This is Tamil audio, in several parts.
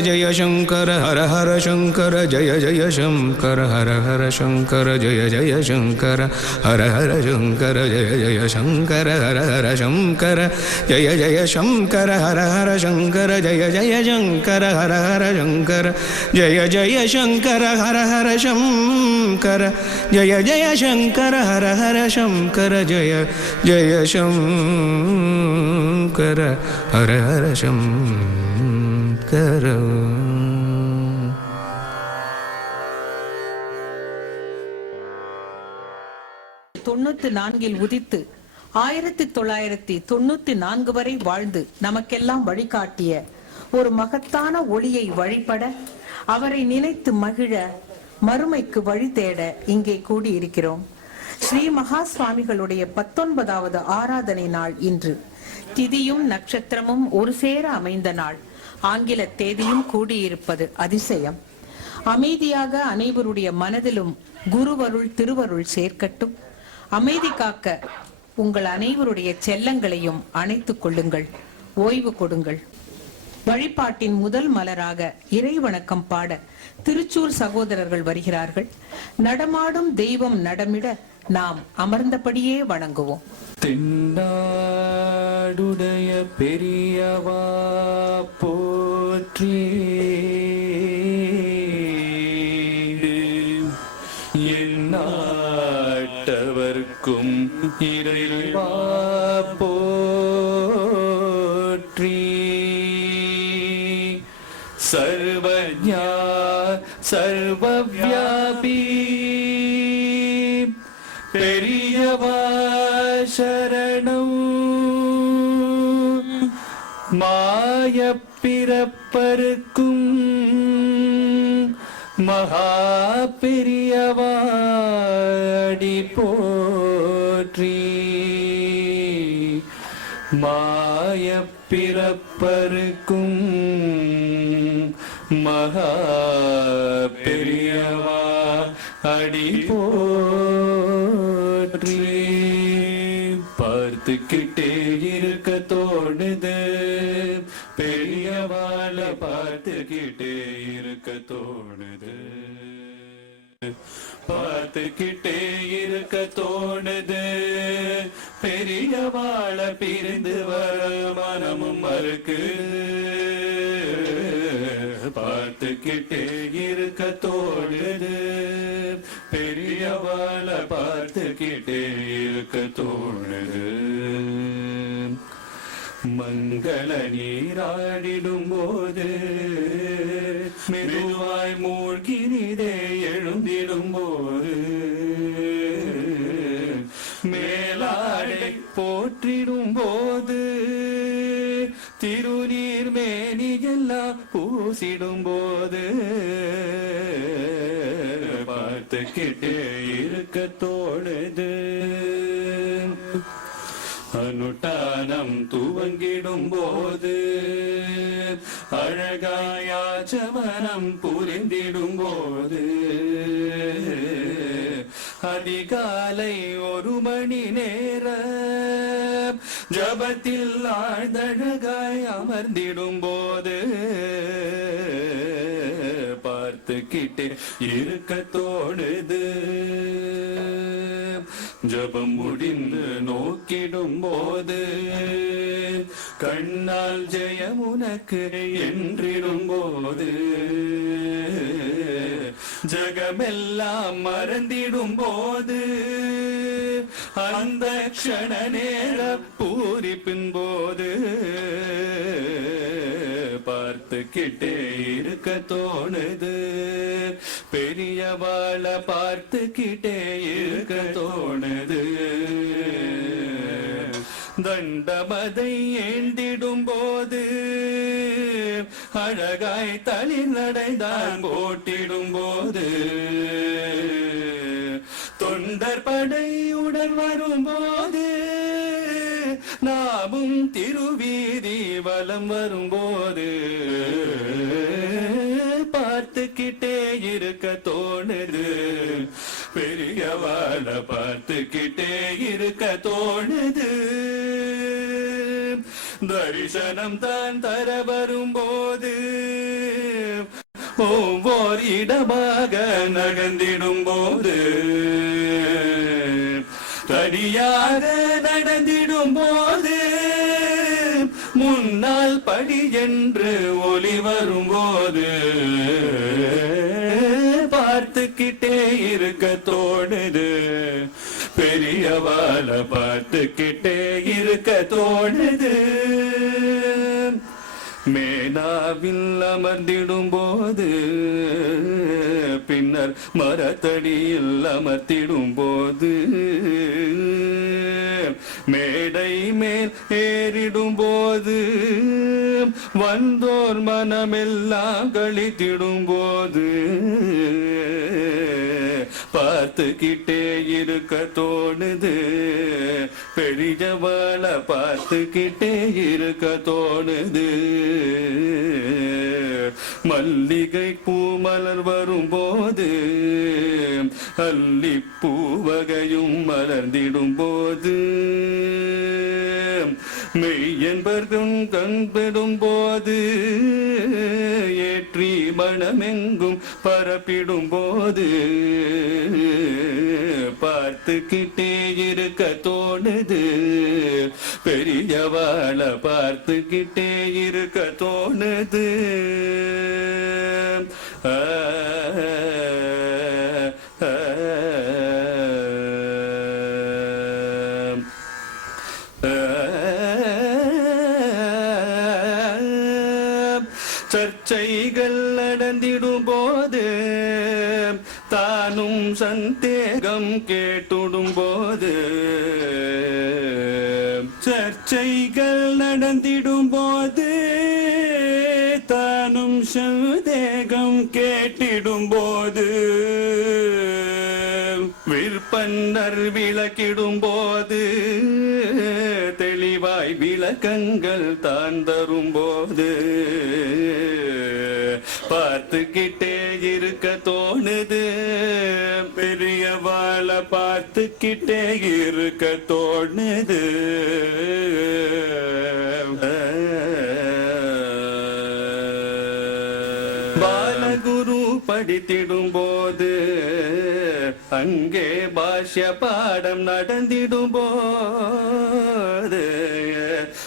जय शंकर हर हर शंकर जय जय शंकर हर हर शंकर जय जय शंकर हर हर शंकर जय जय शंकर हर हर शंकर जय जय शंकर हर हर शंकर जय जय शंकर हर हर शंकर जय जय शंकर हर हर शंकर जय जय शंकर हर हर शंकर जय जय शंकर हर हर शंकर. நான்கில் உதித்து 1994 வரை வாழ்ந்து நமக்கெல்லாம் வழிகாட்டிய ஒரு மகத்தான ஒளியை வழிபட அவரை நினைத்து மகிழ மறுமைக்கு வழி தேட இங்கே கூடியிருக்கிறோம். ஸ்ரீ மகா சுவாமிகளுடைய 19வது ஆராதனை நாள் இன்று. திதியும் நட்சத்திரமும் ஒரு சேர அமைந்த நாள். ஆங்கில தேதியும் கூடியிருப்பது அதிசயம். அமைதியாக அனைவருடைய மனதிலும் குருவருள் திருவருள் சேர்க்கட்டும். அமைதி காக்க உங்கள் அனைவருடைய செல்லங்களையும் அணைத்துக் கொள்ளுங்கள், ஓய்வு கொடுங்கள். வழிபாட்டின் முதல் மலராக இறை வணக்கம் பாட திருச்சூர் சகோதரர்கள் வருகிறார்கள். நடமாடும் தெய்வம் நடமிட நாம் அமர்ந்தபடியே வணங்குவோம். தென்னாடுடைய பெரியவா போற்றி, எந்நாட்டவர்க்கும் இறைவா போற்றி, சர்வஞா சர்வவ்யாபி பெரியவா சரணம், மாயப்பிறப்பருக்கும் மகா பெரியவா அடி போற்றி, மாயப்பிறப்பருக்கும் மகா பெரியவா அடி போற்றி. பார்த்துக்கிட்டே இருக்க தோணுது, பெரியவாள பார்த்துக்கிட்டே இருக்க தோணுது, பார்த்துக்கிட்டே இருக்க தோணுது, பெரியவாள பிரிந்து வர மனமும் மறுக்கு, பார்த்துக்கிட்டே இருக்க தோணுது, பெரியவாள பார்த்துக்கிட்டே இருக்க தோணுது. மங்கள நீராடிடும் போது மெதுவாய் மூழ்கினிதே எழுந்திடும் போது, மேலாடை போற்றிடும் போது திருநீர் மேனியெல்லாம் பூசிடும் போது, பார்த்துக்கிட்டே இருக்க தோணுது. அனுட்டானம் துவங்கிடும் போது, அழகாயாச்சமனம் புரிந்திடும் போது, அதிகாலை 1 மணி நேர ஜபத்தில் ஆழ்ந்தழகாய் அமர்ந்திடும் போது, பார்த்துக்கிட்டே இருக்க தோணுது. ஜபம் முடிந்து நோக்கிடும் போது, கண்ணால் ஜெயம் உனக்கு என்றிடும் போது, ஜகமெல்லாம் மறந்திடும் போது, அந்த க்ஷண நேர பூரிப்பின் போது, பார்த்துக்கிட்டே இருக்க தோணுது, பெரியவாள பார்த்துக்கிட்டே இருக்க தோணுது. தண்டமதை ஏந்திடும் போது, அழகாய் தளிர் நடைதான் போட்டிடும் போது, தொண்டர் படையுடன் வரும்போது, நாமும் திருவீதி வலம் வரும்போது, பார்த்துக்கிட்டே இருக்க தோணுது, பெரியவாள பார்த்துக்கிட்டே இருக்க தோணுது. தரிசனம் தான் தர வரும்போது, ஒவ்வொரு இடமாக நகர்ந்திடும் போது தனியாக நடந்திடும் போது முன்னால் படி என்று ஒளி வரும்போது பார்த்துக்கிட்டே இருக்க தோணுது பெரியவாள பார்த்துக்கிட்டே இருக்க தோணுது மேனாவில் அமர்ந்திடும் போது பின்னர் மரத்தடியில் அமர்த்திடும் போது மேடை மேல் ஏறிடும் போது வந்தோர் மனமெல்லாம் கழித்திடும் போது பார்த்துக்கிட்டே இருக்க தோணுது பெரியவாள பார்த்துக்கிட்டே இருக்க தோணுது மல்லிகை பூ மலர் வரும்போது அல்லிப்பூ வகையும் மலர்ந்திடும் போது மெய்யன்பர்கும் கண்பெடும் போது ஏற்றி மனமெங்கும் பரப்பிடும் போது பார்த்துக்கிட்டே இருக்க தோணுது பெரியவாள பார்த்துக்கிட்டே இருக்க தோணுது சர்ச்சைகள் நடந்திடும் போது தானும் சந்தேகம் கேட்டுடும் போது சர்ச்சைகள் நடந்திடும் போது தானும் சந்தேகம் கேட்டிடும் போது விற்பன்னர் விளக்கிடும் போது தெளிவாய் விளக்கங்கள் தான் தரும் போது பார்த்துக்கிட்டே இருக்க தோணுது பெரியவாள பார்த்துக்கிட்டே இருக்க தோணுது பாலகுரு படித்திடும் போது அங்கே பாஷ்ய பாடம் நடந்திடும் போது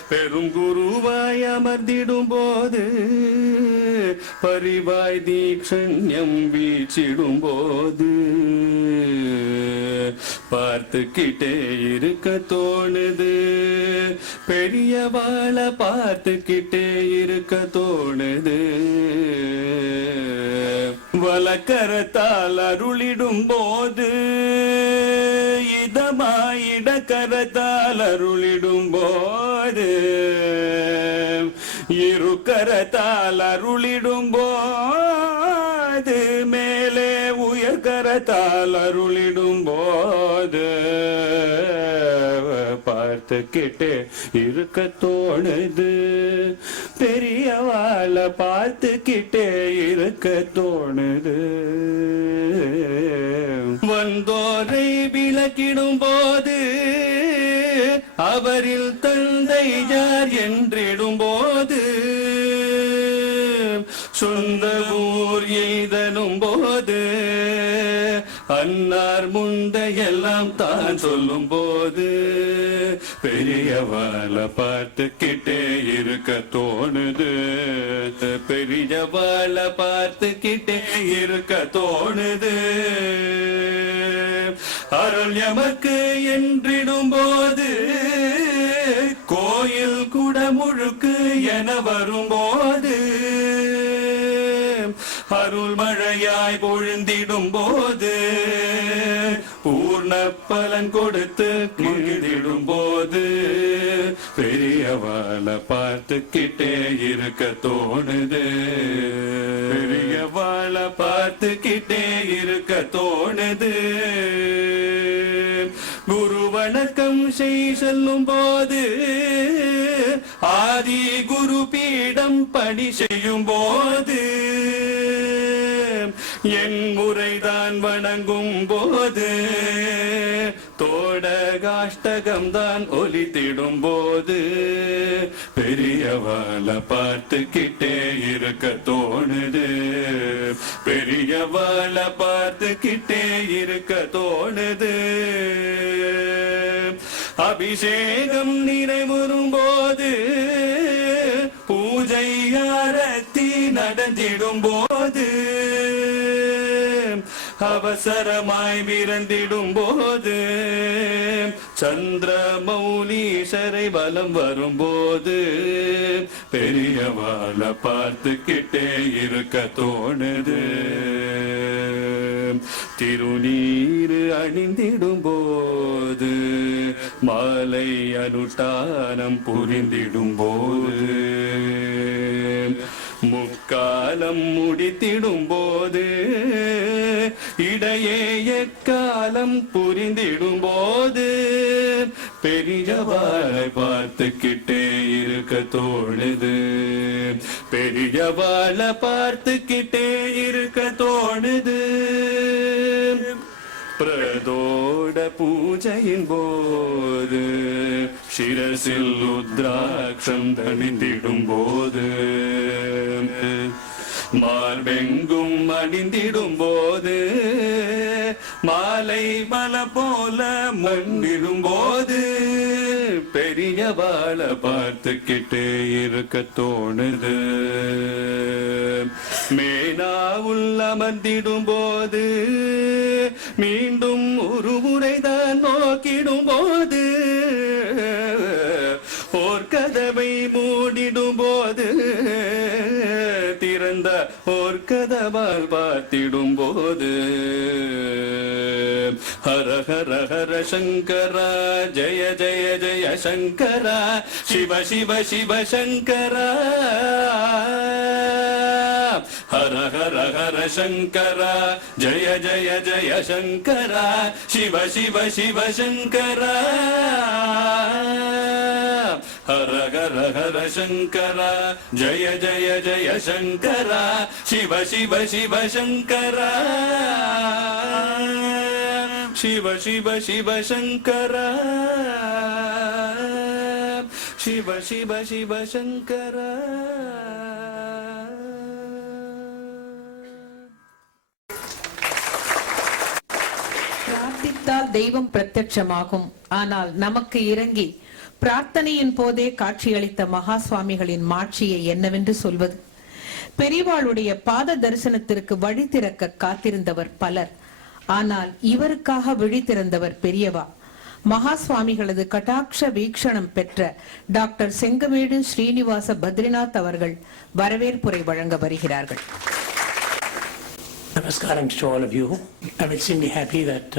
பெரும் குருவாய் அமர்ந்திடும் போது பரிவாய் தீக்ஷண்யம் வீச்சிடும் போது பார்த்துக்கிட்டே இருக்க தோணுது பெரியவாள பார்த்துக்கிட்டே இருக்க தோணுது வலக்கரத்தால் அருளிடும் போது இதமாயிட கரத்தால் அருளிடும் போது இரு கரத்தால் அருளிடும் போது மேலே உயர் கரத்தால் அருளிடும் போது பார்த்துக்கிட்டே இருக்க தோணுது பெரியவாள பார்த்துக்கிட்டே இருக்க தோணுது வந்தோரை விளக்கிடும் போது அவரில் தந்தை யார் என்றிடும் போது சொந்த ஊர் எய்தனும் போது அன்னார் முந்தையெல்லாம் தான் சொல்லும் போது பெரியவாள பார்த்துக்கிட்டே இருக்க தோணுது பெரியவாள பார்த்துக்கிட்டே இருக்க தோணுது அருள் எமக்கு என்றிடும் போது கோயில் கூட முழுக்கு என வரும்போது அருள் மழையாய் பொழிந்திடும் போது பூர்ண பலன் கொடுத்து கிழிதிடும் போது பெரியவாள பார்த்துக்கிட்டே இருக்க தோணுது பெரியவாள பார்த்துக்கிட்டே இருக்க தோணுது குரு வணக்கம் செல்லும் போது ஆதி குரு பீடம் பணி செய்யும் போது என் முறைதான் வணங்கும் போது தோடகாஷ்டகம்தான் ஒலித்திடும் போது பெரியவாள பார்த்துக்கிட்டே இருக்க தோணுது. பெரியவாள பார்த்துக்கிட்டே இருக்க தோணுது. அபிஷேகம் நினைவுறும் போது, பூஜை ஆரத்தி நடந்திடும் போது, அவசரமாய் விரந்திடும் போது, சந்திரமௌலீஸ்வரை பலம் வரும்போது பெரியவாள பார்த்துக்கிட்டே இருக்க தோணுது. திருநீரு அணிந்திடும் போது, மாலை அனுஷ்டானம் புரிந்திடும் போது, முக்காலம் முடித்திடும் போது, இடையே எக்காலம் புரிந்திடும் போது பெரியவாளை பார்த்துக்கிட்டே இருக்க தோணுது. பெரியவாள பார்த்துக்கிட்டே இருக்க தோணுது. பிரதோட பூஜையின் போது, சிரசில் ருத்ராட்சம் தணிந்திடும் போது, மார்பெங்கும் அணிந்திடும் போது, மாலை மல போல மண்டிடும் போது பெரியவாள பார்த்துக்கிட்டே இருக்க தோணுது. மேனாவுள் அமர்ந்திடும் போது, மீண்டும் ஒரு முறைதான் நோக்கிடும் போது, ஓர் கதவை மூடிடும் போது, திறந்த ஓர் கதவால் பார்த்திடும் போது, ஹர ஹர ஹர சங்கரா ஜய ஜய ஜய சங்கரா சிவ சிவ சிவ சங்கரா. ஹர ஹர ஹர சங்கரா ஜய ஜய ஜய சங்கரா சிவ சிவ சிவ சங்கரா. ஹர ஹர ஹர சங்கரா ஜய ஜய ஜய சங்கரா சிவ சிவ சிவ சங்கரா. சிவ சிவ சிவ சங்கரா சிவ சிவ சிவ சங்கரா. பிரார்த்தித்தால் தெய்வம் பிரத்யட்சமாகும். ஆனால் நமக்கு இறங்கி பிரார்த்தனையின் போதே காட்சியளித்த மகா சுவாமிகளின் மாட்சியை என்னவென்று சொல்வது? பெரியவாளுடைய பாத தரிசனத்திற்கு வழி திறக்க காத்திருந்தவர் பலர். ஆனால் இவருக்காக விழி திறந்தவர் பெரியவா. மகா சுவாமிகளது கட்டாட்ச வீக்ஷணம் பெற்ற டாக்டர் செங்கமேடு ஸ்ரீனிவாச பத்ரிநாத் அவர்கள் வரவேற்புரை வழங்க வருகிறார்கள். Namaskaram to all of you. I'm extremely happy that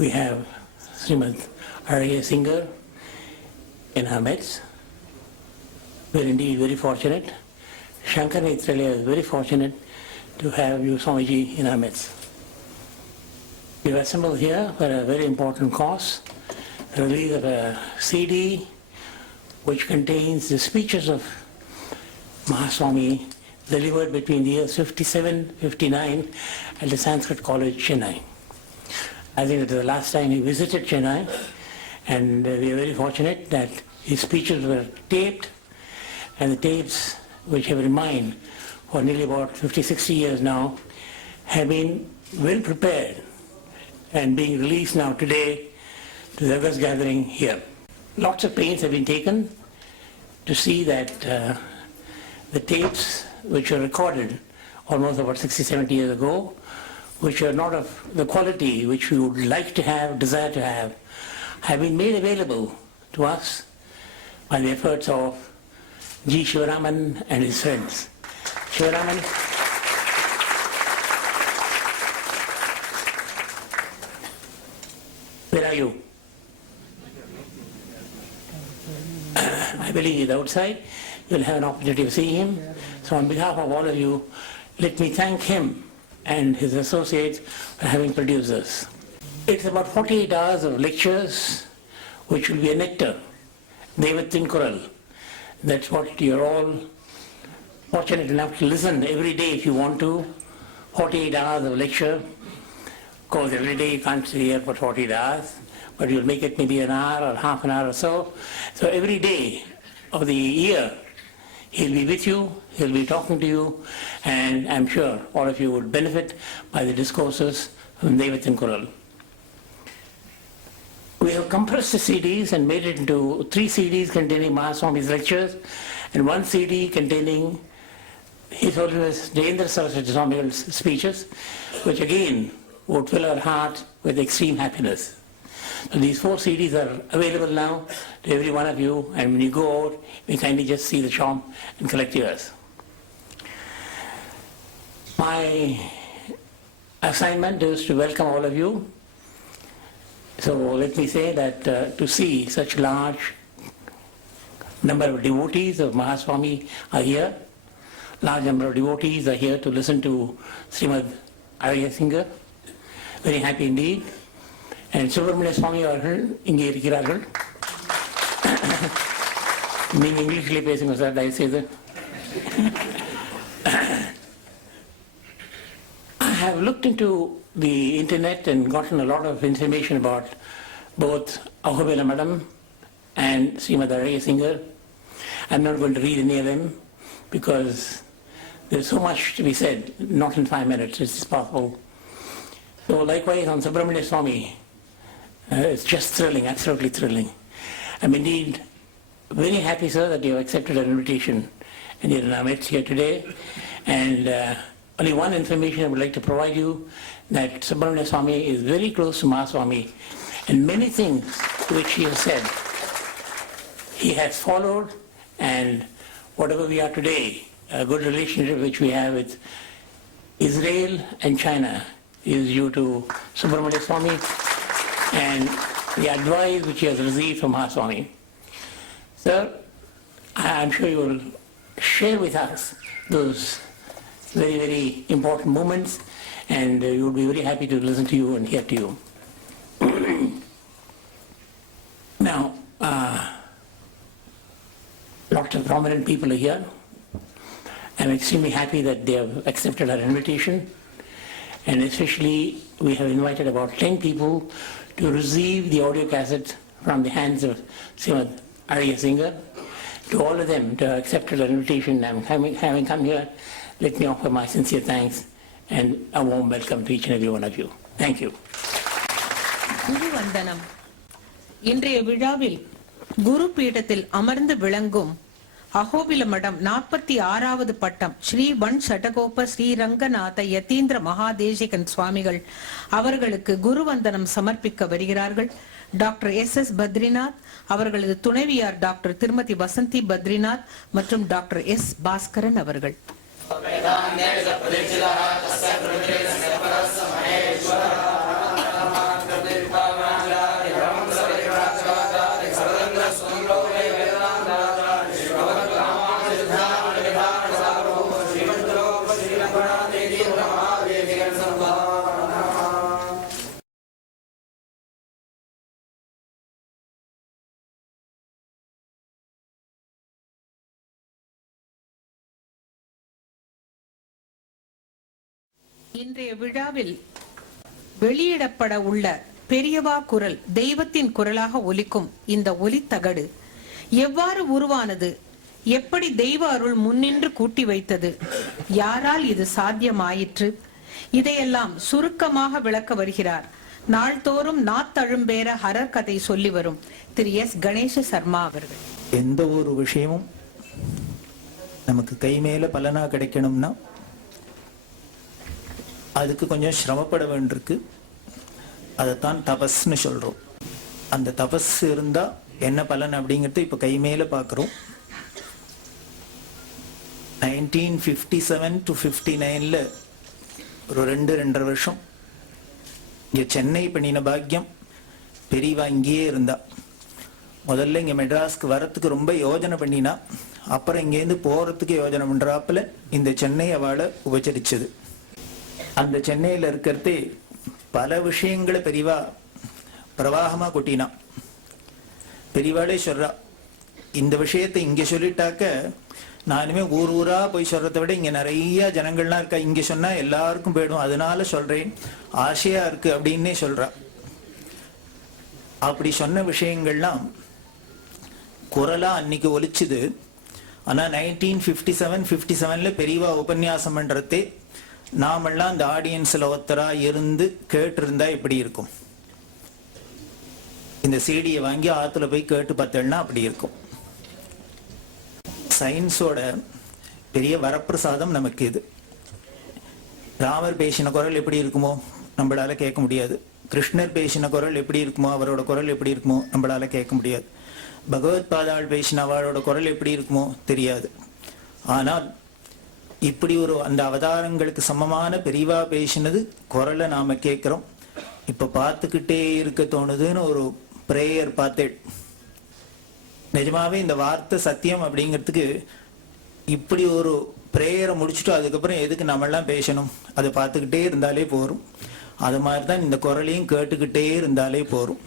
we have Srimad R.A. Singer in our midst. We're indeed very fortunate. Shankar Netralaya is very fortunate to have you, Swamiji, in our midst. We've assembled here for a very important cause, the release of a CD which contains the speeches of Mahaswami delivered between the years 57-59 at the Sanskrit College, Chennai. I think it was the last time he visited Chennai, and we are very fortunate that his speeches were taped, and the tapes, which have remained for nearly about 50-60 years now, have been well prepared and being released now today to the August gathering here. Lots of pains have been taken to see that the tapes which were recorded almost about 60-70 years ago, which are not of the quality which we would like to have, desire to have been made available to us by the efforts of G. Shivaraman and his friends. Shivaraman, where are you? I believe he's outside. You'll have an opportunity of seeing him. So on behalf of all of you, let me thank him and his associates for having produced this. It's about 48 hours of lectures, which will be a nectar, Devatin Kural. That's what you're all fortunate enough to listen every day if you want to. 48 hours of lecture course, every day you can't stay here for 40 hours, but you'll make it maybe an hour or half an hour or so. So every day of the year, he'll be with you, he'll be talking to you, and I'm sure all of you would benefit by the discourses from Devathin Kural. We have compressed the CDs and made it into 3 CDs containing Mahaswami's lectures and 1 CD containing His Holiness Jayendra Saraswati Swami's speeches, which again would fill our heart with extreme happiness. So these 4 CDs are available now to every one of you, and when you go out, you kindly just see the shop and collect yours. My assignment is to welcome all of you. So let me say that to see such large number of devotees of Mahaswami are here. Large number of devotees are here to listen to Srimad Arya Singer. Very happy indeed. And Subramania Swami அவர்கள் இங்கே இருக்கிறார்கள். நீங்க இங்கிலீஷ்ல பேசுங்க சார் தயவு செய்து. I have looked into the internet and gotten a lot of information about both Ahobila Madam and Srimad Arya Singer. I'm not going to read any of them because there's so much to be said, not in 5 minutes, it's possible. So likewise on Subramania Swami, it's just thrilling, absolutely thrilling. I'm indeed very happy, sir, that you have accepted our invitation and you're in our midst here today. And only one information I would like to provide you, that Subramania Swami is very close to Mahaswami, and many things which he has said, he has followed, and whatever we are today, a good relationship which we have with Israel and China is due to Subramania Swami and the advice which he has received from Mahaswami. Sir, I'm sure you will share with us those very, very important moments, and you will be very happy to listen to you and hear to you. Now, lots of prominent people are here. I'm extremely happy that they have accepted our invitation, and especially we have invited about 10 people to receive the audio cassette from the hands of Srimad Arya Singer. To all of them to have accepted our invitation, having come here, let me offer my sincere thanks and a warm welcome to each and every one of you. Thank you. குரு வந்தனம். இன்றைய விழாவில் குரு பீடத்தில் அமர்ந்து விளங்கும் அகோபில மடம் 46வது பட்டம் ஸ்ரீ வன் சடகோப ஸ்ரீ ரங்கநாத யதீந்திர மகாதேசிகன் சுவாமிகள் அவர்களுக்கு குருவந்தனம் சமர்ப்பிக்க வருகிறார்கள். டாக்டர் எஸ் பத்ரிநாத், அவர்களது துணைவியார் டாக்டர் திருமதி வசந்தி பத்ரிநாத் மற்றும் டாக்டர் எஸ் பாஸ்கரன் அவர்கள். இன்றைய விழாவில் வெளியிடப்பட உள்ள பெரியவா குரல் தெய்வத்தின் குரலாக ஒலிக்கும் இந்த ஒலித்தகடு எவ்வாறு உருவானது, எப்படி தெய்வ அருள் முன்னின்று கூட்டி வைத்தது, யாரால் இது சாத்தியமாயிற்று, இதையெல்லாம் சுருக்கமாக விளக்க வருகிறார் நாள்தோறும் நாத்தழும்பேற ஹரர் கதை சொல்லி வரும் திரு எஸ் கணேச சர்மா அவர்கள். எந்த ஒரு விஷயமும் நமக்கு கை மேல பலனா கிடைக்கணும்னா அதுக்கு கொஞ்சம் சிரமப்பட வேண்டியிருக்கு. அதைத்தான் தபஸ்ன்னு சொல்றோம். அந்த தபஸ் இருந்தா என்ன பலன் அப்படிங்கிறது இப்ப கை மேல பாக்குறோம். 1957 to 59ல ஒரு 2-2.5 வருஷம் இங்க சென்னை பண்ணின பாக்கியம் பெரியவா இங்கேயே இருந்தா. முதல்ல இங்க மெட்ராஸ்க்கு வரத்துக்கு ரொம்ப யோஜனை பண்ணினா, அப்புறம் இங்கேருந்து போறதுக்கு யோஜனை பண்றாப்புல இந்த சென்னை அவளை உபச்சரிச்சது. அந்த சென்னையில இருக்கிறதே பல விஷயங்களை பெரியவா பிரவாகமா கொட்டினா. பெரியவாளே சொல்றா, இந்த விஷயத்தை இங்க சொல்லிட்டாக்க நானுமே ஊர் ஊரா போய் சொல்றதை விட இங்க நிறைய ஜனங்கள்லாம் இருக்கா, இங்க சொன்னா எல்லாருக்கும் போயிடும், அதனால சொல்றேன், ஆசையா இருக்கு அப்படின்னே சொல்றா. அப்படி சொன்ன விஷயங்கள்லாம் குரலா அன்னைக்கு ஒலிச்சுது. ஆனா 1957 பெரியவா உபன்யாசம் பண்றதே நாமெல்லாம் அந்த ஆடியன்ஸ்ல ஒத்தரா இருந்து கேட்டிருந்தா எப்படி இருக்கும்? இந்த சீடியை வாங்கி ஆத்துல போய் கேட்டு பார்த்தேன்னா அப்படி இருக்கும். சயின்ஸோட பெரிய வரப்பிரசாதம் நமக்கு இது. ராமர் பேசின குரல் எப்படி இருக்குமோ நம்மளால கேட்க முடியாது. கிருஷ்ணர் பேசின குரல் எப்படி இருக்குமோ, அவரோட குரல் எப்படி இருக்குமோ நம்மளால கேட்க முடியாது. பகவத் பாதாள் பேசின அவளோட குரல் எப்படி இருக்குமோ தெரியாது. ஆனால் இப்படி ஒரு அந்த அவதாரங்களுக்கு சமமான பெரியவா பேசினது குரலை நாம கேட்கிறோம். இப்ப பார்த்துக்கிட்டே இருக்க தோணுதுன்னு ஒரு பிரேயர் பார்த்தேன். நிஜமாவே இந்த வார்த்தை சத்தியம் அப்படிங்கிறதுக்கு இப்படி ஒரு பிரேயரை முடிச்சுட்டு அதுக்கப்புறம் எதுக்கு நம்மெல்லாம் பேசணும், அதை பார்த்துக்கிட்டே இருந்தாலே போரும். அது மாதிரி தான் இந்த குரலையும் கேட்டுக்கிட்டே இருந்தாலே போரும்.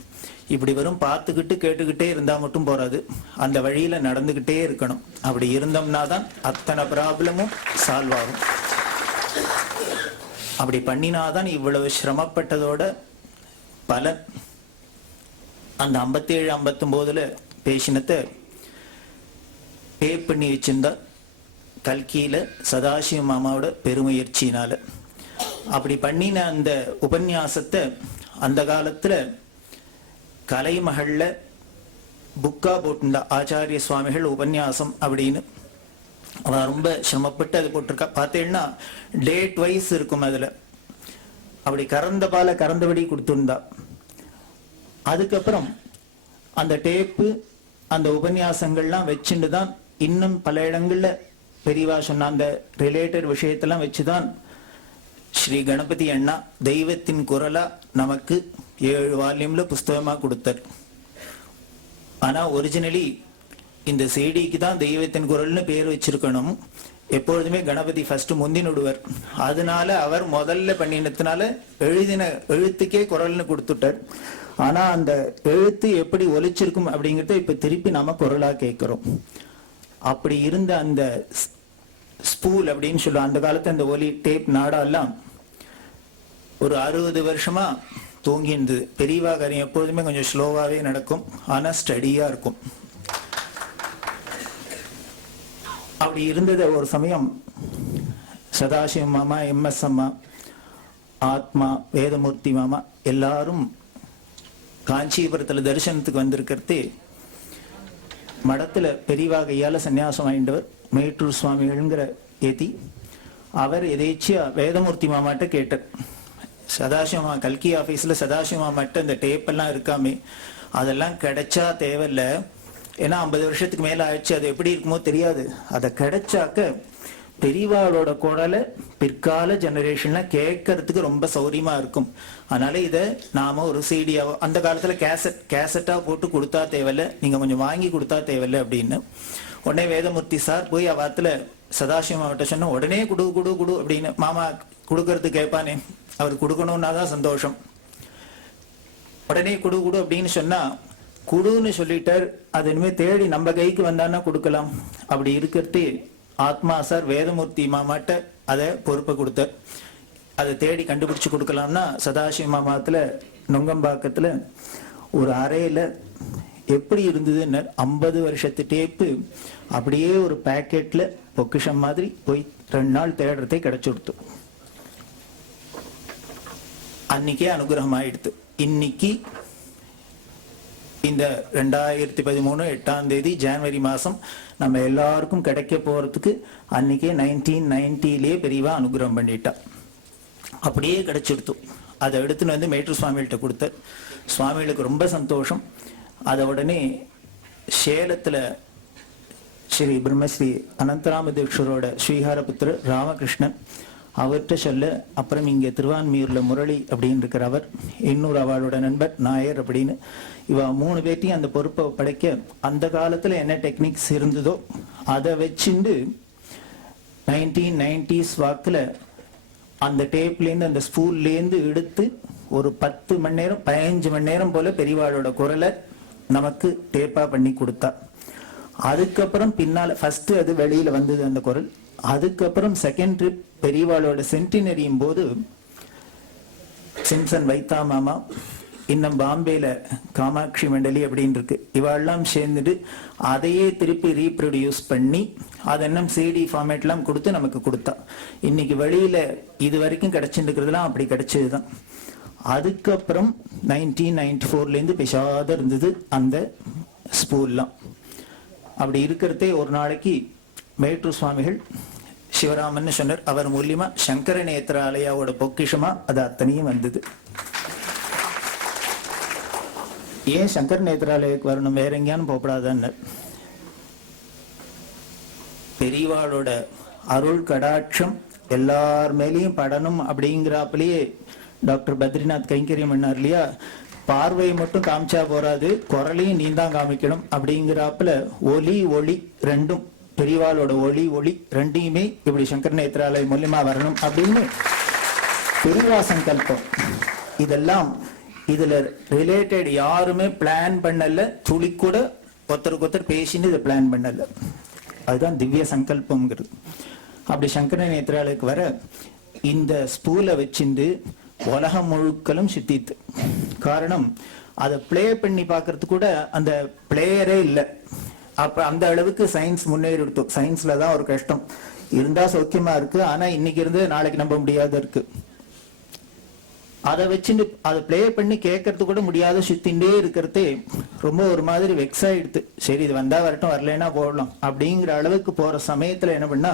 இப்படி வெறும் பார்த்துக்கிட்டு கேட்டுக்கிட்டே இருந்தா மட்டும் போறாது, அந்த வழியில நடந்துகிட்டே இருக்கணும். அப்படி இருந்தோம்னா தான் அத்தனை ப்ராப்ளமும் சால்வ் ஆகும். அப்படி பண்ணினாதான் இவ்வளவு சிரமப்பட்டதோட பலன். அந்த 57 59 பேசினத்தை டேப் பண்ணி வச்சிருந்தா கல்கியில சதாசிவ மாமாவோட பெருமுயற்சியினால. அப்படி பண்ணின அந்த உபன்யாசத்தை அந்த காலத்துல கலைமகள்ல புக்கா போட்டுண்டா, ஆச்சாரிய சுவாமிகள் உபன்யாசம் அப்படின்னு. அவ ரொம்ப சிரமப்பட்டு அது போட்டிருக்கா. பார்த்தேன்னா டேட் வைஸ் இருக்கும் அதுல. அப்படி கறந்த பால கறந்தபடி கொடுத்துருந்தா. அதுக்கப்புறம் அந்த டேப்பு அந்த உபன்யாசங்கள்லாம் வச்சுட்டு தான் இன்னும் பல இடங்கள்ல பெரியவா சொன்ன அந்த ரிலேட்டட் விஷயத்தெல்லாம் வச்சுதான் ஸ்ரீ கணபதி அண்ணா தெய்வத்தின் குரலா நமக்கு 7 வால்யூம்ல புஸ்தகமா கொடுத்தார். ஆனா ஒரிஜினலி இந்த செய்திக்கு தான் தெய்வத்தின் குரல்னு பேர் வச்சிருக்கணும். எப்பொழுதுமே கணபதி ஃபர்ஸ்ட் முந்தினுடுவர். அதனால அவர் முதல்ல பண்ணினதுனால எழுதின எழுத்துக்கே குரல்னு கொடுத்துட்டார். ஆனா அந்த எழுத்து எப்படி ஒலிச்சிருக்கும் அப்படிங்கறத இப்ப திருப்பி நாம குரலா கேட்கிறோம். அப்படி இருந்த அந்த ஸ்பூல் அப்படின்னு சொல்லுவோம் அந்த காலத்து அந்த ஒலி டேப் நாடா எல்லாம் ஒரு 60 வருஷமா தூங்கி இருந்தது. பெரியவா காரியம் எப்பொழுதுமே கொஞ்சம் ஸ்லோவாவே நடக்கும், ஆனா ஸ்டடியா இருக்கும். அப்படி இருந்தது. ஒரு சமயம் சதாசிவ மாமா, MS அம்மா, ஆத்மா, வேதமூர்த்தி மாமா எல்லாரும் காஞ்சிபுரத்துல தரிசனத்துக்கு வந்திருக்கிறது. மடத்துல பெரியவா கையால சன்னியாசம் வாங்கிட்டவர் மேட்டூர் சுவாமிகள்ங்கிற ஏத்தி அவர் எதேச்சியா வேதமூர்த்தி மாமாட்ட கேட்டார். சதாசிவமா கல்கி ஆபீஸ்ல சதாசிவ மாமாட்ட இந்த டேப் எல்லாம் இருக்காமே அதெல்லாம் கிடைச்சா தேவையில்ல, ஏன்னா 50 வருஷத்துக்கு மேல ஆயிடுச்சு, அது எப்படி இருக்குமோ தெரியாது. அதை கிடைச்சாக்க பெரியவாளோட குரலை பிற்கால ஜெனரேஷன்ல கேட்கறதுக்கு ரொம்ப சௌரியமா இருக்கும். அதனால இதை நாம ஒரு சீடியாவோ அந்த காலத்துல கேசட்டா போட்டு கொடுத்தா தேவையில்ல, நீங்க கொஞ்சம் வாங்கி கொடுத்தா தேவையில்ல அப்படின்னு. உடனே வேதமூர்த்தி சார் போய் அவாத்துல சதாசிவ மாவட்ட சொன்ன உடனே குடு குடு குடு அப்படின்னு. மாமா கொடுக்கறது கேட்பானே, அவர் கொடுக்கணும்னா தான் சந்தோஷம். உடனே குடு குடு அப்படின்னு சொன்னா குடுன்னு சொல்லிட்டார். அது இனிமே தேடி நம்ம கைக்கு வந்தான்னா கொடுக்கலாம். அப்படி இருக்கிறது ஆத்மா சார் வேதமூர்த்தி மாமாட்ட அதை பொறுப்பை கொடுத்தார். அதை தேடி கண்டுபிடிச்சு கொடுக்கலாம்னா சதாசிவ மாமாத்துல நுங்கம்பாக்கத்துல ஒரு அறையில எப்படி இருந்ததுன்னு 50 வருஷத்து டேப்பு அப்படியே ஒரு பேக்கெட்ல பொக்கிஷம் மாதிரி போய் 2 நாள் தேடுறதே கிடைச்சு கொடுத்து. அன்னைக்கே அனுகிரகம் ஆயிடுத்து. இன்னைக்கு இந்த 2013 8ஆம் தேதி ஜனவரி மாசம் நம்ம எல்லாருக்கும் கிடைக்க போறதுக்கு அன்னைக்கே 1990 பெரியவா அனுகிரகம் பண்ணிட்டா. அப்படியே கிடைச்சிடுத்து. அதை எடுத்துன்னு வந்து மேட்டூர் சுவாமிகிட்ட கொடுத்த சுவாமிகளுக்கு ரொம்ப சந்தோஷம். அதை உடனே சேலத்துல ஸ்ரீ பிரம்மஸ்ரீ அனந்தராமதேஸ்வரோட ஸ்ரீஹாரபுத்திரர் ராமகிருஷ்ணன் அவர்கிட்ட சொல்ல, அப்புறம் இங்க திருவான்மியூர்ல முரளி அப்படின்னு இருக்கிற அவர், இன்னொரு அவளோட நண்பர் நாயர் அப்படின்னு, இவ 3 பேர்த்தையும் அந்த பொறுப்பை படைக்க அந்த காலத்துல என்ன டெக்னிக்ஸ் இருந்ததோ அதை வச்சுண்டு 1990s வாக்குல அந்த டேப்லேருந்து அந்த ஸ்பூல்லேருந்து எடுத்து ஒரு 10 மணி நேரம் 15 மணி நேரம் போல பெரியவாளோட குரலை நமக்கு டேப்பா பண்ணி கொடுத்தா. அதுக்கப்புறம் பின்னால ஃபர்ஸ்ட் அது வெளியில வந்தது அந்த குரல். அதுக்கப்புறம் செகண்ட் ட்ரிப் பெரியவாளோட சென்டினரியும் போது சிம்சன் வைத்தா மாமா, இன்னும் பாம்பேல காமாட்சி மண்டலி அப்படின்னு இருக்கு, இவாள்லாம் சேர்ந்துட்டு அதையே திருப்பி ரீப்ரொடியூஸ் பண்ணி அதை இன்னும் சிடி ஃபார்மேட்லாம் கொடுத்து நமக்கு கொடுத்தா. இன்னைக்கு வெளியில இது வரைக்கும் கிடைச்சிட்டு இருக்கிறதுலாம் அப்படி கிடைச்சதுதான். அதுக்கப்புறம் 1994 பேசாத இருந்தது அந்த ஸ்பூல்லாம். அப்படி இருக்கிறதே ஒரு நாளைக்கு மேட்டூர் சுவாமிகள் சிவராமன் சொன்னார். அவர் மூலியமா சங்கர நேத்ராலயாவோட பொக்கிஷமா அது அத்தனையும் வந்தது. ஏன் சங்கர நேத்ராலயக்கு வரணும், வேற எங்கேயானு போகப்படாதான்னு. பெரியவாளோட அருள் கடாட்சம் எல்லார் மேலேயும் படணும் அப்படிங்கிறாப்பிலேயே டாக்டர் பத்ரிநாத் கைங்கரியம் பண்ணார் இல்லையா, பார்வையை மட்டும் காமிச்சா போறாது, குரலையும் நீந்தான் காமிக்கணும் அப்படிங்கிறாப்புல ஒலி ஒளி ரெண்டும், பெரியவாளோட ஒளி ரெண்டையுமே இப்படி சங்கர நேத்ராலயம் மூலியமா வரணும் அப்படின்னு பெரியவா சங்கல்பம். இதெல்லாம் இதுல ரிலேட்டட் யாருமே பிளான் பண்ணல, துளி கூட ஒருத்தருக்கு ஒருத்தர் பேசின்னு இதை பிளான் பண்ணல. அதுதான் திவ்ய சங்கல்பம்ங்கிறது. அப்படி சங்கர நேத்ராலயக்கு வர இந்த ஸ்பூலை வச்சிருந்து உலகம் முழுக்களும் சித்தித்து. காரணம், அதை பிளே பண்ணி பார்க்கறது கூட அந்த பிளேயரே இல்லை. அப்ப அந்த அளவுக்கு சயின்ஸ் முன்னேறி எடுத்தோம். சயின்ஸ்ல தான் ஒரு கஷ்டம், இருந்தா சௌக்கியமா இருக்கு, ஆனா இன்னைக்கு இருந்து நாளைக்கு நம்ப முடியாத இருக்கு. அதை வச்சுட்டு அதை பிளே பண்ணி கேட்கறது கூட முடியாத சுத்தின்ண்டே இருக்கிறதே ரொம்ப ஒரு மாதிரி வெக்ஸ் ஆயிடுது. சரி, இது வந்தா வரட்டும், வரலன்னா போடலாம் அப்படிங்கிற அளவுக்கு போற சமயத்துல என்ன பண்ணா,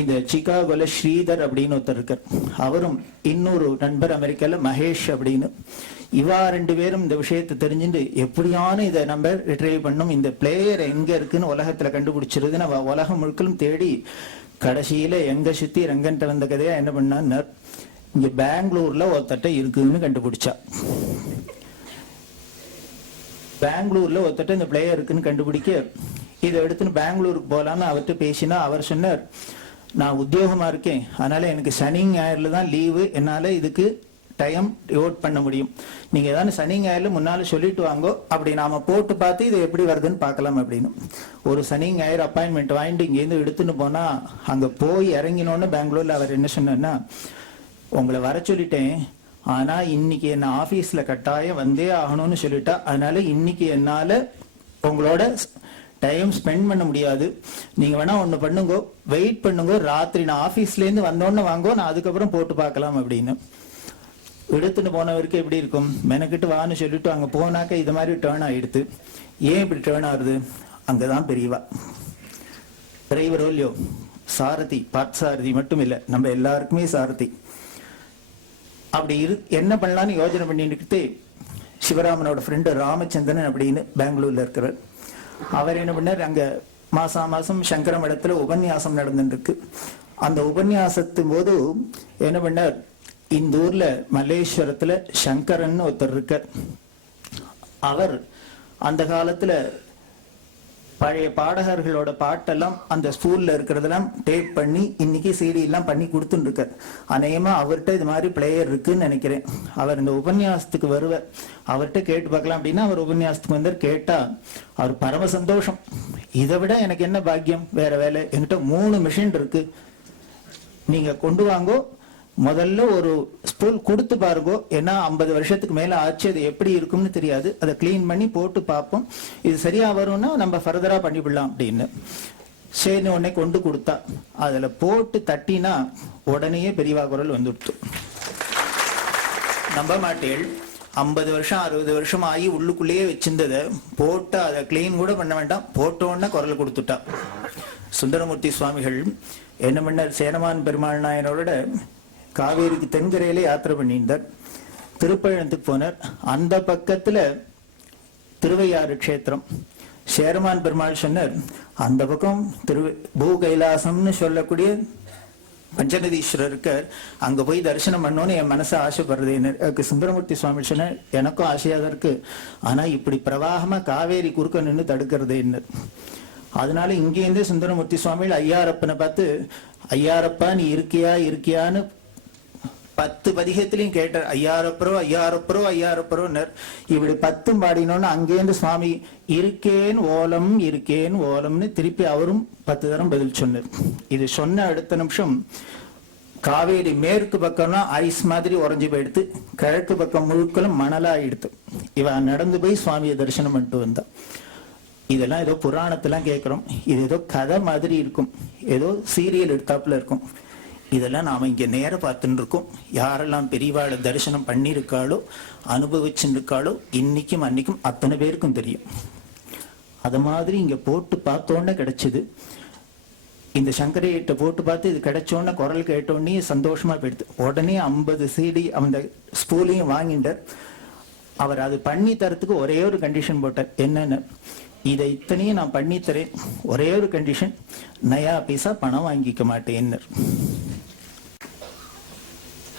இந்த சிகாகோல ஸ்ரீதர் அப்படின்னு ஒருத்தர் இருக்கார், அவரும் இன்னொரு நண்பர் அமெரிக்கால மகேஷ் அப்படின்னு, இவா ரெண்டு பேரும் இந்த விஷயத்தை தெரிஞ்சுட்டு எப்படியான இதை நம்ம ரிட்ரைவ் பண்ணும், இந்த பிளேயர் எங்க இருக்குன்னு உலகத்துல கண்டுபிடிச்சிருது. நம்ம உலகம் முழுக்களும் தேடி கடைசியில எங்க சுத்தி ரங்கன்ட்ட வந்த கதையா என்ன பண்ணா, இங்க பெங்களூர்ல ஒருத்தட்ட இருக்குன்னு கண்டுபிடிச்சா. பெங்களூர்ல ஒருத்தட்ட இந்த பிளேயர் இருக்குன்னு கண்டுபிடிக்க இதை எடுத்துன்னு பெங்களூருக்கு போலான்னு அவர்கிட்ட பேசினா, அவர் சொன்னார், நான் உத்தியோகமா இருக்கேன், அதனால எனக்கு சனி ஞாயிறுல தான் லீவு, என்னால இதுக்கு டைம் டிவோட் பண்ண முடியும், நீங்க ஏதாவது சனி ஞாயிறுல முன்னால சொல்லிட்டு வாங்கோ, அப்படி நாம போட்டு பார்த்து இது எப்படி வருதுன்னு பார்க்கலாம் அப்படின்னு. ஒரு சனி ஞாயிறு அப்பாயின்மெண்ட் வாங்கிட்டு இங்கேருந்து எடுத்துன்னு போனா, அங்க போய் இறங்கினோன்னு பெங்களூர்ல அவர் என்ன சொன்னார்னா, உங்களை வர சொல்லிட்டேன், ஆனா இன்னைக்கு என்ன ஆபீஸ்ல கட்டாயம் வந்தே ஆகணும்னு சொல்லிட்டா, அதனால இன்னைக்கு என்னால உங்களோட டைம் ஸ்பெண்ட் பண்ண முடியாது, நீங்க வேணா ஒண்ணு பண்ணுங்க, வெயிட் பண்ணுங்க, ராத்திரி நான் ஆபீஸ்ல இருந்து வந்தோன்னு வாங்கோ, நான் அதுக்கப்புறம் போட்டு பார்க்கலாம் அப்படின்னு. எடுத்துட்டு போனவருக்கு எப்படி இருக்கும், மெனக்கிட்டு வான்னு சொல்லிட்டு அங்க போனாக்க இது மாதிரி டேர்ன் ஆயிடுது. ஏன் இப்படி டேர்ன் ஆகுது, அங்கதான் பெரியவா டிரைவரோ இல்லையோ, சாரதி, பார்த்தசாரதி மட்டும் இல்ல, நம்ம எல்லாருக்குமே சாரதி. அப்படி என்ன பண்ணலான்னு யோசனை பண்ணிட்டு சிவராமனோட ஃப்ரெண்டு ராமச்சந்திரன் அப்படின்னு பெங்களூர்ல இருக்கிறார். அவர் என்ன பண்ணார், அங்க மாசம் சங்கர மடத்துல உபன்யாசம் நடந்துட்டு இருக்கு. அந்த உபன்யாசத்தின் போது என்ன பண்ணார், இந்த ஊர்ல மல்லேஸ்வரத்துல சங்கரன் ஒருத்தர் இருக்கார். அவர் அந்த காலத்துல பழைய பாடகர்களோட பாட்டெல்லாம் அந்த ஸ்கூல்ல இருக்கிறதெல்லாம் டேப் பண்ணி இன்னைக்கு சிடி எல்லாம் பண்ணி கொடுத்துட்டு இருக்கார். அநேகமா அவர்கிட்ட இது மாதிரி பிளேயர் இருக்குன்னு நினைக்கிறேன். அவர் இந்த உபன்யாசத்துக்கு வருவார், அவர்கிட்ட கேட்டு பார்க்கலாம் அப்படின்னா அவர் உபன்யாசத்துக்கு வந்து கேட்டா அவர் பரம சந்தோஷம். இதை விட எனக்கு என்ன பாக்கியம், வேற வேலை, என்கிட்ட 3 மிஷின் இருக்கு, நீங்க கொண்டு வாங்கோ, முதல்ல ஒரு ஸ்பூல் கொடுத்து பாருங்க, ஏன்னா 50 வருஷத்துக்கு மேல ஆச்சு, அது எப்படி இருக்கும்னு தெரியாது, அதை கிளீன் பண்ணி போட்டு பார்ப்போம், இது சரியா வரும்னா நம்ம ஃபர்தரா பண்ணிவிடலாம் அப்படின்னு. சரி, உடனே கொண்டு கொடுத்தா, அதுல போட்டு தட்டினா உடனே பெரியவா குரல் வந்துடுத்து. நம்ப மாட்டேள், 50 வருஷம் 60 வருஷம் ஆகி உள்ளுக்குள்ளேயே வச்சிருந்ததை போட்டு அதை கிளீன் கூட பண்ண வேண்டாம், போட்டோன்னு குரல் கொடுத்துட்டா. சுந்தரமூர்த்தி சுவாமிகள் என்ன பண்ணார், சேரமான் பெருமாள் நாயனோட காவேரிக்கு தென்கரையில யாத்திரை பண்ணியிருந்தார். திருப்பழனத்துக்கு போனார். அந்த பக்கத்துல திருவையாறு கஷேத்திரம். சேரமான் பெருமாள் சொன்னார், அந்த பக்கம் பூ கைலாசம்னு சொல்லக்கூடிய பஞ்சநதீஸ்வரர் இருக்கார், அங்க போய் தரிசனம் பண்ணோன்னு என் மனசு ஆசைப்படுறது. சுந்தரமூர்த்தி சுவாமி சொன்னார், எனக்கும் ஆசையா தான் இருக்கு, ஆனா இப்படி பிரவாகமா காவேரி குறுக்க நின்று தடுக்கிறது என்ன. அதனால இங்கேருந்தே சுந்தரமூர்த்தி சுவாமிகள் ஐயாரப்பனை பார்த்து, ஐயாரப்பா நீ இருக்கியான்னு 10 பதிகத்திலையும் கேட்டார், ஐயாரப்பரோ ஐயாரப்பரோ ஐயாரப்பரோன்னர். இப்படி 10 பாடினோன்னு அங்கேருந்து சுவாமி இருக்கேன் ஓலம் இருக்கேன் ஓலம்னு திருப்பி அவரும் 10 தரம் பதில் சொன்னார். இது சொன்ன அடுத்த நிமிஷம் காவேரி மேற்கு பக்கம்னா ஐஸ் மாதிரி உறைஞ்சு போயிடுத்து, கிழக்கு பக்கம் முழுக்களும் மணலா ஆயிடுத்து. இவன் நடந்து போய் சுவாமியை தரிசனம் பண்ணிட்டு வந்தா. இதெல்லாம் ஏதோ புராணத்தெல்லாம் கேட்கிறோம், இது ஏதோ கதை மாதிரி இருக்கும், ஏதோ சீரியல் எடுத்தாப்புல இருக்கும். இதெல்லாம் நாம இங்க நேர பார்த்துட்டு இருக்கோம். யாரெல்லாம் பெரியவாளை தரிசனம் பண்ணியிருக்காளோ அனுபவிச்சுட்டு இருக்காளோ இன்னைக்கும் அன்னைக்கும் அத்தனை பேருக்கும் தெரியும். அது மாதிரி இங்க போட்டு பார்த்தோன்னே கிடைச்சது. இந்த சங்கரையிட்ட போட்டு பார்த்து இது கிடைச்சோன்னே குரல் கேட்டோன்னே சந்தோஷமா போயிடுது. உடனே 50 CD அந்த ஸ்பூலையும் வாங்கிட்டார். அவர் அது பண்ணி தரத்துக்கு ஒரே ஒரு கண்டிஷன் போட்டார். என்னன்னு, இதை இத்தனையும் நான் பண்ணி தரேன், ஒரே ஒரு கண்டிஷன், நயா பைசா பணம் வாங்கிக்க மாட்டேன்னு.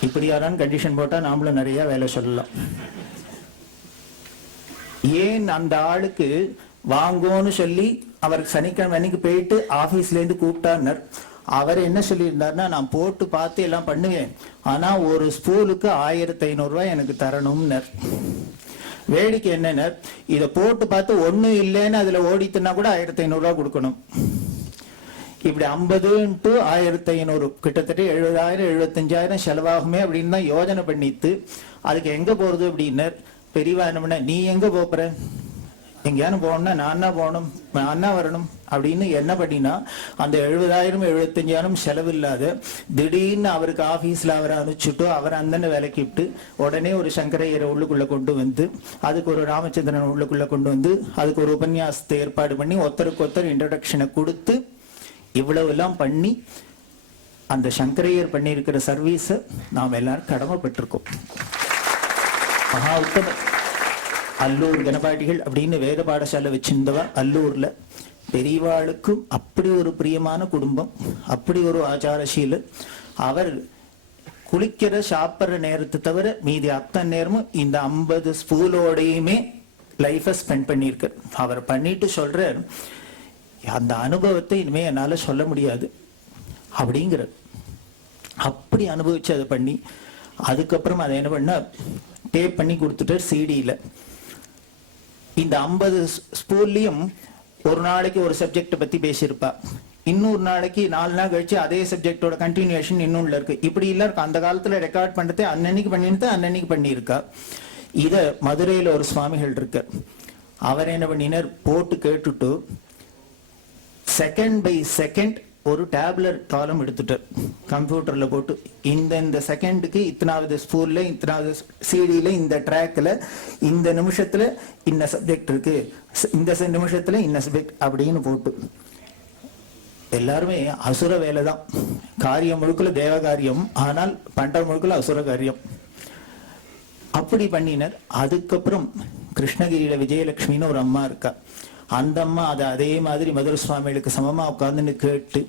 இப்படி யாரான்னு கண்டிஷன் போட்டா நாமளும் நிறைய வேலை சொல்லலாம். ஏன் அந்த ஆளுக்கு வாங்கோன்னு சொல்லி அவர் சனிக்கிழமை அன்னைக்கு போயிட்டு ஆபீஸ்ல இருந்து கூப்பிட்டார். அவர் என்ன சொல்லியிருந்தாருன்னா, நான் போட்டு பார்த்து எல்லாம் பண்ணுவேன், ஆனா ஒரு ஸ்பூலுக்கு 1500 ரூபாய் எனக்கு தரணும்னர். வேடிக்கை என்னன்னா, இதை போட்டு பார்த்து ஒண்ணும் இல்லைன்னு அதுல ஓடித்துனா கூட 1500 ரூபாய் கொடுக்கணும். இப்படி 50 × 1500 கிட்டத்தட்ட 70,000 75,000 செலவாகுமே அப்படின்னு தான் யோஜனை பண்ணிட்டு, அதுக்கு எங்க போறது அப்படின்னர். பெரியவா என்ன பண்ண, நீ எங்க போற, எங்கேயானு போகணும்னா நான் தான் போகணும், நான் தான் வரணும் அப்படின்னு என்ன பண்ணினா, அந்த 70,000 75,000 செலவில்லாத திடீர்னு அவருக்கு ஆபீஸ்ல அவரை அனுப்பிச்சுட்டு அவர் அந்த வேலைக்கு விட்டு உடனே ஒரு சங்கரையரை உள்ளுக்குள்ள கொண்டு வந்து, அதுக்கு ஒரு ராமச்சந்திரன் உள்ளுக்குள்ள கொண்டு வந்து, அதுக்கு ஒரு உபன்யாசத்தை ஏற்பாடு பண்ணி ஒருத்தருக்கு ஒருத்தர் இன்ட்ரடக்ஷனை கொடுத்து இவ்வளவு எல்லாம் பண்ணி அந்த சங்கரையர் பண்ணி இருக்கிற சர்வீஸ நாம் எல்லாரும் கடமைப்பட்டிருக்கோம். மகா உத்தமர். அல்லூர் கணபாட்டிகள் அப்படின்னு வேத பாடசாலை வச்சிருந்தவா அல்லூர்ல. பெரியவாளுக்கும் அப்படி ஒரு பிரியமான குடும்பம், அப்படி ஒரு ஆச்சாரசீலர். அவர் குளிக்கிற சாப்பிட்ற நேரத்தை தவிர மீதி அத்தனை நேரமும் இந்த 50 ஸ்பூலோடையுமே லைஃபை ஸ்பெண்ட் பண்ணியிருக்க. அவர் பண்ணிட்டு சொல்றார், அந்த அனுபவத்தை இனிமே என்னால சொல்ல முடியாது அப்படிங்கிற. அப்படி அனுபவிச்சு அதை பண்ணி அதுக்கப்புறம் அதை என்ன பண்ண டேப் பண்ணி கொடுத்துட்டு சிடியில இந்த 50 ஸ்பூல்லையும் ஒரு நாளைக்கு ஒரு சப்ஜெக்ட் பத்தி பேசியிருப்பா, இன்னொரு நாளைக்கு 4 நாள் கழிச்சு அதே சப்ஜெக்டோட கண்டினியூஷன் இன்னொன்னு இருக்கு. இப்படி இல்ல இருக்கு. அந்த காலத்துல ரெக்கார்ட் பண்ணிட்டு அன்னன்னைக்கு பண்ணிட்டு அன்னன்னைக்கு பண்ணியிருக்கா. இத மதுரையில ஒரு சுவாமிகள் இருக்கு, அவர் என்ன பண்ணினார், போட்டு கேட்டுட்டு செகண்ட் பை செகண்ட் ஒரு டேப்லெட் காலம் எடுத்துட்டார் கம்ப்யூட்டர்ல போட்டு. இந்த செகண்டுக்கு இத்தனாவது ஸ்பூல்ல இத்தனாவது சிடியில இந்த ட்ராக்ல இந்த நிமிஷத்துல இன்ன சப்ஜெக்ட் இருக்கு, இந்த நிமிஷத்துல இன்ன சப்ஜெக்ட் அப்படின்னு போட்டு. எல்லாருமே அசுர வேலை தான். காரியம் முழுக்கல தேவ காரியம், ஆனால் பண்ட முழுக்கல அசுர காரியம். அப்படி பண்ணினர். அதுக்கப்புறம் கிருஷ்ணகிரியில விஜயலட்சுமின்னு ஒரு அம்மா இருக்கா. அந்த அம்மா அதை அதே மாதிரி மதுரை சுவாமிகளுக்கு சமமா உட்கார்ந்துன்னு கேட்டு,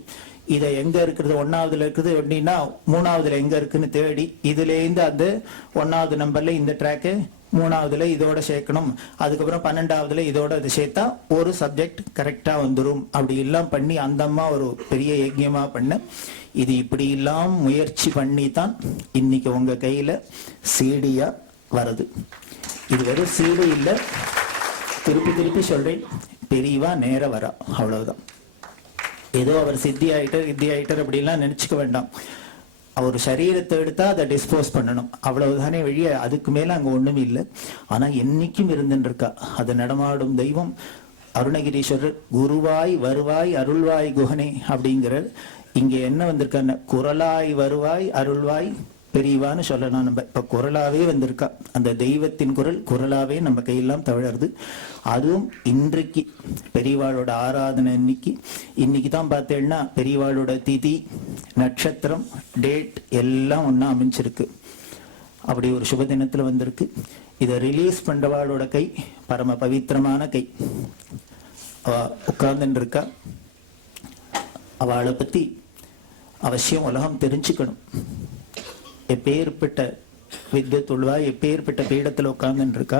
இதை எங்க இருக்கிறது, 1ஆவதுல இருக்குது அப்படின்னா 3ஆவதுல எங்க இருக்குன்னு தேடி, இதுல இருந்து அந்த 1ஆவது நம்பர்ல இந்த ட்ராக்கு 3ஆவதுல இதோட சேர்க்கணும், அதுக்கப்புறம் 12ஆவதுல இதோட அது சேர்த்தா ஒரு சப்ஜெக்ட் கரெக்டா வந்துடும். அப்படி எல்லாம் பண்ணி அந்த அம்மா ஒரு பெரிய யஜ்யமா பண்ண. இது இப்படி எல்லாம் முயற்சி பண்ணி தான் இன்னைக்கு உங்க கையில சீடியா வருது. இது வெறும் சீடி இல்ல, திருப்பி திருப்பி சொல்றேன், பெரியவா நேர வரா, அவ்வளவுதான். ஏதோ அவர் சித்தி ஆயிட்டார் அப்படின்லாம் நினைச்சுக்க வேண்டாம். அவர் சரீரத்தை எடுத்தா அதை டிஸ்போஸ் பண்ணணும், அவ்வளவுதானே வழிய. அதுக்கு மேல அங்க ஒண்ணுமே இல்லை. ஆனா என்னைக்கும் இருந்துட்டு இருக்கா. அது நடமாடும் தெய்வம் அருணகிரீஸ்வரர். குருவாய் வருவாய் அருள்வாய் குஹனே அப்படிங்கிறார். இங்க என்ன வந்திருக்கான்னு, குரலாய் வருவாய் அருள்வாய் பெரியவான்னு சொல்லலாம். நம்ம இப்ப குரலாவே வந்திருக்கா. அந்த தெய்வத்தின் குரல் குரலாவே நம்ம கையெல்லாம் தவழருது. அதுவும் இன்றைக்கு பெரியவாளோட ஆராதனை இன்னைக்கு தான் பார்த்தேன்னா பெரியவாளோட திதி நட்சத்திரம் டேட் எல்லாம் ஒன்னா அமைஞ்சிருக்கு. அப்படி ஒரு சுப தினத்துல வந்திருக்கு. இதை ரிலீஸ் பண்றவாளோட கை பரம பவித்திரமான கை. அவ உட்கார்ந்துட்டு இருக்கா. அவளை பத்தி அவசியம் உலகம் தெரிஞ்சுக்கணும். எப்பேற்பட்ட வித்வத் உள்ளவா, எப்பேற்பட்ட பீடத்துல உட்கார்ந்துட்டு இருக்கா,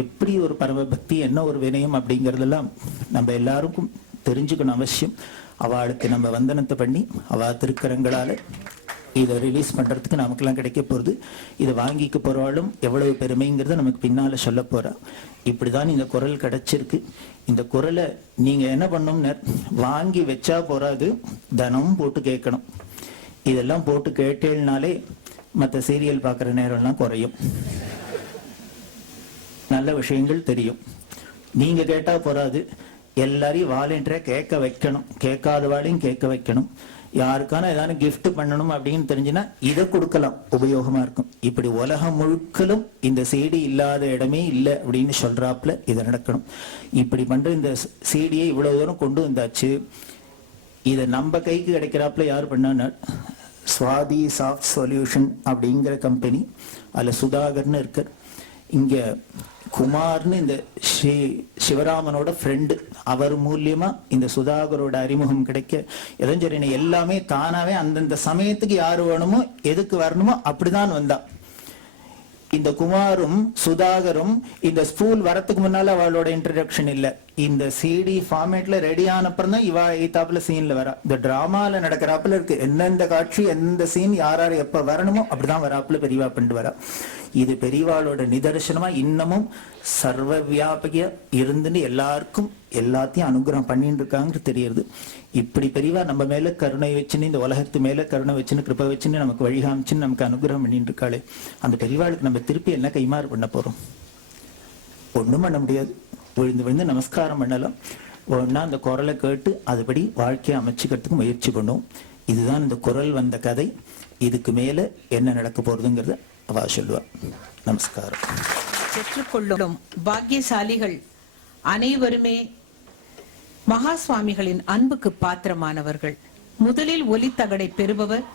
எப்படி ஒரு பரம பக்தி, என்ன ஒரு வினயம் அப்படிங்கறதெல்லாம் நம்ம எல்லாருக்கும் தெரிஞ்சுக்கணும் அவசியம். அவளுக்கு நம்ம வந்தனத்தை பண்ணி அவ திருக்கரங்களால இதை ரிலீஸ் பண்ணுறதுக்கு நமக்கெல்லாம் கிடைக்க போகிறது. இதை வாங்கிக்க போகிறவாளும் எவ்வளவு பெருமைங்கிறத நமக்கு பின்னால் சொல்ல போகிறா. இப்படி தான் இந்த குரல் கிடச்சிருக்கு. இந்த குரலை நீங்கள் என்ன பண்ணணும்னு வாங்கி வச்சா போகாது, தினமும் போட்டு கேட்கணும். இதெல்லாம் போட்டு கேட்டேனாலே மற்ற சீரியல் பார்க்குற நேரம்லாம் குறையும், நல்ல விஷயங்கள் தெரியும். நீங்கள் கேட்டால் போகாது, எல்லாரையும் வாலண்டியராக கேட்க வைக்கணும். கேட்காதவாளையும் கேட்க வைக்கணும். யாருக்கான ஏதாவது கிஃப்ட் பண்ணணும் அப்படின்னு தெரிஞ்சுன்னா இதை கொடுக்கலாம், உபயோகமா இருக்கும். இப்படி உலகம் முழுக்கலும் இந்த CD இல்லாத இடமே இல்லை அப்படின்னு சொல்றாப்புல இதை நடக்கணும். இப்படி பண்ற இந்த CDயை இவ்வளவு தூரம் கொண்டு வந்தாச்சு. இதை நம்ம கைக்கு கிடைக்கிறாப்புல யார் பண்ணா, சுவாதி சாஃப்ட் சொல்யூஷன் அப்படிங்கிற கம்பெனி, அதில் சுதாகர்னு இருக்கார். இங்க குமார்னு இந்த சிவராமனோட ஃப்ரெண்டு, அவர் மூலியமா இந்த சுதாகரோட அறிமுகம் கிடைக்க இளைஞரினை எல்லாமே தானாவே அந்தந்த சமயத்துக்கு யாரு வேணுமோ எதுக்கு வரணுமோ அப்படிதான் வந்தா. இந்த குமாரும் சுதாகரும் இந்த ஸ்கூல் வரத்துக்கு முன்னால அவளோட இன்ட்ரடக்ஷன் இல்ல. இந்த CD ஃபார்மேட்ல ரெடி ஆனப்புறம் தான் இவா எய்தாப்புல சீன்ல வரா. இந்த டிராமால நடக்கிறாப்புல இருக்கு, எந்தெந்த காட்சி எந்த சீன் யார் யார் எப்ப வரணுமோ அப்படிதான் வராப்புல பெரியவா பண்ணிட்டு வரா. இது பெரியவாளோட நிதர்சனமா இன்னமும் சர்வ வியாபகியா இருந்துன்னு எல்லாருக்கும் எல்லாத்தையும் அனுகிரகம் பண்ணிட்டு இருக்காங்க தெரியுது. இப்படி பெரியவா நம்ம மேல கருணை வச்சுன்னு, இந்த உலகத்து மேல கருணை வச்சுன்னு, கிருப்பை வச்சுன்னு, நமக்கு வழிகாமிச்சுன்னு நமக்கு அனுகிரகம் பண்ணிட்டு இருக்காளே, அந்த பெரியவாளுக்கு நம்ம திருப்பி என்ன கைமாறு பண்ண போறோம்? ஒண்ணும் பண்ண முடியாது. விழுந்து விழுந்து நமஸ்காரம் பண்ணலாம். ஒன்னா அந்த குரலை கேட்டு அதுபடி வாழ்க்கையை அமைச்சுக்கிறதுக்கு முயற்சி பண்ணுவோம். இதுதான் இந்த குரல் வந்த கதை. இதுக்கு மேல என்ன நடக்க போறதுங்கிறத அவ சொல்லுவா. நமஸ்காரம். பெற்றுக்கொள்ளும் பாக்கியசாலிகள் அனைவருமே மகா சுவாமிகளின் அன்புக்கு பாத்திரமானவர்கள். முதலில் ஒலித்தகடை பெறுபவர்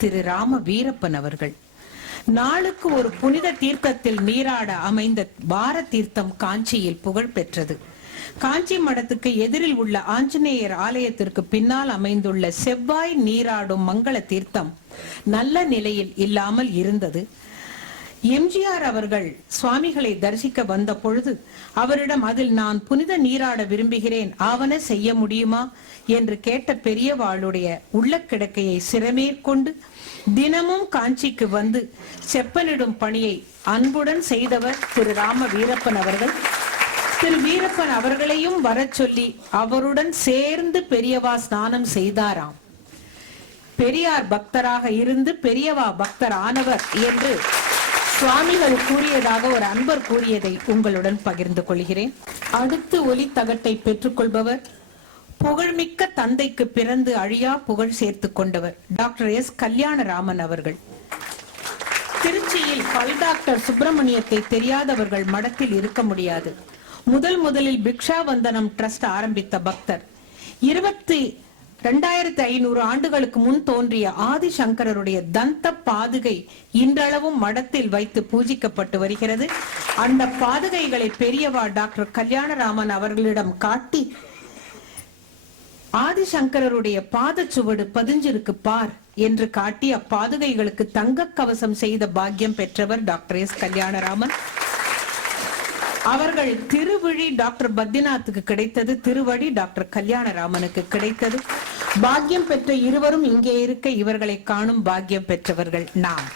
திரு ராம வீரப்பன் அவர்கள். நாளுக்கு ஒரு புனித தீர்த்தத்தில் நீராட அமைந்த பார தீர்த்தம் காஞ்சியில் புகழ் பெற்றது. காஞ்சி மடத்துக்கு எதிரில் உள்ள ஆஞ்சநேயர் ஆலயத்திற்கு பின்னால் அமைந்துள்ள செவ்வாய் நீராடும் மங்கள தீர்த்தம் நல்ல நிலையில் இல்லாமல் இருந்தது. எம்ஜிஆர் அவர்கள் சுவாமிகளை தரிசிக்க வந்த பொழுது அவரிடம் அதில் நான் புனித நீராட விரும்புகிறேன், ஆவன செய்ய முடியுமா என்று கேட்ட பெரியவாளுடைய உள்ள கிடக்கையை சிறமேற்கொண்டு தினமும் காஞ்சிக்கு வந்து செப்பனிடும் பணியை அன்புடன் செய்தவர் திரு ராம வீரப்பன் அவர்கள். திரு வீரப்பன் அவர்களையும் வர சொல்லி அவருடன் சேர்ந்து பெரியவா ஸ்நானம் செய்தாராம். பெரியார் பக்தராக இருந்து பெரியவா பக்தர் ஆனவர் என்று சுவாமிகள் கூறியதாக ஒரு அன்பர் கூறியதை உங்களுடன் பகிர்ந்து கொள்கிறேன். அடுத்து ஒலி தகட்டை பெற்றுக்கொள்பவர் புகழ்மிக்க தந்தைக்கு பிறந்து அழியா புகழ் சேர்த்து கொண்டவர் டாக்டர் எஸ் கல்யாணராமன் அவர்கள். திருச்சியில் பல் டாக்டர் சுப்பிரமணியத்தை தெரியாதவர்கள் மடத்தில் இருக்க முடியாது. முதலில் பிக்ஷா வந்தனம் ட்ரஸ்ட் ஆரம்பித்த பக்தர். 2500 ஆண்டுகளுக்கு முன் தோன்றிய ஆதிசங்கரருடைய தந்த பாதுகை இன்றளவும் மடத்தில் வைத்து பூஜிக்கப்பட்டு வருகிறது. அந்த பாதுகைகளை பெரியவா டாக்டர் கல்யாணராமன் அவர்களிடம் காட்டி, ஆதிசங்கரருடைய பாதச்சுவடு பதிஞ்சிருக்கு பார் என்று காட்டி அப்பாதுகைகளுக்கு தங்க கவசம் செய்த பாக்கியம் பெற்றவர் டாக்டர் எஸ் கல்யாணராமன் அவர்கள். திருவிழி டாக்டர் பத்ரிநாத்துக்கு கிடைத்தது, திருவடி டாக்டர் கல்யாணராமனுக்கு கிடைத்தது. பாக்கியம் பெற்ற இருவரும் இங்கே இருக்க இவர்களை காணும் பாக்கியம் பெற்றவர்கள் நாம்.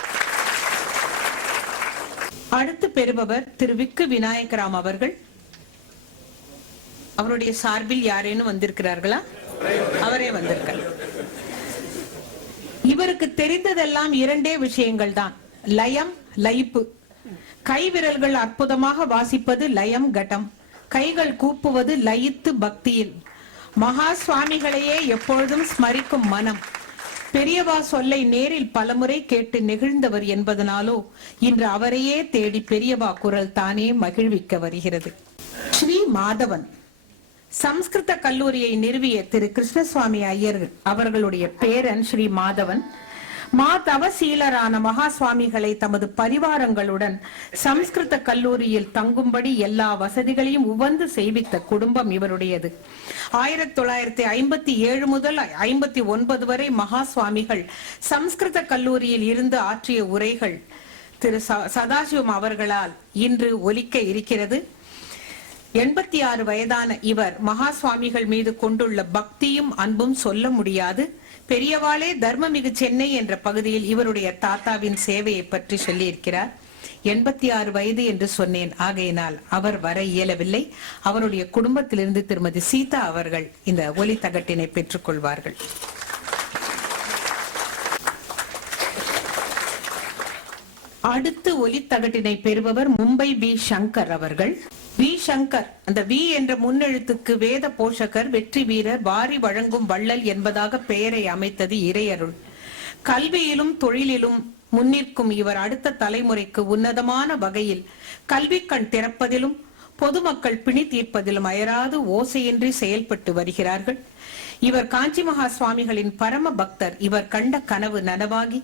அடுத்து பெறுபவர் திரு விக்கு விநாயகராம் அவர்கள். அவருடைய சார்பில் யாரேனும் வந்திருக்கிறார்களா? அவரே வந்திருக்கார். இவருக்கு தெரிந்ததெல்லாம் 2 விஷயங்கள் தான், லயம், லயிப்பு. கை விரல்கள் அற்புதமாக வாசிப்பது லயம் கட்டம், கைகள் கூப்புவது லயித்து பக்தியில். மகா சுவாமிகளையே எப்பொழுதும் ஸ்மரிக்கும் மனம். பெரியவா சொல்லை நேரில் பலமுறை கேட்டு நெகிழ்ந்தவர் என்பதனாலோ இன்று அவரையே தேடி பெரியவா குரல் தானே மகிழ்விக்க வருகிறது. ஸ்ரீ மாதவன் சம்ஸ்கிருத கல்லூரியை நிறுவிய திரு கிருஷ்ணசுவாமி ஐயர் அவர்களுடைய பேரன் ஸ்ரீ மாதவன் தவசீலரான மகா சுவாமிகளை தமது பரிவாரங்களுடன் சம்ஸ்கிருத கல்லூரியில் தங்கும்படி எல்லா வசதிகளையும் உவந்து செய்வித்த குடும்பம் இவருடையது. 1957 முதல் 59 வரை மகா சுவாமிகள் சம்ஸ்கிருத கல்லூரியில் இருந்து ஆற்றிய உரைகள் திரு சதாசிவம் அவர்களால் இன்று ஒலிக்க இருக்கிறது. 86 வயதான இவர் மகா சுவாமிகள் மீது கொண்டுள்ள பக்தியும் அன்பும் சொல்ல முடியாது. பெரியவாளே தர்மமிகு சென்னை என்ற பகுதியில் இவருடைய தாத்தாவின் சேவையை பற்றி சொல்லியிருக்கிறார். 86 வயது என்று சொன்னேன், ஆகையினால் அவர் வர இயலவில்லை. அவருடைய குடும்பத்திலிருந்து திருமதி சீதா அவர்கள் இந்த ஒலி தகட்டினை பெற்றுக் கொள்வார்கள். அடுத்து ஒலி தகட்டினை பெறுபவர் மும்பை வி சங்கர் அவர்கள். வி சங்கர், அந்த வி என்ற முன்னெழுத்துக்கு வேத போஷகர், வெற்றி வீரர், வாரி வழங்கும் வள்ளல் என்பதாக பெயரை அமைத்தது இறையருள். கல்வியிலும் தொழிலிலும் முன்னிற்கும் இவர் அடுத்த தலைமுறைக்கு உன்னதமான வகையில் கல்வி கண் திறப்பதிலும் பொதுமக்கள் பிணி தீர்ப்பதிலும் அயராது ஓசையின்றி செயல்பட்டு வருகிறார்கள். இவர் காஞ்சி மகா சுவாமிகளின் பரம பக்தர். இவர் கண்ட கனவு நனவாகி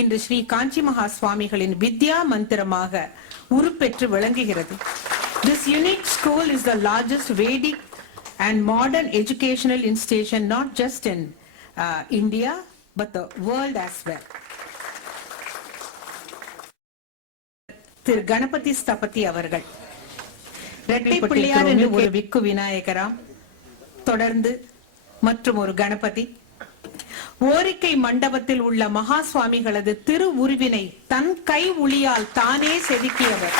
இன்று ஸ்ரீ காஞ்சி மகா சுவாமிகளின் வித்யா மந்திரமாக உருப்பெற்று விளங்குகிறது. This unique school is the largest Vedic and modern educational institution not just in India but the world as well. திரு கணபதி ஸ்தபதி அவர்கள் இரட்டை பிள்ளையார் என்று ஒரு விக்கு விநாயகராம், தொடர்ந்து மற்றும் ஒரு கணபதி. ஓரிக்கை மண்டபத்தில் உள்ள மகா சுவாமிகளது திரு உருவினை தன் கை ஒளியால் தானே செதுக்கியவர்.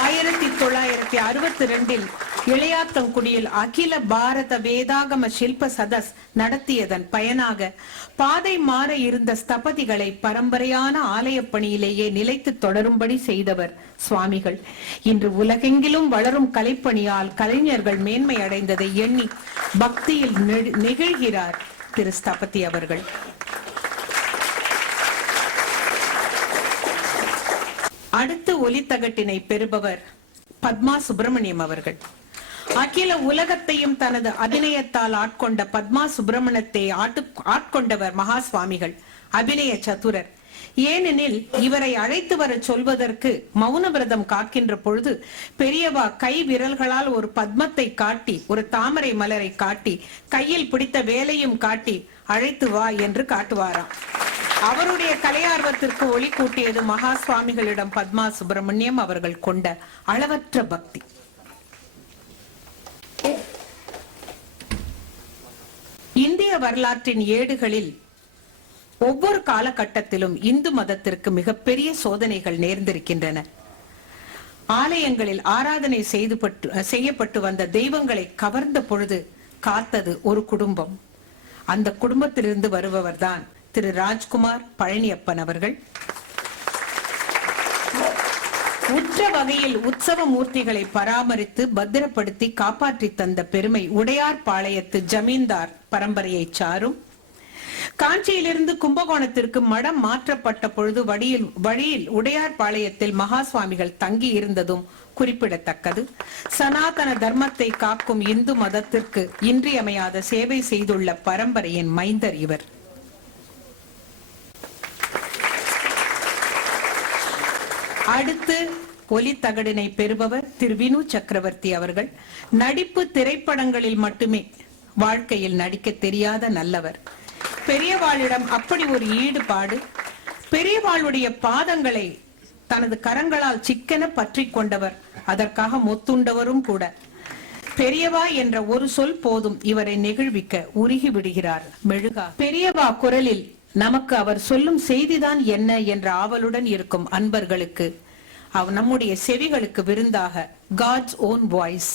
1962 இளையாத்தங்குடியில் அகில பாரத வேதாகம சில்ப சதஸ் நடத்தியதன் பயனாக பாதை மாற இருந்த ஸ்தபதிகளை பரம்பரையான ஆலய பணியிலேயே நிலைத்து தொடரும்படி செய்தவர் சுவாமிகள். இன்று உலகெங்கிலும் வளரும் கலைப்பணியால் கலைஞர்கள் மேன்மை அடைந்ததை எண்ணி பக்தியில் நெகிழ்கிறார் திரு ஸ்தபதி அவர்கள். அடுத்து ஒலித்தகட்டினை பெறுபவர் பத்மா சுப்பிரமணியம் அவர்கள். அகில உலகத்தையும் தனது அபிநயத்தால் ஆட்கொண்ட பத்மா சுப்பிரமணியத்தை ஆட்கொண்டவர் மகா சுவாமிகள். அபிநய சதுரர். ஏனெனில் இவரை அழைத்து வர சொல்வதற்கு மௌன விரதம் காக்கின்ற பொழுது பெரியவா கை விரல்களால் ஒரு பத்மத்தை காட்டி, ஒரு தாமரை மலரை காட்டி, கையில் பிடித்த வேலையும் காட்டி அழைத்து வா என்று காட்டுவாராம். அவருடைய கலையார்வத்திற்கு ஒளி கூட்டியது மகா சுவாமிகளிடம் பத்மா சுப்பிரமணியம் அவர்கள் கொண்ட அளவற்ற பக்தி. இந்திய வரலாற்றின் ஏடுகளில் ஒவ்வொரு காலகட்டத்திலும் இந்து மதத்திற்கு மிகப்பெரிய சோதனைகள் நேர்ந்திருக்கின்றன. ஆலயங்களில் ஆராதனை செய்யப்பட்டு வந்த தெய்வங்களை கவர்ந்த பொழுது காத்தது ஒரு குடும்பம். அந்த குடும்பத்திலிருந்து வருபவர் தான் திரு ராஜ்குமார் பழனியப்பன் அவர்கள். உற்ற வகையில் உற்சவ மூர்த்திகளை பராமரித்து பத்திரப்படுத்தி காப்பாற்றி தந்த பெருமை உடையார் பாளையத்து ஜமீன்தார் பரம்பரையை சாரும். காஞ்சியிலிருந்து கும்பகோணத்திற்கு மடம் மாற்றப்பட்ட பொழுது வழியில் உடையார் பாளையத்தில் மகா சுவாமிகள் தங்கி இருந்ததும் குறிப்பிடத்தக்கது. சனாதன தர்மத்தை காக்கும் இந்து மதத்திற்கு இன்றியமையாத சேவை செய்துள்ள பரம்பரையின் மைந்தர் இவர். அடுத்து ஒலி தகடினை பெறுபவர் திரு வினு சக்கரவர்த்தி அவர்கள். நடிப்பு திரைப்படங்களில் மட்டுமே, வாழ்க்கையில் நடிக்க தெரியாத நல்லவர். பெரியவாளிடம் அப்படி ஒரு ஈடுபாடு. பெரியவாளுடைய பாதங்களை தனது கரங்களால் சிக்கென பற்றி கொண்டவர், அதற்காக மொத்துண்டவரும் கூட. பெரியவா என்ற ஒரு சொல் போதும் இவரை நெகிழ்விக்க உருகி விடுகிறார் மெழுகா. பெரியவா குரலில் நமக்கு அவர் சொல்லும் செய்திதான் என்ன என்ற ஆவலுடன் இருக்கும் அன்பர்களுக்கு நம்முடைய செவிகளுக்கு விருந்தாக God's own voice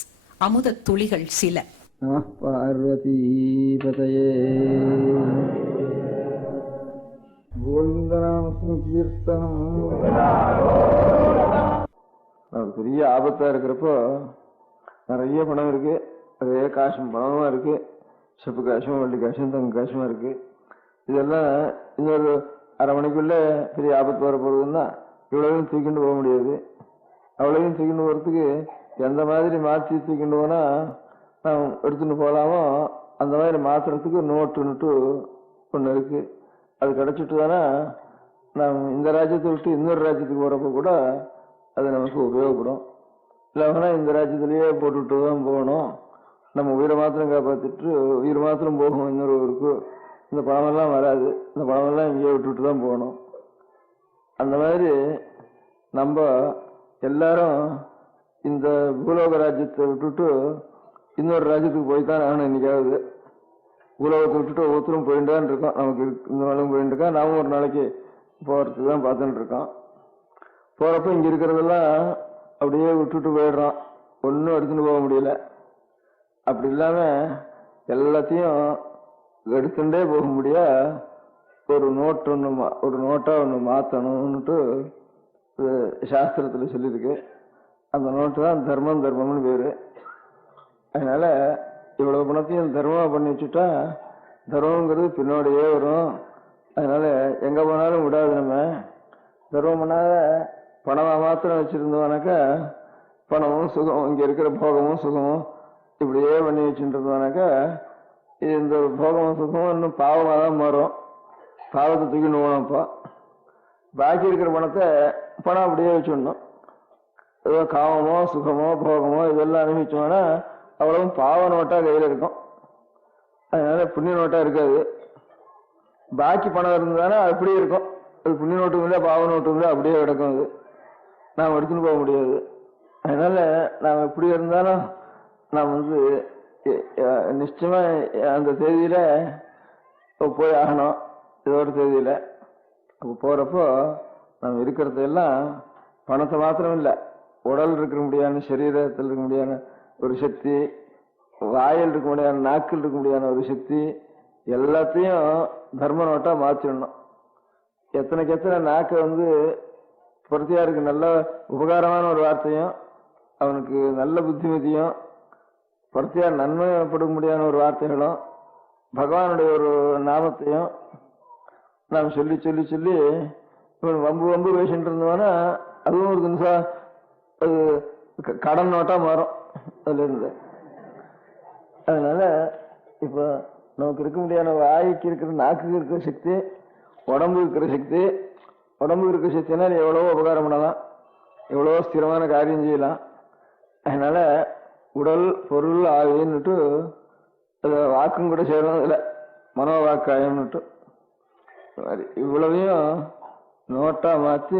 அமுத துளிகள் சில. பார்வதி பதயே பெரிய ஆபத்தா இருக்கிறப்போ நிறைய பணம் இருக்கு, நிறைய காசும் பணமா இருக்கு, செப்பு காசும் வெள்ளி காசும் தங்க காசுமா இருக்கு. இதெல்லாம் இன்னொரு அரை மணிக்குள்ள பெரிய ஆபத்து வர போறதுன்னா இவ்வளவையும் தூக்கிட்டு போக முடியாது. அவ்வளவையும் தூக்கிட்டு போறதுக்கு எந்த மாதிரி மாற்றி தூக்கிட்டு போனா நாம் எடுத்துட்டு போகலாமோ அந்த மாதிரி மாத்துறதுக்கு நோட்டு ஒன்று இருக்கு. அது கிடைச்சிட்டு தானே நாம் இந்த ராஜ்யத்தை விட்டு இன்னொரு ராஜ்யத்துக்கு போறப்ப கூட அது நமக்கு உபயோகப்படும். இல்லைன்னா இந்த ராஜ்யத்திலேயே போட்டுவிட்டு தான் போகணும், நம்ம உயிரை மாத்திரம் காப்பாற்றிட்டு உயிர் மாத்திரம் போகும் இன்னொரு ஊருக்கு, இந்த பணமெல்லாம் வராது, இந்த பணமெல்லாம் இங்கேயே விட்டுட்டு தான் போகணும். அந்த மாதிரி நம்ம எல்லாரும் இந்த பூலோக ராஜ்யத்தை விட்டுட்டு இன்னொரு ராஜ்யத்துக்கு போய்தான் ஆகணும். இன்னைக்காவது உலகத்தை விட்டுட்டு ஒவ்வொருத்தரும் போயிட்டான்னு இருக்கோம். நமக்கு இந்த நாளும் போயிட்டு இருக்கோம், நாமும் ஒரு நாளைக்கு போகிறதுக்கு தான் பார்த்துட்டு இருக்கோம். போகிறப்ப இங்கே இருக்கிறதெல்லாம் அப்படியே விட்டுட்டு போயிடுறோம், ஒன்றும் எடுத்துன்னு போக முடியல. அப்படி இல்லாமல் எல்லாத்தையும் எடுத்துட்டே போக முடிய ஒரு நோட்டாக ஒன்று மாற்றணும்னுட்டு சாஸ்திரத்தில் சொல்லியிருக்கு. அந்த நோட்டு தான் தர்மம்னு பேர். அதனால் இவ்வளோ பணத்தையும் தர்மமாக பண்ணி வச்சுட்டா தர்மங்கிறது பின்னோடையே வரும். அதனால் எங்கே போனாலும் விடாது. நம்ம தர்மம் பண்ணாத பணமாக மாத்திரம் வச்சுருந்தோம்னாக்கா பணமும் சுகமும், இங்கே இருக்கிற போகமும் சுகமும் இப்படியே பண்ணி வச்சுருந்தோம்னாக்கா இந்த போகமும் சுகமும் இன்னும் பாவமாக தான் மாறும். பாவத்தை தூக்கின்னு போனோம்ப்பா. பாக்கி இருக்கிற பணத்தை பணம் அப்படியே வச்சுடணும். ஏதோ காமமோ சுகமோ போகமோ இதெல்லாம் அனுபவிச்சோம்னா அவ்வளவும் பாவ நோட்டாக கையில் இருக்கும். அதனால புண்ணிய நோட்டாக இருக்காது. பாக்கி பணம் இருந்ததுன்னா அப்படியே இருக்கும். அது புண்ணிய நோட்டும் இல்லை பாவ நோட்டும் இல்லை, அப்படியே கிடக்கும். அது நாம் எடுத்துன்னு போக முடியாது. அதனால நாம் எப்படி இருந்தாலும் நாம் நிச்சயமா அந்த தேதியில போய் ஆகணும். இதோட தேதியில அப்போ போறப்போ நம்ம இருக்கிறதெல்லாம் பணத்தை மாத்திரம் இல்லை, உடல் இருக்க முடியாத, சரீரத்தில் இருக்க முடியாத ஒரு சக்தி, வாயில் இருக்க முடியாத, நாக்கில் இருக்க முடியாத ஒரு சக்தி, எல்லாத்தையும் தர்ம நோட்டா மாற்றிடணும். எத்தனைக்கு எத்தனை நாக்கை பொருத்தியாருக்கு நல்ல உபகாரமான ஒரு வார்த்தையும், அவனுக்கு நல்ல புத்திமதியும், பொருத்தியார் நன்மைப்பட முடியாத ஒரு வார்த்தைகளும், பகவானுடைய ஒரு நாமத்தையும் நாம் சொல்லி சொல்லி சொல்லி இவன் வம்பு பேசிட்டு இருந்தோம்னா அதுவும் ஒரு நிமிஷம் அது கடன் நோட்டா மாறும் அதுல இருந்து. அதனால இப்போ நமக்கு இருக்க முடியாத வாய்க்கு இருக்கிற, நாக்குக்கு இருக்கிற சக்தி, உடம்பு இருக்கிற சக்தி, உடம்பு இருக்கிற சக்தினா எவ்வளவோ உபகாரம் பண்ணலாம், எவ்வளவோ ஸ்திரமான காரியம் செய்யலாம். அதனால உடல் பொருள் ஆவின்னுட்டு அதை வாக்கும் கூட சேரணும். இல்லை மனோவாக்காயம்னுட்டு இவ்வளவையும் நோட்டா மாற்றி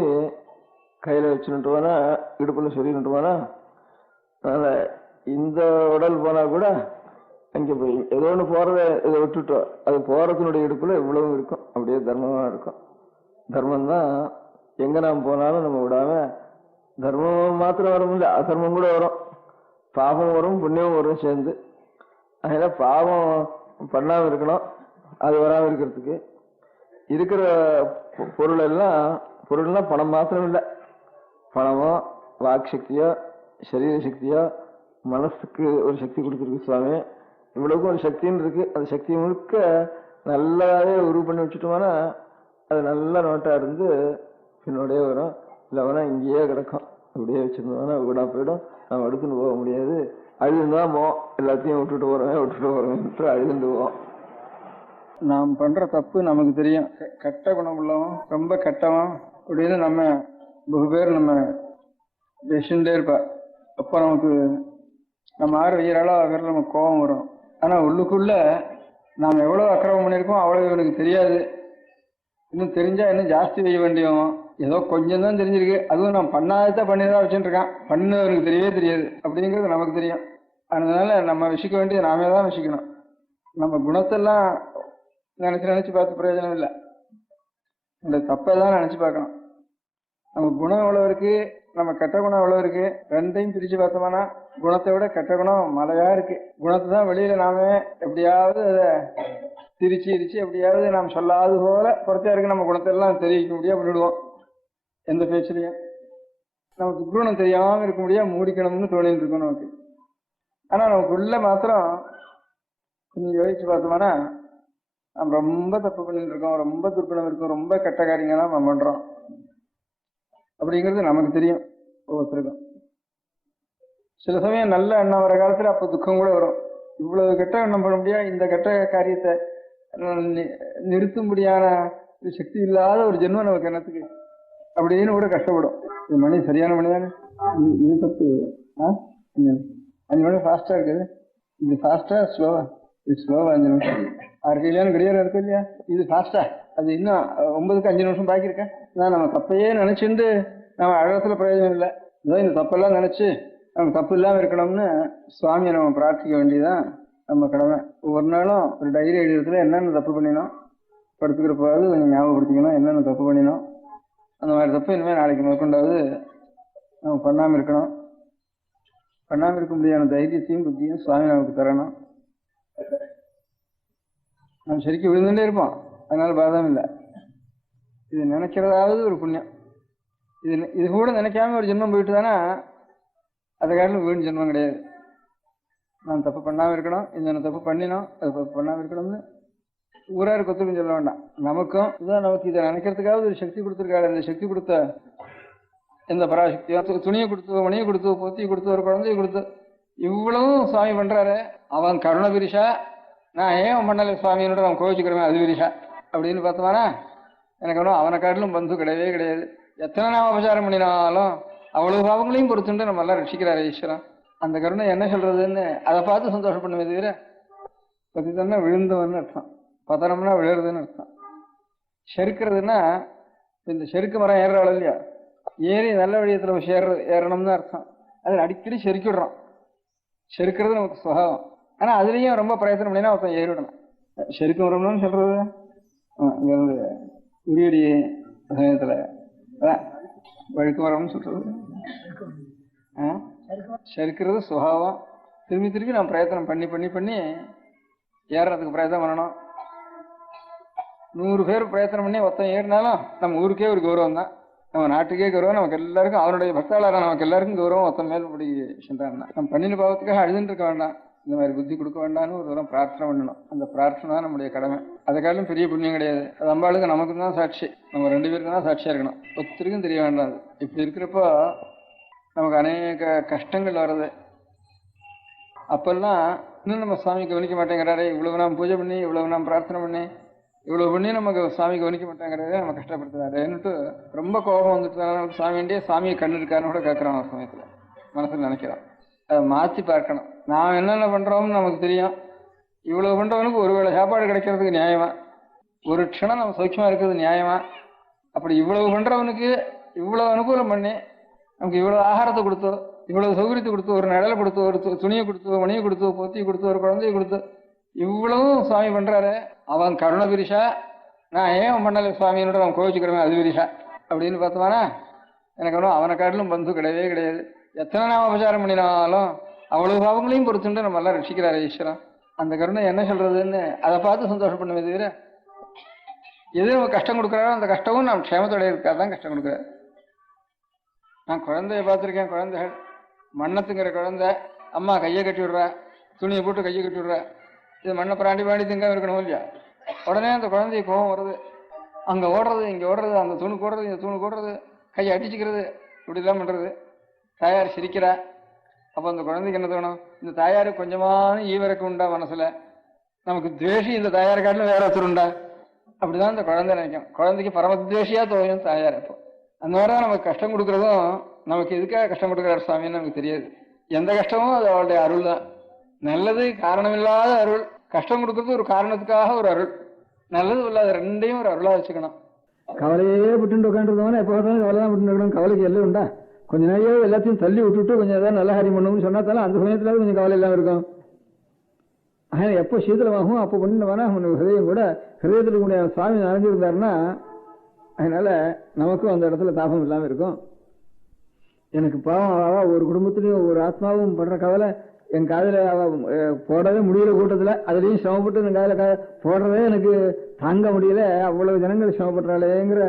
கையில் வச்சுட்டு போனா, இடுப்பில் சொல்லிட்டு போனா, அதனால இந்த உடல் போனா கூட அங்கே போய் ஏதோ ஒன்று போறத இதை விட்டுட்டோம், அது போறதுனுடைய இடுப்புல இவ்வளவு இருக்கும், அப்படியே தர்மமா இருக்கும். தர்மம் தான் எங்க நாம் போனாலும் நம்ம விடாம, தர்மம் மாத்திரம் வரும் இல்லை, அதர்மம் கூட வரும், பாவம் வரும் புண்ணியம் வரும் சேர்ந்து. அதனால பாவம் பண்ணாம இருக்கணும், அது வராமல் இருக்கிறதுக்கு இருக்கிற பொருள்னா பணம் மாத்திரம் இல்லை, பணமோ வாக்கு சக்தியோ சரீர சக்தியோ மனசுக்கு ஒரு சக்தி கொடுத்துருக்கு சுவாமி. இவ்வளவுக்கும் ஒரு சக்தின்னு இருக்கு. அந்த சக்தி முழுக்க நல்லாவே உருவு பண்ணி வச்சுட்டோம்னா அது நல்ல நோட்டா இருந்து பின்னோடய வரும். இல்லைனா இங்கேயே கிடக்கும். அப்படியே வச்சிருந்தோம்னா வீணா போயிடும், நம்ம எடுத்துன்னு போக முடியாது. அழுதுதான் போவோம், எல்லாத்தையும் விட்டுட்டு போறோம் அழுதுண்டு போவோம். நாம் பண்ற தப்பு நமக்கு தெரியும். கெட்ட குணம் உள்ளவன், ரொம்ப கெட்டவன் அப்படின்னு நம்ம பகு பேர் நம்ம பேசிட்டே இருப்பா. அப்போ நமக்கு நம்ம ஆறு வெயிறாலோ ஆகிறது நமக்கு கோபம் வரும். ஆனால் உள்ளுக்குள்ள நாம் எவ்வளோ அக்கிரமம் பண்ணியிருக்கோம் அவ்வளோ இவனுக்கு தெரியாது. இன்னும் தெரிஞ்சா இன்னும் ஜாஸ்தி செய்ய வேண்டியும். ஏதோ கொஞ்சம் தான் தெரிஞ்சிருக்கு, அதுவும் நான் பண்ணாதான் பண்ணிதான் வச்சுட்டு இருக்கான், பண்ணவனுக்கு தெரியவே தெரியாது அப்படிங்கிறது நமக்கு தெரியும். அதனால நம்ம விஷிக்க வேண்டியது நாமே தான் விஷிக்கணும். நம்ம குணத்தெல்லாம் நினைச்சு பார்த்து பிரயோஜனம் இல்லை, இந்த தப்பை தான் நினைச்சு பார்க்கணும். நம்ம குணம் எவ்வளவு இருக்கு, நம்ம கெட்ட குணம் எவ்வளவு இருக்கு, ரெண்டையும் பிரிச்சு பார்த்தோம்னா குணத்தை விட கெட்ட குணம் மலையா இருக்கு. குணத்தை தான் வெளியில நாமே எப்படியாவது அதை திரிச்சு எப்படியாவது நாம் சொல்லாது போல பொறுத்தா இருக்கு, நம்ம குணத்தை எல்லாம் தெரிவிக்க முடியாது பண்ணிவிடுவோம் எந்த பேச்சுலையும். நமக்கு குணம் தெரியாம இருக்க முடியாது, மூடிக்கணும்னு தோணிட்டு இருக்கும் நமக்கு. ஆனா நமக்குள்ள மாத்திரம் கொஞ்சம் யோசிச்சு பார்த்தோம்னா நம்ம ரொம்ப தப்பு பண்ணிட்டு இருக்கோம், ரொம்ப துர்க்குணம் இருக்கும், ரொம்ப கெட்ட காரியங்கள்லாம் நம்ம பண்றோம் அப்படிங்கிறது நமக்கு தெரியும் ஒவ்வொருத்தருக்கும். சில சமயம் நல்ல எண்ணம் வர காலத்துல அப்போ துக்கம் கூட வரும். இவ்வளவு கெட்ட எண்ணம் பண்ண முடியாது, இந்த கெட்ட காரியத்தை நிறுத்தும்படியான சக்தி இல்லாத ஒரு ஜென்மம் நமக்கு என்னத்துக்கு அப்படின்னு கூட கஷ்டப்படும். இது மணி சரியான மணிதானே, இது தப்பு 5 மணி ஃபாஸ்டா இருக்குது, இது ஃபாஸ்டா ஸ்லோவா, இது ஸ்லோவா 5 நிமிஷம். 6 கையிலான கடியாரம் இருக்கு இல்லையா, இது ஃபாஸ்டா, அது இன்னும் 9க்கு 5 நிமிஷம் பாக்கி இருக்கேன். நம்ம தப்பையே நினைச்சுட்டு நம்ம அழகத்துல பிரயோஜனம் இல்லை. இந்த தப்பெல்லாம் நினைச்சு நம்ம தப்பு இல்லாம இருக்கணும்னு சுவாமியை நம்ம பிரார்த்திக்க வேண்டியதான் நம்ம கடமை. ஒவ்வொரு நாளும் ஒரு டைரி எழுதுறதுல என்னென்ன தப்பு பண்ணினோம், படுத்துக்கிறப்பாவது கொஞ்சம் ஞாபகப்படுத்திக்கணும் என்னென்ன தப்பு பண்ணினோம். அந்த மாதிரி தப்பு இனிமேல் நாளைக்கு மேற்கொண்டாவது நம்ம பண்ணாமல் இருக்கணும். பண்ணாமல் இருக்க முடியாத தைரியத்தையும் புத்தியும் சுவாமி நமக்கு தரணும். நம்ம சரிக்கு விழுந்துட்டே இருப்போம், அதனால பாதம் இல்லை. இது நினைக்கிறதாவது ஒரு புண்ணியம். இது கூட நினைக்காம ஒரு ஜென்மம் போயிட்டு தானே அதை காரணம் வீண் ஜென்மம் கிடையாது. நான் தப்பு பண்ணாமல் இருக்கணும், இந்த தப்பு பண்ணினோம், அது தப்பு பண்ணாமல் இருக்கணும்னு ஊராருக்கு ஒத்துக்கும் சொல்ல வேண்டாம். நமக்கும் இதுதான் நமக்கு இதை நினைக்கிறதுக்காவது ஒரு சக்தி கொடுத்துருக்காரு. அந்த சக்தி கொடுத்த எந்த பராசக்தியோ துணியை கொடுத்து, மணியை கொடுத்து, பொத்தியை கொடுத்து, ஒரு குழந்தைய கொடுத்து இவ்வளவும் சுவாமி பண்றாரு. அவன் கருண விரிஷா, நான் ஏன் பண்ணலை சுவாமியோட அவன் கோவிச்சுக்கிறவன் அது விரிஷா அப்படின்னு பார்த்தோம்னா எனக்கு ஒன்றும் அவனை காட்டிலும் பந்து கிடையவே கிடையாது. எத்தனை நாம உபசாரம் பண்ணினாலும் அவ்வளவு பாவங்களையும் பொறுத்துட்டு நம்ம எல்லாம் ரட்சிக்கிறாரு ஈஸ்வரன். அந்த கருணை என்ன சொல்றதுன்னு அதை பார்த்து சந்தோஷம் பண்ணுவே தவிர பத்தித்தன்னா விழுந்தவன்னு அர்த்தம், பதனம்னா விழுறதுன்னு அர்த்தம். செருக்கிறதுனா இந்த செருக்கு மரம் ஏறுறாள் இல்லையா, ஏறி நல்ல வழியத்தில் ஏறணும்னு அர்த்தம். அதில் அடிக்கடி செருக்கிடுறோம். செருக்கிறது நமக்கு சுபாவம். ஆனால் அதுலேயும் ரொம்ப பிரயத்தனம் பண்ணினா ஒருத்தன் ஏறிவிடணும். செருக்கு மரம்னு சொல்றது இங்கே வந்து உரியடி சமயத்தில் அதான் வழுக்கு மரம்னு சொல்றது. செருக்கிறது சுபாவம். திரும்பி திரும்பி நம்ம பிரயத்தனம் பண்ணி பண்ணி பண்ணி ஏறுறதுக்கு பிரயத்தனம் பண்ணணும். 100 பேர் பிரயத்தனம் பண்ணி ஒருத்தன் ஏறினாலும் நம்ம ஊருக்கே ஒரு கௌரவம் தான், நம்ம நாட்டுக்கே கௌரவம், நமக்கு எல்லாருக்கும் அவனுடைய பக்தாளராக நமக்கு எல்லாருக்கும் கௌரவம். ஒருத்தன் மேல் படி சென்றான்னா நம்ம பண்ணின பாவத்துக்காக அழுதுன்னு இருக்க வேண்டாம், இந்த மாதிரி புத்தி கொடுக்க வேண்டாம்னு ஒரு தூரம் பிரார்த்தனை பண்ணணும். அந்த பிரார்த்தனை தான் நம்முடைய கடமை. அதை காட்டிலும் பெரிய புண்ணியம் கிடையாது. அது அம்பாளுக்கு நமக்கு தான் சாட்சி, நம்ம 2 பேருக்கும் தான் சாட்சியாக இருக்கணும், ஒருத்தருக்கும் தெரிய வேண்டாம். அது இப்படி இருக்கிறப்போ நமக்கு அநேக கஷ்டங்கள் வர்றது. அப்பெல்லாம் இன்னும் நம்ம சுவாமி கவனிக்க மாட்டேங்கிறாரு, இவ்வளவு நாம் பூஜை பண்ணி இவ்வளவு நாம் பிரார்த்தனை பண்ணி இவ்வளவு பண்ணி நமக்கு சுவாமி கவனிக்க மாட்டேங்கிறாரு, நம்ம கஷ்டப்படுத்துறாருன்னுட்டு ரொம்ப கோபம் வந்துட்டு சுவாமிகிட்டே சாமியை கண்ணு இருக்காருன்னு கூட கேட்குறோம். ஒரு சமயத்தில் மனசில் நினைக்கிறோம். அதை மாற்றி பார்க்கணும். நாம் என்னென்ன பண்ணுறோம்னு நமக்கு தெரியும். இவ்வளவு பண்ணுறவனுக்கு ஒருவேளை சாப்பாடு கிடைக்கிறதுக்கு நியாயமா, ஒரு க்ஷணம் நம்ம சௌக்கியமாக இருக்கிறது நியாயமா? அப்படி இவ்வளவு பண்ணுறவனுக்கு இவ்வளவு அனுகூலம் பண்ணி நமக்கு இவ்வளவு ஆகாரத்தை கொடுத்தோ, இவ்வளவு சௌகரியத்தை கொடுத்து, ஒரு நிழலை கொடுத்து, ஒரு துணியை கொடுத்து, மணியை கொடுத்து, பொத்தியை கொடுத்து, ஒரு குழந்தைய கொடுத்து இவ்வளவும் சுவாமி பண்றாரு. அவன் கருண விரிஷா, நான் ஏன் பண்ணலை சுவாமியோட அவன் கோவிச்சுக்கிறவன் அது விரிஷா அப்படின்னு பார்த்தோம்னா எனக்கு ஒன்றும் அவனை காட்டிலும் பந்து கிடையவே கிடையாது. எத்தனை நாம உபசாரம் பண்ணினாலும் அவ்வளவு பாவங்களையும் பொறுத்துட்டு நம்ம எல்லாம் ரட்சிக்கிறாரு ஈஸ்வரன். அந்த கருணை என்ன சொல்றதுன்னு அதை பார்த்து சந்தோஷம் பண்ணுவே தவிர எது நம்ம கஷ்டம் கொடுக்குறாரோ அந்த கஷ்டமும் நாம் க்ஷேமத்தோட இருக்காதான் கஷ்டம் கொடுக்குறாரு. நான் குழந்தைய பார்த்துருக்கேன். குழந்தைகள் மண்ணத்துங்கிற குழந்தை அம்மா கையை கட்டி விடுறா, துணியை போட்டு கையை கட்டி விடுறா, இது மண்ணை பிராண்டி பாடி திங்காம இருக்கணும் இல்லையா? உடனே அந்த குழந்தைய கோவம் வருது, அங்கே ஓடுறது, இங்கே ஓடுறது, அந்த தூணு கூடுறது, இந்த தூணு கூடுறது, கையை அடிச்சுக்கிறது, இப்படிலாம் பண்ணுறது. தாயார் சிரிக்கிறா. அப்போ அந்த குழந்தைக்கு என்ன தோணும்? இந்த தாயாருக்கு கொஞ்சமான ஈவரக்கு உண்டா மனசில்? நமக்கு துவேஷி இந்த தாயாரை காட்டிலும் வேற ஒருத்தர் உண்டா? அப்படிதான் இந்த குழந்தை நினைக்கும். குழந்தைக்கு பரமத்வேஷியாக தோணும் தாயார். அப்போ அந்த மாதிரி தான் நமக்கு கஷ்டம் கொடுக்குறதும் நமக்கு எதுக்காக கஷ்டம் கொடுக்குறாரு சுவாமின்னு நமக்கு தெரியாது. எந்த கஷ்டமும் அது அவளுடைய அருள் தான். நல்லது காரணமில்லாத அருள், கஷ்டம் கொடுக்கறது ஒரு காரணத்துக்காக ஒரு அருள், நல்லது இல்லாத ரெண்டையும் ஒரு அருளா வச்சுக்கணும். கவலையே விட்டு உட்காந்துருந்தவன எப்போ பார்த்தாலும் கவலை தான் விட்டு இருக்கணும். கவலைக்கு எல்லாம் உண்டா? கொஞ்சம் நேரம் எல்லாத்தையும் தள்ளி விட்டுட்டு கொஞ்சம் ஏதாவது நல்ல காரியம் பண்ணணும்னு சொன்னாத்தாலும் அந்த சமயத்துல கொஞ்சம் கவலை இல்லாமல் இருக்கும். ஆனால் எப்போ சீதளமாகும் அப்போ பண்ணினவனா ஹிருதயம் கூட ஹிருதயத்தில் கூட சுவாமி நிறைஞ்சிருந்தாருன்னா அதனால நமக்கும் அந்த இடத்துல தாபம் இல்லாமல் இருக்கும். எனக்கு பாவம் ஒரு குடும்பத்திலையும் ஒரு ஆத்மாவும் படுற கவலை என் காதில் போடவே முடியல. கூட்டத்தில் அதுலேயும் சிரமப்பட்டு என் காதில் போடுறதே எனக்கு தாங்க முடியல. அவ்வளவு ஜனங்கள் சிரமப்படுறாளேங்கிற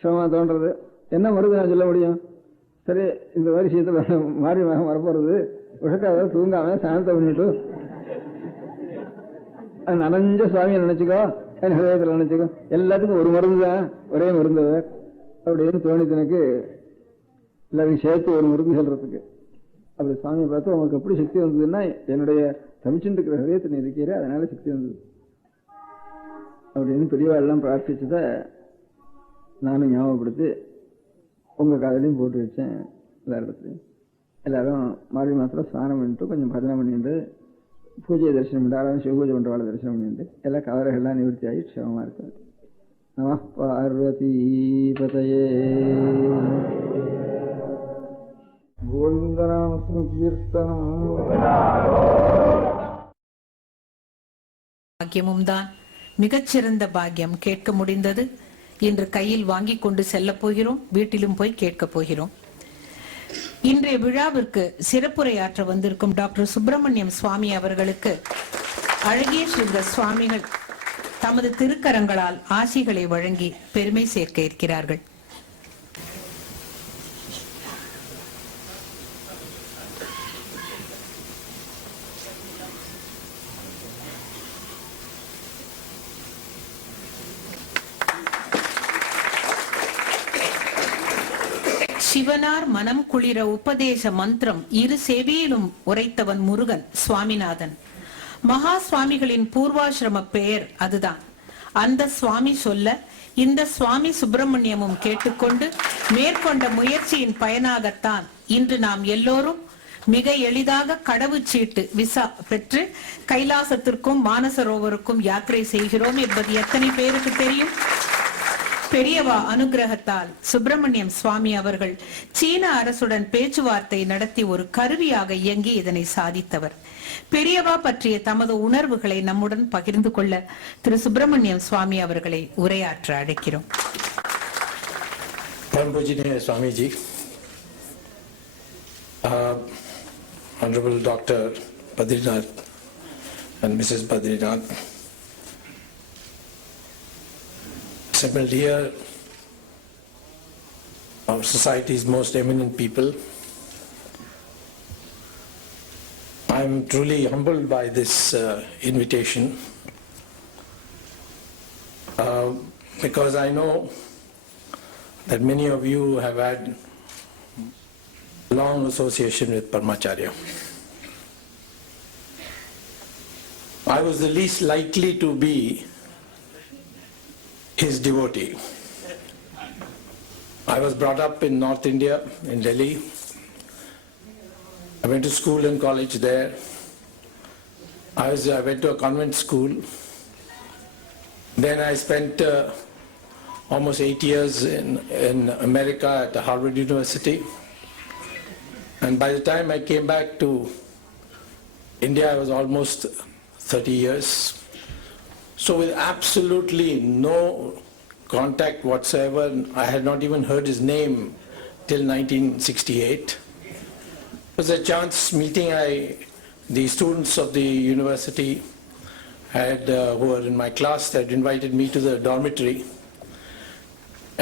சிரமம் தோன்றது. என்ன வருது நான் சொல்ல முடியும்? சரி, இந்த மாதிரி சீத்தில் மாறி வரப்போகிறது, உழக்காத தூங்காம சாந்தம் பண்ணிட்டு அது நனைஞ்ச சுவாமியை நினைச்சுக்கோ, என் ஹிருதயத்தில் நினைச்சுக்கோ. எல்லாத்துக்கும் ஒரு மருந்து தான், ஒரே மருந்து அப்படின்னு தோணித்து எனக்கு. எல்லாத்தையும் சேர்த்து ஒரு மருந்து சொல்றதுக்கு அப்படி சுவாமியை பார்த்து உங்களுக்கு எப்படி சக்தி வந்ததுன்னா என்னுடைய தமிச்சுட்டு இருக்கிற ஹிருதயத்தை நீ இருக்கிற, அதனால சக்தி வந்தது அப்படின்னு பெரியவாள்லாம் பிரார்த்திச்சதை நானும் ஞாபகப்படுத்தி உங்கள் காதலையும் போட்டு வச்சேன். எல்லா இடத்துலையும் எல்லாரும் மாறி மாத்திரம் ஸ்நானம் பண்ணிட்டு கொஞ்சம் பஜனை பண்ணிட்டு பூஜையை தரிசனம் பண்ணிட்டு யாராவது சிவபூஜை பண்ணுறவாளை தரிசனம் பண்ணிட்டு எல்லா கவலைகள்லாம் நிவர்த்தி ஆகி க்ஷேமமாக இருக்காது. நம பார்வதி பதயே. கோவிந்தநாம கீர்த்தனம். பாக்கியமும் தான். மிகச்சிறந்த பாக்கியம். கேட்க முடிந்தது. இன்று கையில் வாங்கி கொண்டு செல்ல போகிறோம், வீட்டிலும் போய் கேட்க போகிறோம். இன்றைய விழாவிற்கு சிறப்புரையாற்ற வந்திருக்கும் டாக்டர் சுப்பிரமணியம் சுவாமி அவர்களுக்கு அழகிய ஸ்ரீதர் சுவாமிகள் தமது திருக்கரங்களால் ஆசிகளை வழங்கி பெருமை சேர்க்க இருக்கிறார்கள். சிவனார் மனம் குளிர உபதேச மந்திரம் இரு செவியிலும் உரைத்தவன் முருகன் சுவாமிநாதன். மகா சுவாமிகளின் பூர்வாசிரம பெயர் அதுதான். அந்த சுவாமி சொல்ல இந்த சுவாமி சுப்பிரமணியமும் கேட்டுக்கொண்டு மேற்கொண்ட முயற்சியின் பயனாகத்தான் இன்று நாம் எல்லோரும் மிக எளிதாக கடவுச்சீட்டு விசா பெற்று கைலாசத்திற்கும் மானசரோவருக்கும் யாத்திரை செய்கிறோம் என்பது எத்தனை பேருக்கு தெரியும்? பெரியவா அனுகிரகத்தால் சுப்பிரமணியம் சுவாமி அவர்கள் சீன அரசுடன் பேச்சுவார்த்தை நடத்தி ஒரு கருவியாக இயங்கி இதனை சாதித்தவர். பெரியவா பற்றிய தமது உணர்வுகளை நம்முடன் பகிர்ந்து கொள்ள திரு சுப்பிரமணியம் சுவாமி அவர்களை உரையாற்ற அழைக்கிறோம். Swamiji, Honorable Dr. Badrinath and Mrs. Badrinath, assembled here, our society's most eminent people. I'm truly humbled by this invitation because I know that many of you have had long association with Paramacharya. I was the least likely to be his devotee. I was brought up in North India, in Delhi. I went to school and college there. I went to a convent school. Then I spent almost 8 years in America at Harvard University. And by the time I came back to India, I was almost 30 years. So with absolutely no contact whatsoever, I had not even heard his name till 1968. It was a chance meeting. The students of the university who were in my class had invited me to the dormitory.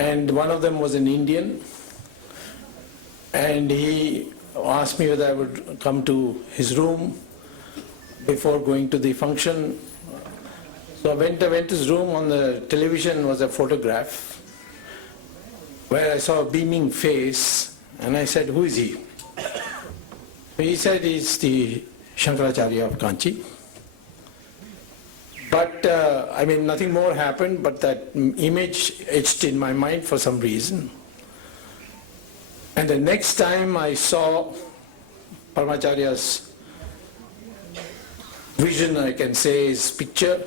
And one of them was an Indian. And he asked me whether I would come to his room before going to the function. So I went to his room. On the television was a photograph where I saw a beaming face, and I said, "Who is he?" He said he's the Shankaracharya of Kanchi. But nothing more happened, but that image etched in my mind for some reason. And the next time I saw Paramacharya's vision, I can say his picture,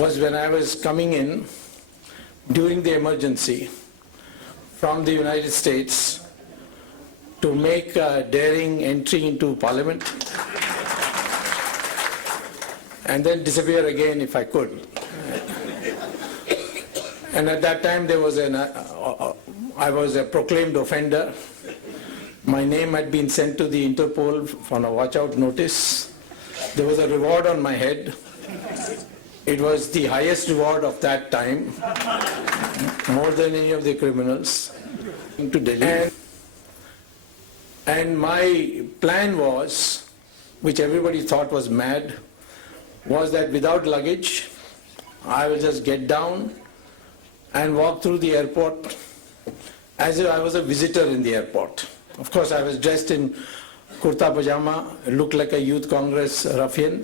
was when I was coming in during the emergency from the United States to make a daring entry into Parliament and then disappear again if I could. And at that time I was a proclaimed offender. My name had been sent to the Interpol on a watch out notice. There was a reward on my head. It was the highest reward of that time, more than any of the criminals, to Delhi. And my plan was, which everybody thought was mad, was that without luggage, I will just get down and walk through the airport as if I was a visitor in the airport. Of course, I was dressed in kurta pajama, looked like a youth congress ruffian.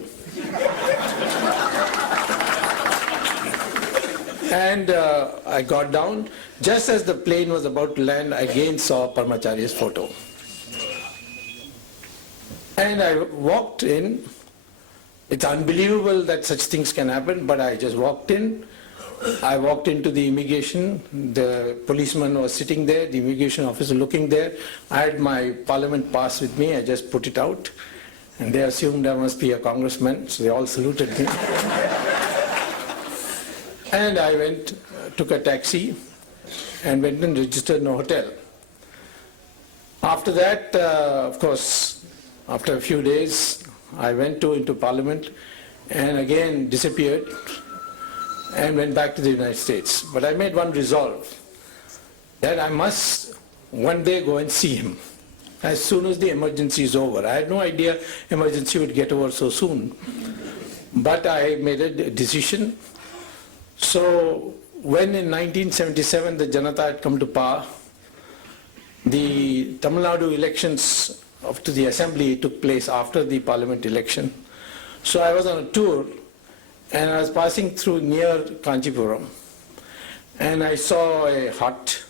And I got down. Just as the plane was about to land, I again saw Paramacharya's photo. And I walked in. It's unbelievable that such things can happen, but I just walked in. I walked into the immigration. The policeman was sitting there, the immigration officer looking there. I had my parliament pass with me. I just put it out. And they assumed I must be a congressman, so they all saluted me. And I went, took a taxi and went and registered in a hotel. After that, of course, after a few days, I went into Parliament and again disappeared and went back to the United States. But I made one resolve that I must one day go and see him as soon as the emergency is over. I had no idea emergency would get over so soon. But I made a decision. So when in 1977 the Janata had come to power, the Tamil Nadu elections up to the assembly took place after the parliament election. So I was on a tour and I was passing through near Kanchipuram and I saw a hut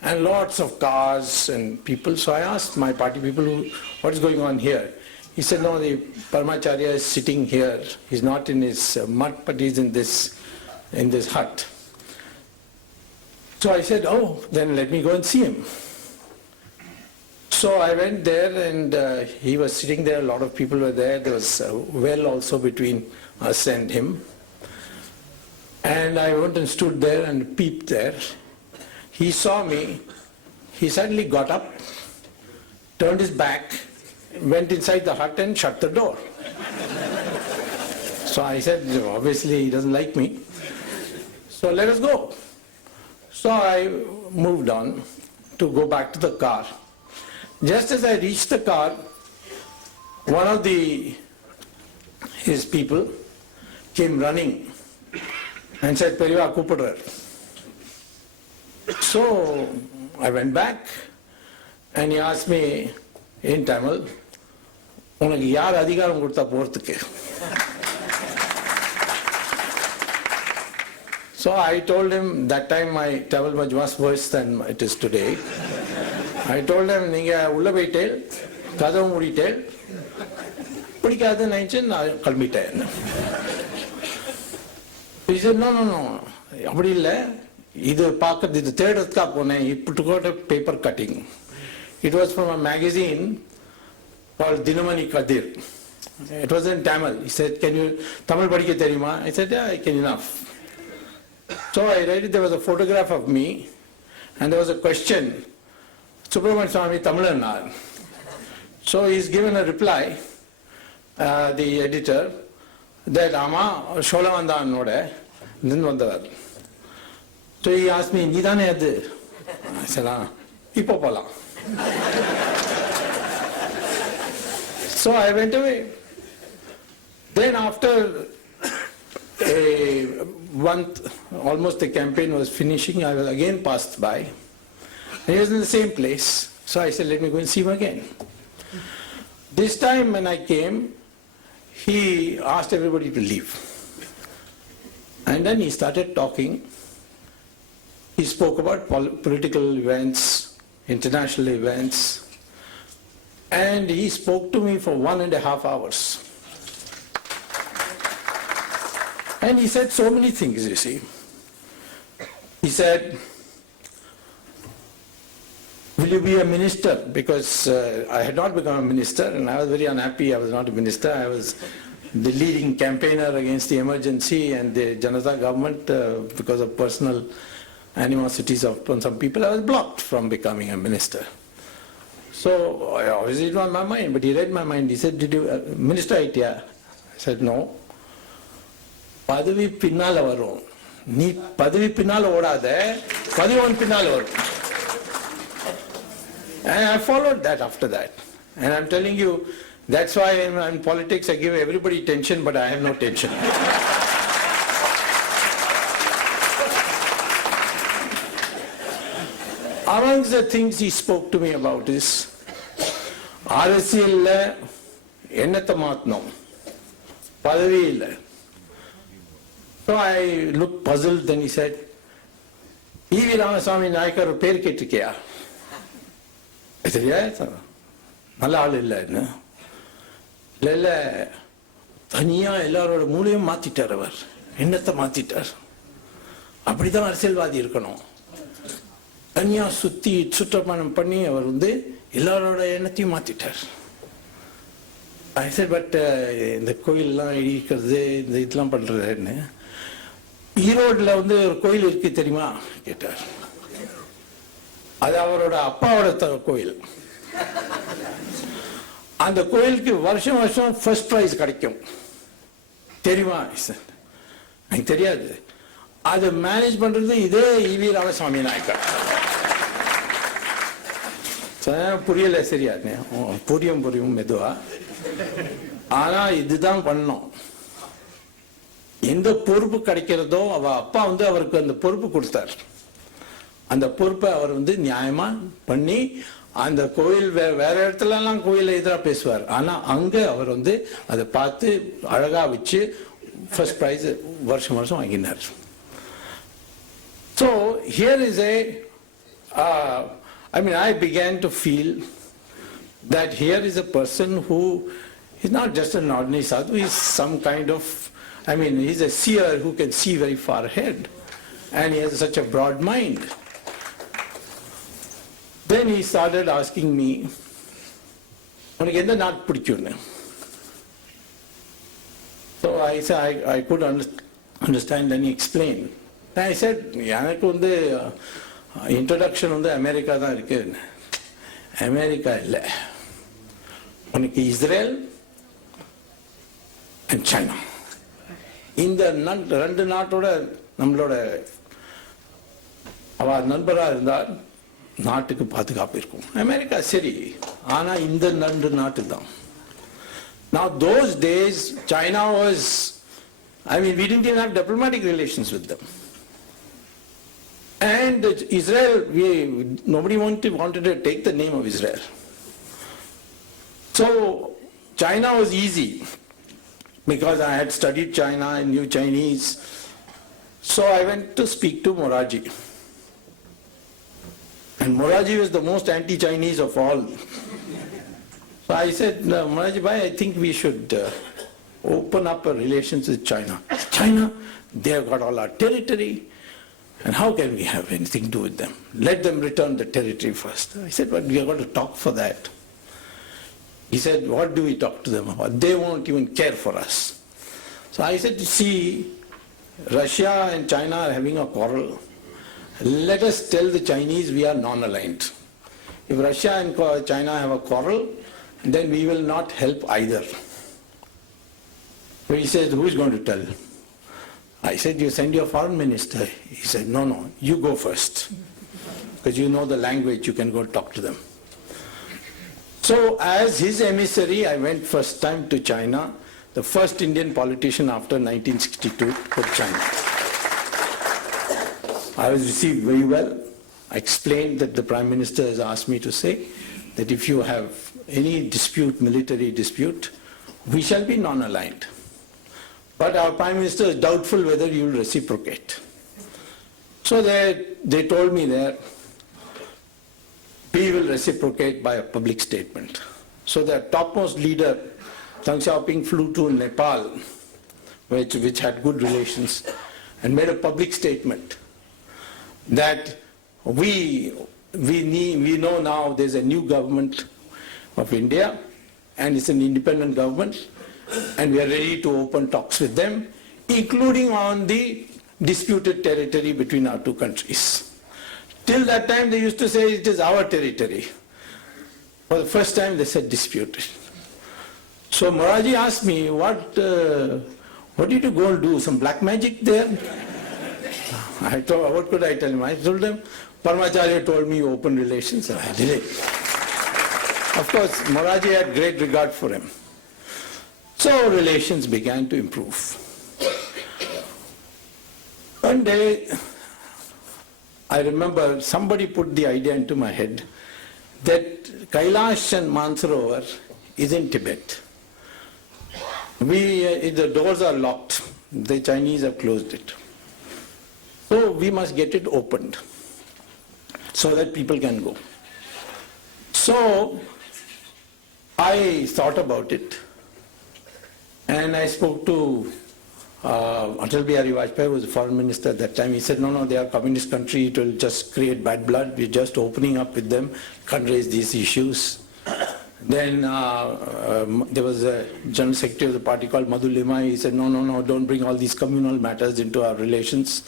and lots of cars and people. So I asked my party people, what is going on here? He said, no, the Paramacharya is sitting here. He's not in his mud, but he's in this hut. So I said, oh, then let me go and see him. So I went there and he was sitting there, a lot of people were there. There was a well also between us and him. And I went and stood there and peeped there. He saw me, he suddenly got up, turned his back, went inside the hut and shut the door. So I said, obviously he doesn't like me. So let us go. So I moved on to go back to the car. Just as I reached the car, one of his people came running and said, Periva Kupadar. So I went back and he asked me in Tamil, உனக்கு யார் அதிகாரம் கொடுத்தா போறதுக்கு? So I told him, that time my Tamil was much worse than it is today. I told him, நீங்க உள்ள போயிட்டேன், கதவு மூடிட்டேன், பிடிக்காத நினைச்சு நான் கிளம்பிட்டேன். He said, no, அப்படி இல்லை, இது பார்க்கறது, இது தேடுறதுக்காக போனேன். He took a paper cutting. It was from a magazine called Dinamani Kadir. It was in Tamil. He said, can you, Tamil படிக்க தெரியுமா? I said, yeah, I can enough. So I read it, there was a photograph of me and there was a question, Subramanian Swami Tamilanar. So he's given a reply, the editor, that Ama Sholavandanode, then Vandavar. So he asked me, Nidane Adu? I said, Ipopala. So I went away. Then after a month, almost the campaign was finishing, I was again passed by. And he was in the same place. So I said, let me go and see him again. This time when I came, he asked everybody to leave. And then he started talking. He spoke about political events, international events. And he spoke to me for 1.5 hours. And he said so many things, you see. He said, will you be a minister? Because I had not become a minister and I was very unhappy I was not a minister. I was the leading campaigner against the emergency and the Janata government because of personal animosities of some people. I was blocked from becoming a minister. So obviously it was on my mind, but he read my mind. He said, did you, minister idea? I said, no. பதவி பின்னால வரும், நீ பதவி பின்னால ஓடாத, பதவி பின்னால வரும். And I followed that after that. And I'm telling you, that's why in politics I give everybody tension, but I have no tension. Among the things he spoke to me about is, அரசியல்ல என்னத்தை மாத்தணும், பதவி இல்லை. So I looked puzzled, then he said, E.V. Ramaswamy Nayakar பேர் கேட்டிருக்கியா? I said, yes, நல்ல ஆள் இல்லைன்னு. இல்லை, தனியா எல்லாரோட மூளையும் மாத்திட்டார் அவர். எண்ணத்தை மாத்திட்டார். அப்படிதான் அரசியல்வாதி இருக்கணும். தனியா சுற்றப்பணம் பண்ணி அவர் எல்லாரோட எண்ணத்தையும் மாத்திட்டார். I said, but இந்த கோயிலெல்லாம் இடிக்கிறது, இந்த இதெல்லாம் பண்றதுன்னு. ஈரோடுல வந்து ஒரு கோயில் இருக்கு தெரியுமா கேட்டார். அது அவரோட அப்பாவோட கோயில். அந்த கோயிலுக்கு வருஷம் வருஷம் ஃபர்ஸ்ட் பிரைஸ் கிடைக்கும் தெரியுமா? எனக்கு தெரியாது. அதை மேனேஜ் பண்றது இதே ஈவி ராமசாமி நாயக்கர். புரியல சரியா? புரியும் மெதுவா. ஆனா இதுதான் பண்ணோம். எந்த பொறுப்பு கிடைக்கிறதோ அவ அப்பா வந்து அவருக்கு அந்த பொறுப்பு கொடுத்தார். அந்த பொறுப்பை அவர் வந்து நியாயமா பண்ணி அந்த கோயில் வேற இடத்துல எல்லாம் கோயில எதிராக பேசுவார். ஆனா அங்க அவர் வந்து அதை பார்த்து அழகா வச்சு ஃபர்ஸ்ட் பிரைஸ் வருஷம் வருஷம் வாங்கினார். So here is I began to feel that here is a person who is not just an ordinary sadhu, he is some kind of, he's a seer who can see very far ahead, and he has such a broad mind. Then he started asking me, உனக்கு எந்த நாட்டு பிடிக்கும்னு. So I said I could understand, then he explained. Then I said, எனக்கு வந்து இன்ட்ரோடக்ஷன் வந்து அமெரிக்கா தான் இருக்கு. அமெரிக்கா இல்லை, உனக்கு இஸ்ரேல் அண்ட் சைனா, இந்த ரெண்டு நாட்டோட நம்மளோட அவ நண்பரா இருந்தால் நாட்டுக்கு பாதுகாப்பு இருக்கும். அமெரிக்கா சரி, ஆனா இந்த ரெண்டு நாட்டு தான். Now those days China was, we didn't even have diplomatic relations with them. And Israel, nobody wanted to take the name of Israel. So China was easy because I had studied China and knew Chinese. So I went to speak to Moraji. And Moraji was the most anti-Chinese of all. So I said, Moraji bhai, I think we should open up our relations with China. China, they have got all our territory. And how can we have anything to do with them? Let them return the territory first. I said, but we are going to talk for that. He said, what do we talk to them about? They won't even care for us. So I said, see, Russia and China are having a quarrel. Let us tell the Chinese we are non-aligned. If Russia and China have a quarrel, then we will not help either. So he said, who is going to tell? I said, you send your foreign minister. He said, no, you go first. Because you know the language, you can go talk to them. So as his emissary, I went first time to China, the first Indian politician after 1962 for China. I was received very well. I explained that the Prime Minister has asked me to say that if you have any dispute, military dispute, we shall be non-aligned. But our Prime Minister is doubtful whether you will reciprocate. So they told me there, we will reciprocate by a public statement. So their topmost leader, Deng Xiaoping, flew to Nepal, which had good relations, and made a public statement that we know now there's a new government of India, and it's an independent government, and we are ready to open talks with them, including on the disputed territory between our two countries. Till that time they used to say it is our territory. For the first time they said disputed. So Moraji asked me, what did you go and do? Some black magic there? I told, what could I tell him? I told them, Paramacharya told me open relations, and I did it. Of course, Moraji had great regard for him. So relations began to improve. One day, I remember somebody put the idea into my head that Kailash and Mansarovar is in Tibet. The doors are locked. The Chinese have closed it. So we must get it opened so that people can go. So I thought about it. And I spoke to Atal Bihari Vajpayee, who was the foreign minister at that time. He said, no, they are communist country, it will just create bad blood. We're just opening up with them, can't raise these issues. Then there was a general secretary of the party called Madhu Limai. He said, no, don't bring all these communal matters into our relations.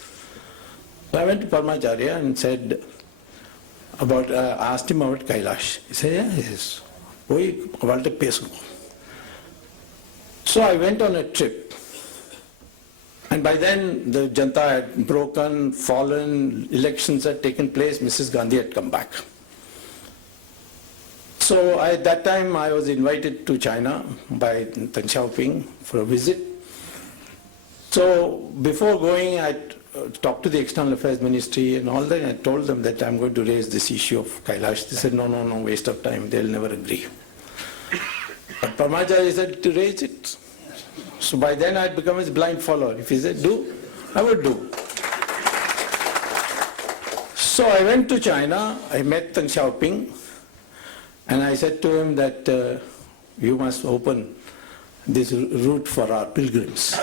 So I went to Paramacharya and said asked him about Kailash. He said, yes. So I went on a trip. And by then the Janta had broken, fallen, elections had taken place, Mrs. Gandhi had come back. So at that time I was invited to China by Deng Xiaoping for a visit. So before going, I talked to the External Affairs Ministry and all that, and I told them that I'm going to raise this issue of Kailash. They said, no, waste of time, they'll never agree. But Paramacharya said to raise it. So by then I'd become his blind follower. If he said do, I would do. So I went to China, I met Deng Xiaoping, and I said to him that you must open this route for our pilgrims.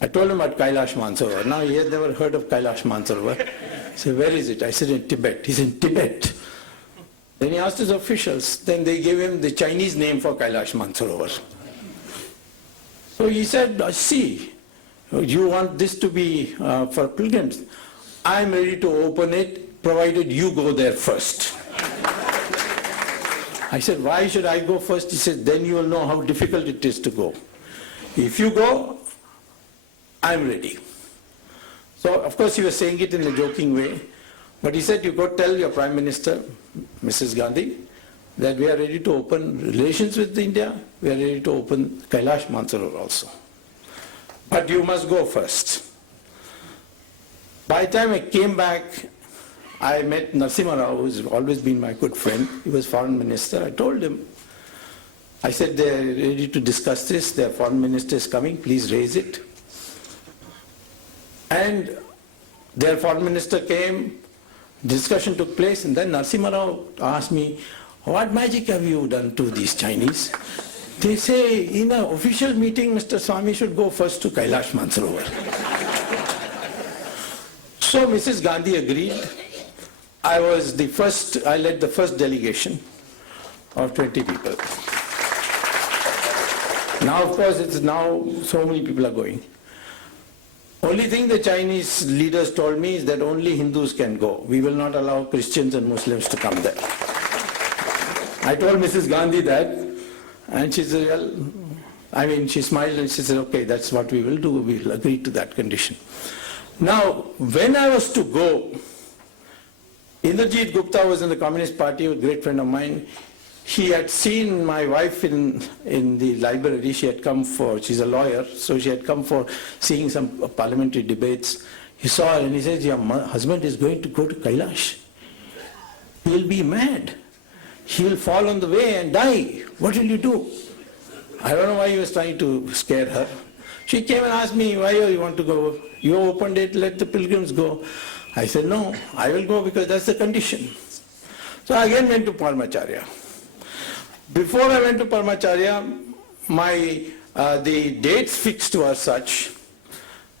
I told him about Kailash Mansarovar. Now he has never heard of Kailash Mansarovar. He said, where is it? I said, in Tibet. He said, in Tibet. Then he asked his officials. Then they gave him the Chinese name for Kailash Mansarovar. So he said, see, you want this to be for pilgrims. I'm ready to open it, provided you go there first. I said, why should I go first? He said, then you will know how difficult it is to go. If you go, I'm ready. So, of course, he was saying it in a joking way, but he said, you go tell your Prime Minister, Mrs. Gandhi, that we are ready to open relations with India, we are ready to open Kailash Mansarovar also. But you must go first. By the time I came back, I met Narasimha Rao, who's always been my good friend. He was foreign minister. I told him, I said, they're ready to discuss this, their foreign minister is coming, please raise it. And their foreign minister came, discussion took place, and then Narasimha Rao asked me, what magic have you done to these Chinese? They say, in an official meeting, Mr. Swami should go first to Kailash Mansarovar. So Mrs. Gandhi agreed. I led the first delegation of 20 people. Now, of course, so many people are going. Only thing the Chinese leaders told me is that only Hindus can go. We will not allow Christians and Muslims to come there. I told Mrs. Gandhi that, and she said, well, she smiled and she said, okay, that's what we will do. We will agree to that condition. Now, when I was to go, Indrajit Gupta was in the Communist Party, a great friend of mine. He had seen my wife in the library. She had come she's a lawyer, so she had come for seeing some parliamentary debates. He saw her and he said, your husband is going to go to Kailash. He'll be mad. He will fall on the way and die. What will you do? I don't know why he was trying to scare her. She came and asked me, why you want to go? You opened it, let the pilgrims go. I said, no, I will go because that's the condition. So I again went to Paramacharya. Before I went to Paramacharya, the dates fixed were such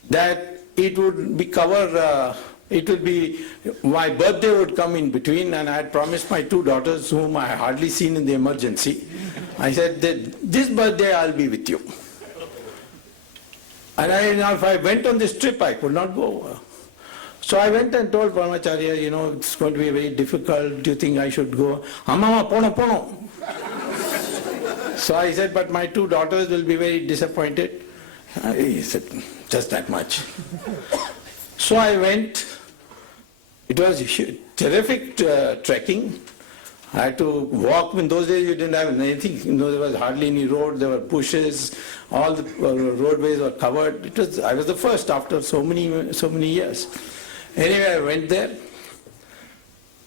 that it would be my birthday would come in between, and I had promised my two daughters, whom I had hardly seen in the emergency. I said that this birthday I'll be with you. And if I went on this trip, I could not go. So I went and told Paramacharya, it's going to be very difficult. Do you think I should go? Amma, pono. So I said, but my two daughters will be very disappointed. He said, just that much. So I went. It was terrific trekking. I had to walk. In those days, you didn't have anything. There was hardly any road. There were bushes. All the roadways were covered. I was the first after so many years. Anyway, I went there.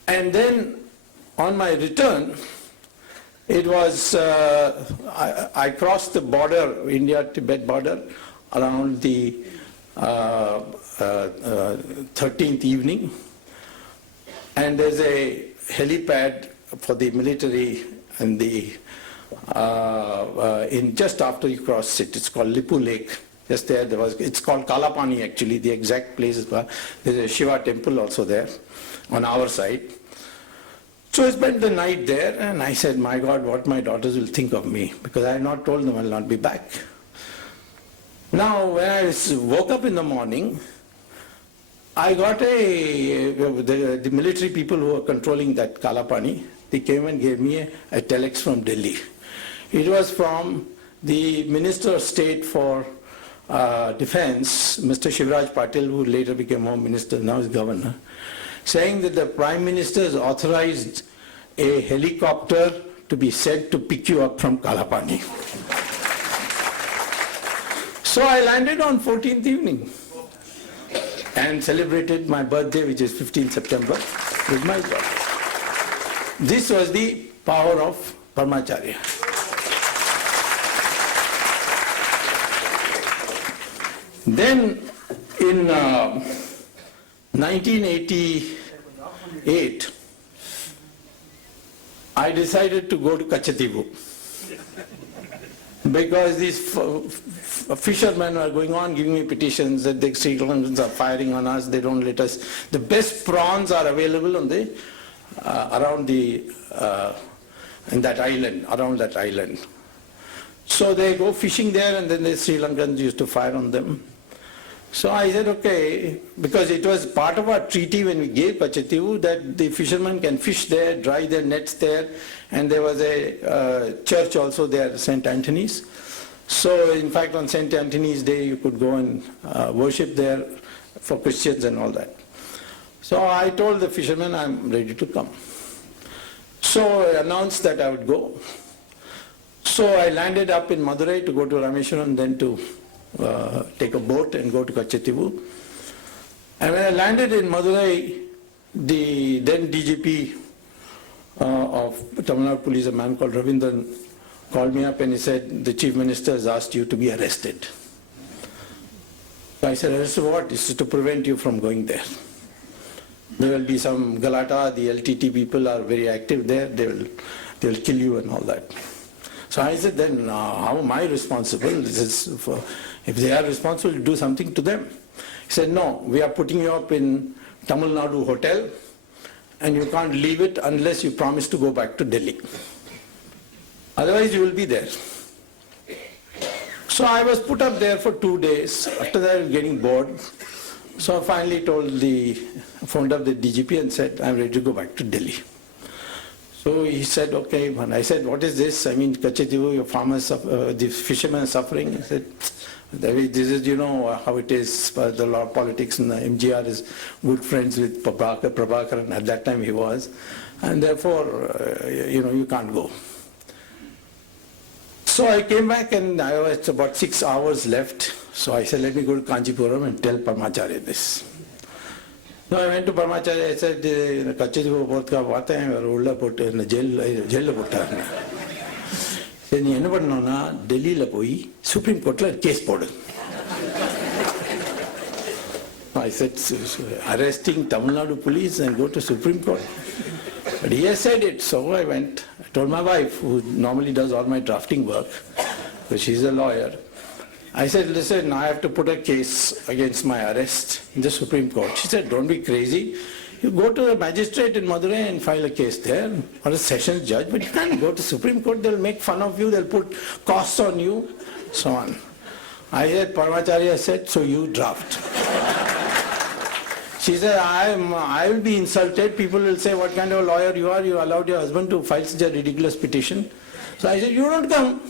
And then on my return, it was, I crossed the border, India-Tibet border, around the 13th evening. And there's a helipad for the military and just after you cross it. It's called Lipu Lake. Just there it's called Kalapani actually, the exact place is, there's a Shiva temple also there on our side. So I spent the night there, and I said, my God, what my daughters will think of me, because I had not told them I'll not be back. Now, when I woke up in the morning, I got the military people who were controlling that Kalapani, they came and gave me a telex from Delhi. It was from the Minister of State for Defense, Mr. Shivraj Patil, who later became Home Minister, now is Governor, saying that the Prime Minister has authorized a helicopter to be sent to pick you up from Kalapani. So I landed on 14th evening and celebrated my birthday, which is 15th September, with my daughter. This was the power of Paramacharya. Then in 1988, I decided to go to Kachatibu because these fishermen were going on giving me petitions that the Sri Lankans are firing on us, they don't let us. The best prawns are available on the around the in that island, around that island. So they go fishing there, and then the Sri Lankans used to fire on them. So I said, okay, because it was part of our treaty when we gave Kachativu that the fishermen can fish there, dry their nets there, and there was a church also there, St. Anthony's. So in fact on St. Anthony's Day you could go and worship there for Christians and all that. So I told the fishermen I'm ready to come. So I announced that I would go. So I landed up in Madurai to go to Rameshwaram, then to take a boat and go to Kachativu. And when I landed in Madurai, the then DGP of Tamil Nadu Police, a man called Ravindran, called me up and he said, the Chief Minister has asked you to be arrested. So I said, arrested what? This is to prevent you from going there. There will be some Galata, the LTT people are very active there, they will kill you and all that. So I said, then how am I responsible? This is for, if they are responsible, do something to them. He said, no, we are putting you up in Tamil Nadu hotel and you can't leave it unless you promise to go back to Delhi. Otherwise you will be there. So I was put up there for 2 days. After that I was getting bored. So I finally phoned up the DGP and said, I'm ready to go back to Delhi. So he said, okay. And I said, what is this? I mean, Kachativu, your farmers, the fishermen are suffering. He said, this is, you know, how it is, the law of politics, and MGR is good friends with Prabhakar, and at that time he was. And therefore, you know, you can't go. So I came back and I was about 6 hours left. So I said, let me go to Kanchipuram and tell Paramacharya this. So I went to Paramacharya, I said, Kachativu Portka Vata, Ulla put in the jail putta. Then you never know na Delhi la poi Supreme Court la case podu. I said, arresting Tamil Nadu police and go to Supreme Court. But he has said it, so I went. I told my wife, who normally does all my drafting work, because she's a lawyer. I said, listen, I have to put a case against my arrest in the Supreme Court. She said, don't be crazy. You go to a magistrate in Madurai and file a case there, or a sessions judge, but you can't go to Supreme Court. They'll make fun of you, they'll put costs on you, so on. I said, Paramacharya said, so you draft. She said, I will be insulted. People will say, what kind of a lawyer you are? You allowed your husband to file such a ridiculous petition. So I said, you don't come.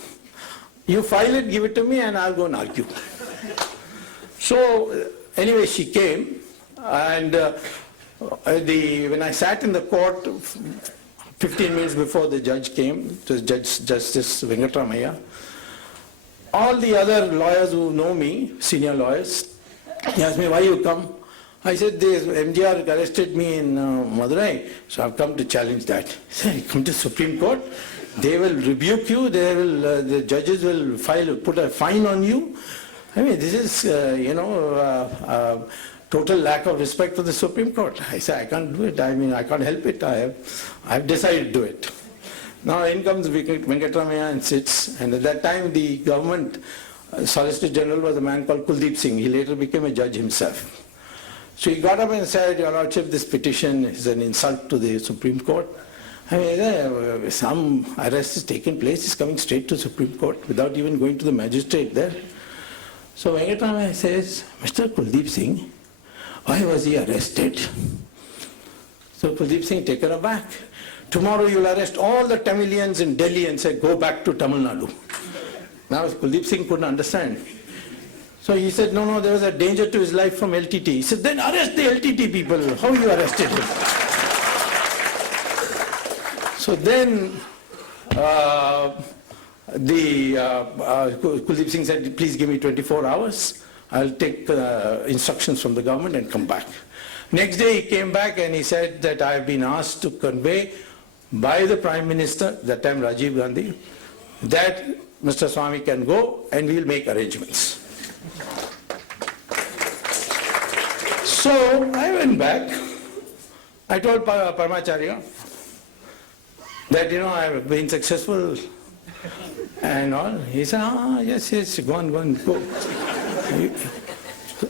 You file it, give it to me, and I'll go and argue. So anyway, she came, and when I sat in the court 15 minutes before the judge came, it was Justice Venkatramayya, all the other lawyers who know me, senior lawyers, he asked me, why you come? I said, MGR arrested me in Madurai, so I've come to challenge that. He said, you come to Supreme Court? They will rebuke you, the judges will put a fine on you. I mean, this is, total lack of respect for the Supreme Court. I said, I can't do it. I mean, I can't help it. I've decided to do it. Now in comes Venkatramayya and sits, and at that time the government Solicitor General was a man called Kuldeep Singh. He later became a judge himself. So he got up and said, Your Lordship, this petition is an insult to the Supreme Court. I mean, some arrest has taken place, he's coming straight to Supreme Court without even going to the magistrate there. So Venkatramaya says, Mr. Kuldeep Singh, why was he arrested? So Kuldeep Singh taken aback. Tomorrow you'll arrest all the Tamilians in Delhi and say, go back to Tamil Nadu. Now Kuldeep Singh couldn't understand. So he said, no, there was a danger to his life from LTT. He said, then arrest the LTT people. How you arrested him? So then Kuldeep Singh said, please give me 24 hours. I'll take instructions from the government and come back. Next day he came back and he said that I have been asked to convey by the Prime Minister, that time Rajiv Gandhi, that Mr. Swami can go and we will make arrangements. So I went back. I told Paramacharya that, I have been successful and all. He said, yes, go on, go.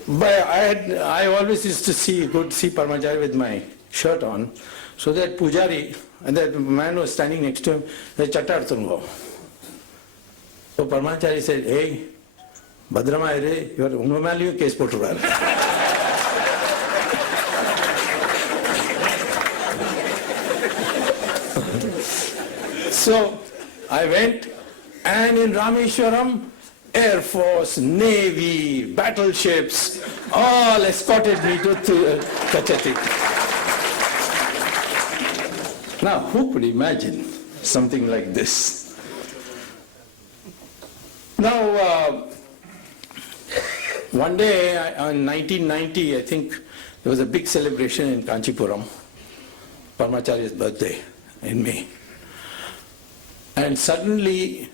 But I always used to see Paramacharya with my shirt on, so that Pujari and that man was standing next to him, said, Chattar Tungo. So Paramacharya said, hey, Bhadrama re, you are unmaliyu case poturar. So I went, and in Rameshwaram, Air Force, Navy, battleships, all escorted me to Kachati. Now, who could imagine something like this? Now, one day, in 1990, I think, there was a big celebration in Kanchipuram, Paramacharya's birthday in May. And suddenly,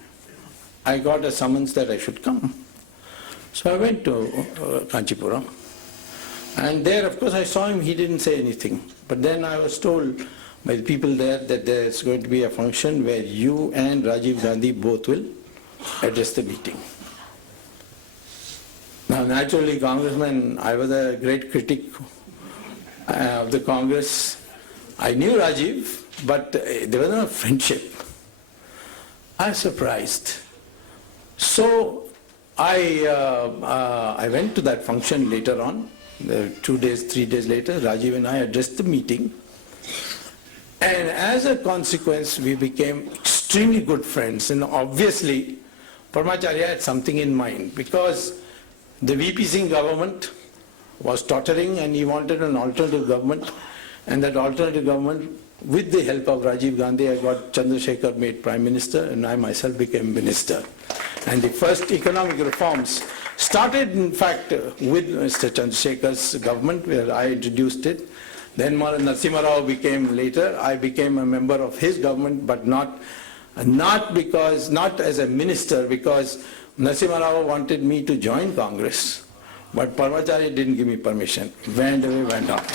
I got a summons that I should come. So I went to Kanchipuram. And there, of course, I saw him, he didn't say anything. But then I was told by the people there that there's going to be a function where you and Rajiv Gandhi both will address the meeting. Now, naturally, Congressman, I was a great critic of the Congress. I knew Rajiv, but there was no friendship. I was surprised. So I went to that function later on, 2 days, 3 days later. Rajiv and I addressed the meeting. And as a consequence, we became extremely good friends. And obviously, Paramacharya had something in mind, because the VP Singh government was tottering and he wanted an alternative government. And that alternative government, with the help of Rajiv Gandhi, I got Chandrasekhar made Prime Minister and I myself became Minister. And the first economic reforms started, in fact, with Mr. Chandrasekhar's government, where I introduced it. Then Narasimha Rao became later. I became a member of his government, but not as a minister, because Narasimha Rao wanted me to join Congress, but Paramacharya didn't give me permission. Went away, went up.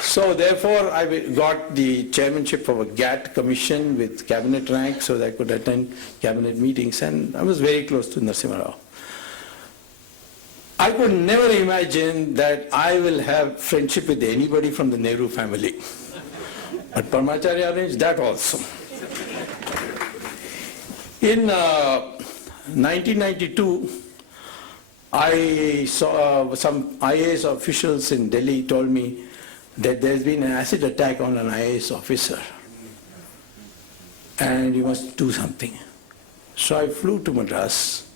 So therefore, I got the chairmanship of a GATT commission with cabinet rank, so that I could attend cabinet meetings, and I was very close to Narasimha Rao. I could never imagine that I will have friendship with anybody from the Nehru family. But Paramacharya arranged that also. In 1992, I saw some IAS officials in Delhi told me that there's been an acid attack on an IAS officer and you must do something. So I flew to Madras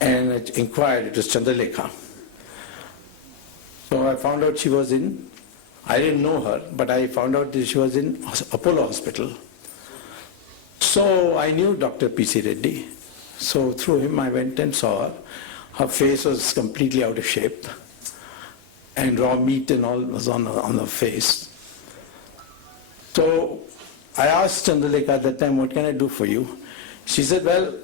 and I inquired. It was Chandralekha. So I found out she was I didn't know her, but I found out that she was in Apollo Hospital. So I knew Dr. P.C. Reddy. So through him I went and saw her. Her face was completely out of shape, and raw meat and all was on her face. So I asked Chandralekha at that time, what can I do for you? She said, well,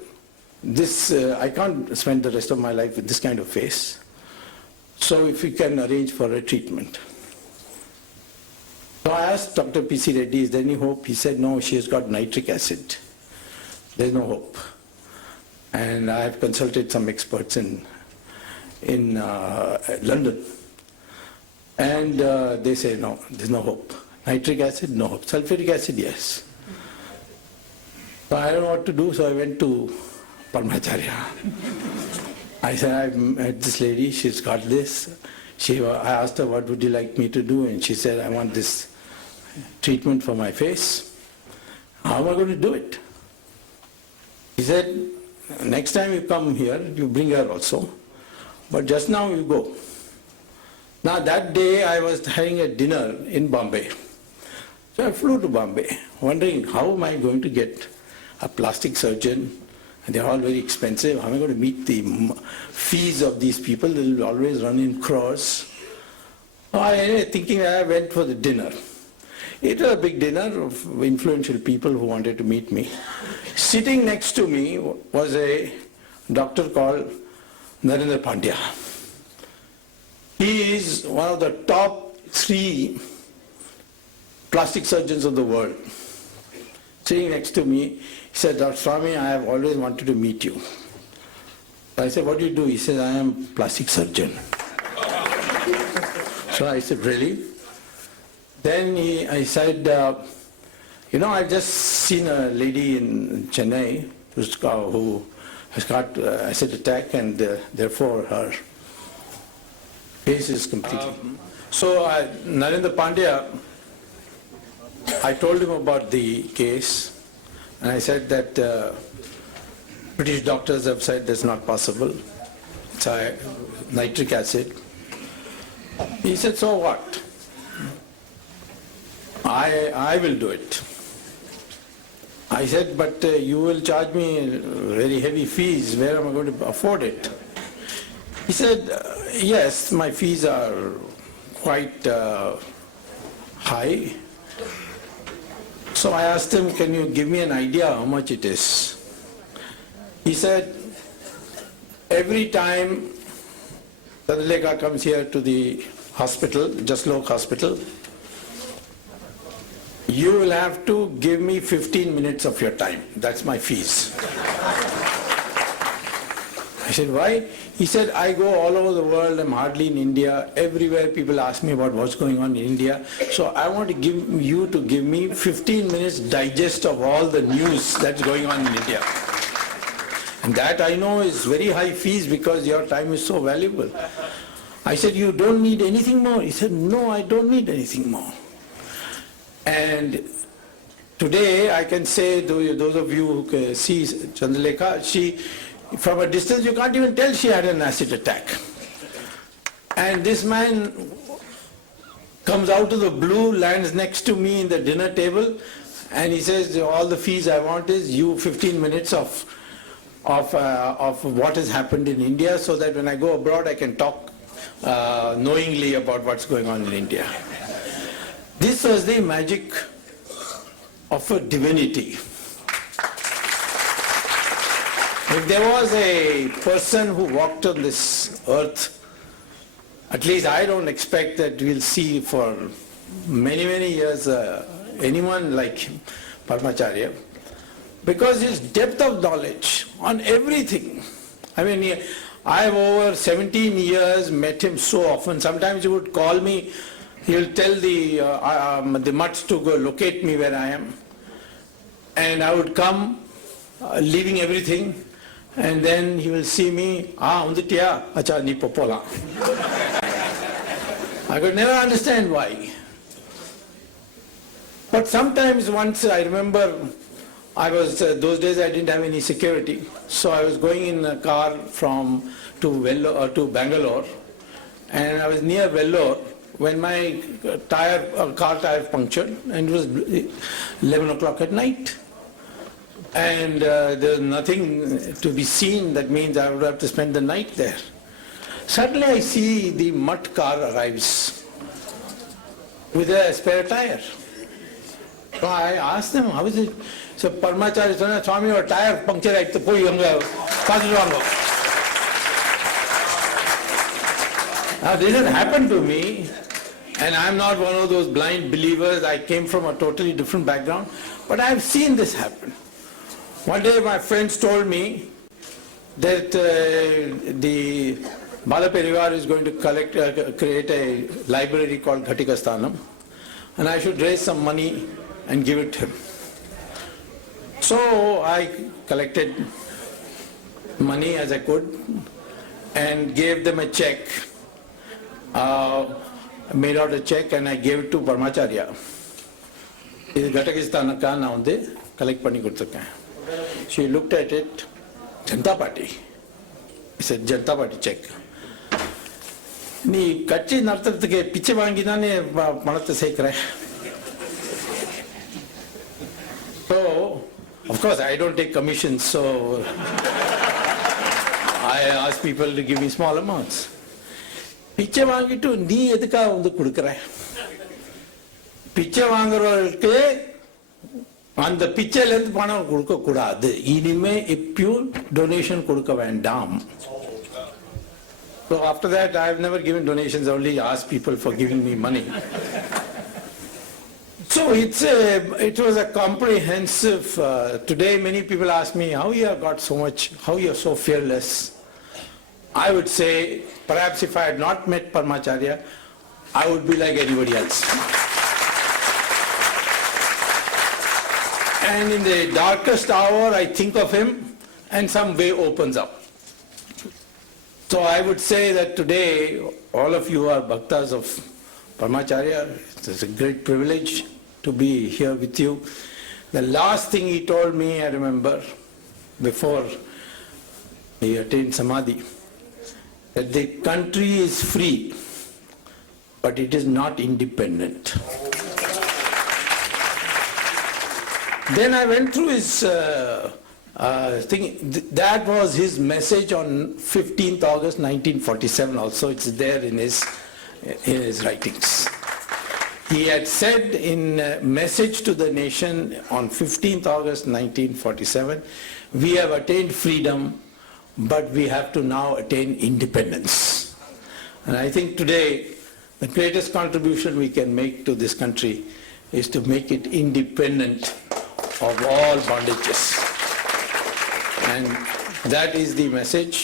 I can't spend the rest of my life with this kind of face. So if you can arrange for a treatment. So I asked Dr. P.C. Reddy, is there any hope? He said, no, she has got nitric acid. There's no hope. And I have consulted some experts in London. And they say, no, there's no hope. Nitric acid? No. Sulfuric acid? Yes. So I don't know what to do, so I went to Parmacharya. I said, I met this lady, she's got this. I asked her, what would you like me to do? And she said, I want this treatment for my face. How am I going to do it? He said, next time you come here, you bring her also. But just now you go. Now that day I was having a dinner in Bombay. So I flew to Bombay, wondering how am I going to get a plastic surgeon, and they're all very expensive. How am I going to meet the fees of these people? They will always run in crores. Anyway, thinking I went for the dinner. It was a big dinner of influential people who wanted to meet me. Sitting next to me was a doctor called Narendra Pandya. He is one of the top 3 plastic surgeons of the world. Sitting next to me, he said, Dr. Swami, I have always wanted to meet you. I said, what do you do? He said, I am a plastic surgeon. So I said, really? Then I said, I've just seen a lady in Chennai who has got acid attack, and therefore her face is completely... So Narendra Pandya, I told him about the case, and I said that British doctors have said that's not possible. It's nitric acid. He said, so what? I will do it. I said, but you will charge me very heavy fees. Where am I going to afford it? He said, yes, my fees are quite high. So I asked him, can you give me an idea how much it is? He said, every time Chandrelekha comes here to the hospital, Jaslok Hospital, you will have to give me 15 minutes of your time. That's my fees. I said, why? He said, I go all over the world, I'm hardly in India. Everywhere people ask me about what's going on in India. So I want to give you to give me 15 minutes digest of all the news that's going on in India. And that I know is very high fees because your time is so valuable. I said, you don't need anything more? He said, no, I don't need anything more. And today I can say, those of you who see Chandrelekha, she, from a distance you can't even tell she had an acid attack. And this man comes out of the blue, lands next to me in the dinner table, and he says, all the fees I want is you 15 minutes of what has happened in India, so that when I go abroad I can talk knowingly about what's going on in India. This was the magic of a divinity. If there was a person who walked on this earth, at least I don't expect that we'll see for many, many years anyone like him, Parmacharya, because his depth of knowledge on everything. I mean, I have over 17 years met him so often. Sometimes he would call me. He will tell the mutts to go locate me where I am. And I would come, leaving everything, and then he will see me, unditiya, acha ni popola. I could never understand why. But sometimes once I remember, those days I didn't have any security, so I was going in a car to Bangalore, and I was near Vellore, when my car tire punctured, and it was 11 o'clock at night. And there was nothing to be seen, that means I would have to spend the night there. Suddenly I see the mutt car arrives with a spare tire. So I asked them, how is it? So Parmacharya said, Swami, your tire puncture aayittu poi anga paathuvaango. Now this has happened to me, and I'm not one of those blind believers. I came from a totally different background, but I've seen this happen. One day my friends told me that the Bala Parivar is going to create a library called Ghatikasthanam. and I should raise some money and give it to him. So I collected money as I could and gave them a check. Made out a check and I gave it to Parmacharya. இது கட்டகிஸ்தானுக்கா நான் வந்து கலெக்ட் பண்ணி கொடுத்துருக்கேன். She looked at it, Janata Party. He said, Janata Party check. நீ கட்சி நடத்துறதுக்கு பிச்சை வாங்கி தானே பணத்தை சேர்க்கிற. So, of course, I don't take commissions, so I ask people to give me small amounts. பிச்சை வாங்கிட்டு நீ எதுக்காக வந்து கொடுக்குற? பிச்சை வாங்குறவர்களுக்கு அந்த பிச்சையில இருந்து பணம் கொடுக்க கூடாது. இனிமே பியூர் டொனேஷன் கொடுக்க வேண்டாம். So after that I have never given donations, only asked people for giving me money. So it was a comprehensive today many people ask me how you have got so much, how you are so fearless. I would say perhaps if I had not met Parmacharya, I would be like anybody else. And in the darkest hour, I think of him and some way opens up. So I would say that today, all of you are bhaktas of Parmacharya. It's a great privilege to be here with you. The last thing he told me, I remember, before he attained Samadhi, that the country is free, but it is not independent. Then I went through his thing. That was his message on 15th August 1947 also. It's there in his writings. He had said in a message to the nation on 15th August 1947, we have attained freedom, but we have to now attain independence. And I think today the greatest contribution we can make to this country is to make it independent of all bondages. And that is the message.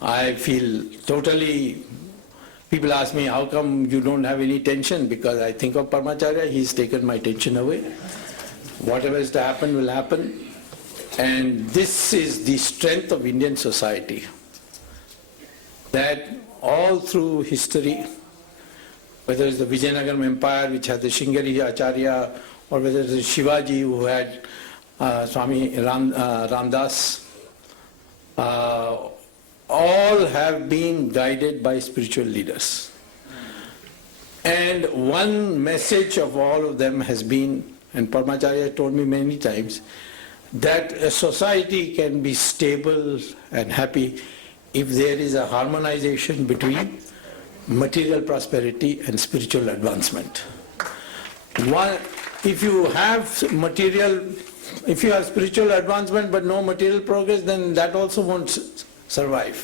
I feel totally, people ask me, how come you don't have any tension? Because I think of Parmacharya, he's taken my tension away. Whatever is to happen will happen. And this is the strength of Indian society. That all through history, whether it's the Vijayanagaram Empire, which had the Shringeri Acharya, or whether it's Shivaji, who had Swami Ramdas, all have been guided by spiritual leaders. And one message of all of them has been, and Parmacharya told me many times, that a society can be stable and happy if there is a harmonization between material prosperity and spiritual advancement. If you have spiritual advancement but no material progress, then that also won't survive.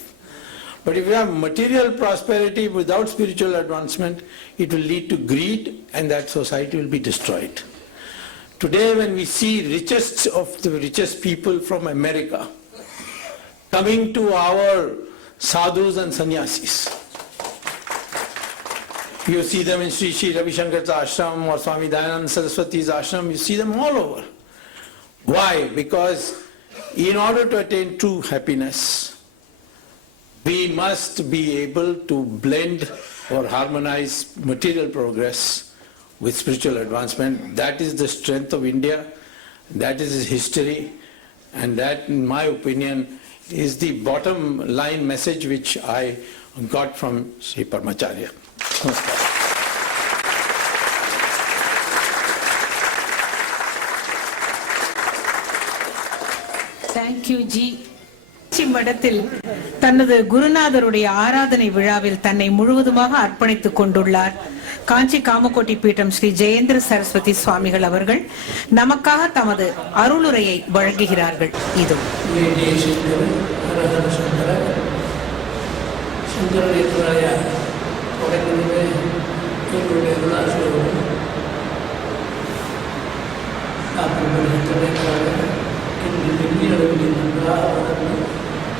But if you have material prosperity without spiritual advancement, it will lead to greed and that society will be destroyed. Today when we see richest of the richest people from America coming to our sadhus and sannyasis, you see them in Sri Ravi Shankar's ashram or Swami Dayananda Saraswati's ashram, you see them all over. Why? Because in order to attain true happiness, we must be able to blend or harmonize material progress with spiritual advancement. That is the strength of India, that is its history, and that, in my opinion, is the bottom line message which I got from Sri Parmacharya. Namaskar. Thank you, Ji. மடத்தில் தனது குருநாதருடைய ஆராதனை விழாவில் தன்னை முழுவதுமாக அர்ப்பணித்துக் கொண்டுள்ளார் காஞ்சி காமகோட்டி பீடம் ஸ்ரீ ஜெயேந்திர சரஸ்வதி சுவாமிகள் அவர்கள் நமக்காக தமது அருளுரையை வழங்குகிறார்கள். இதோ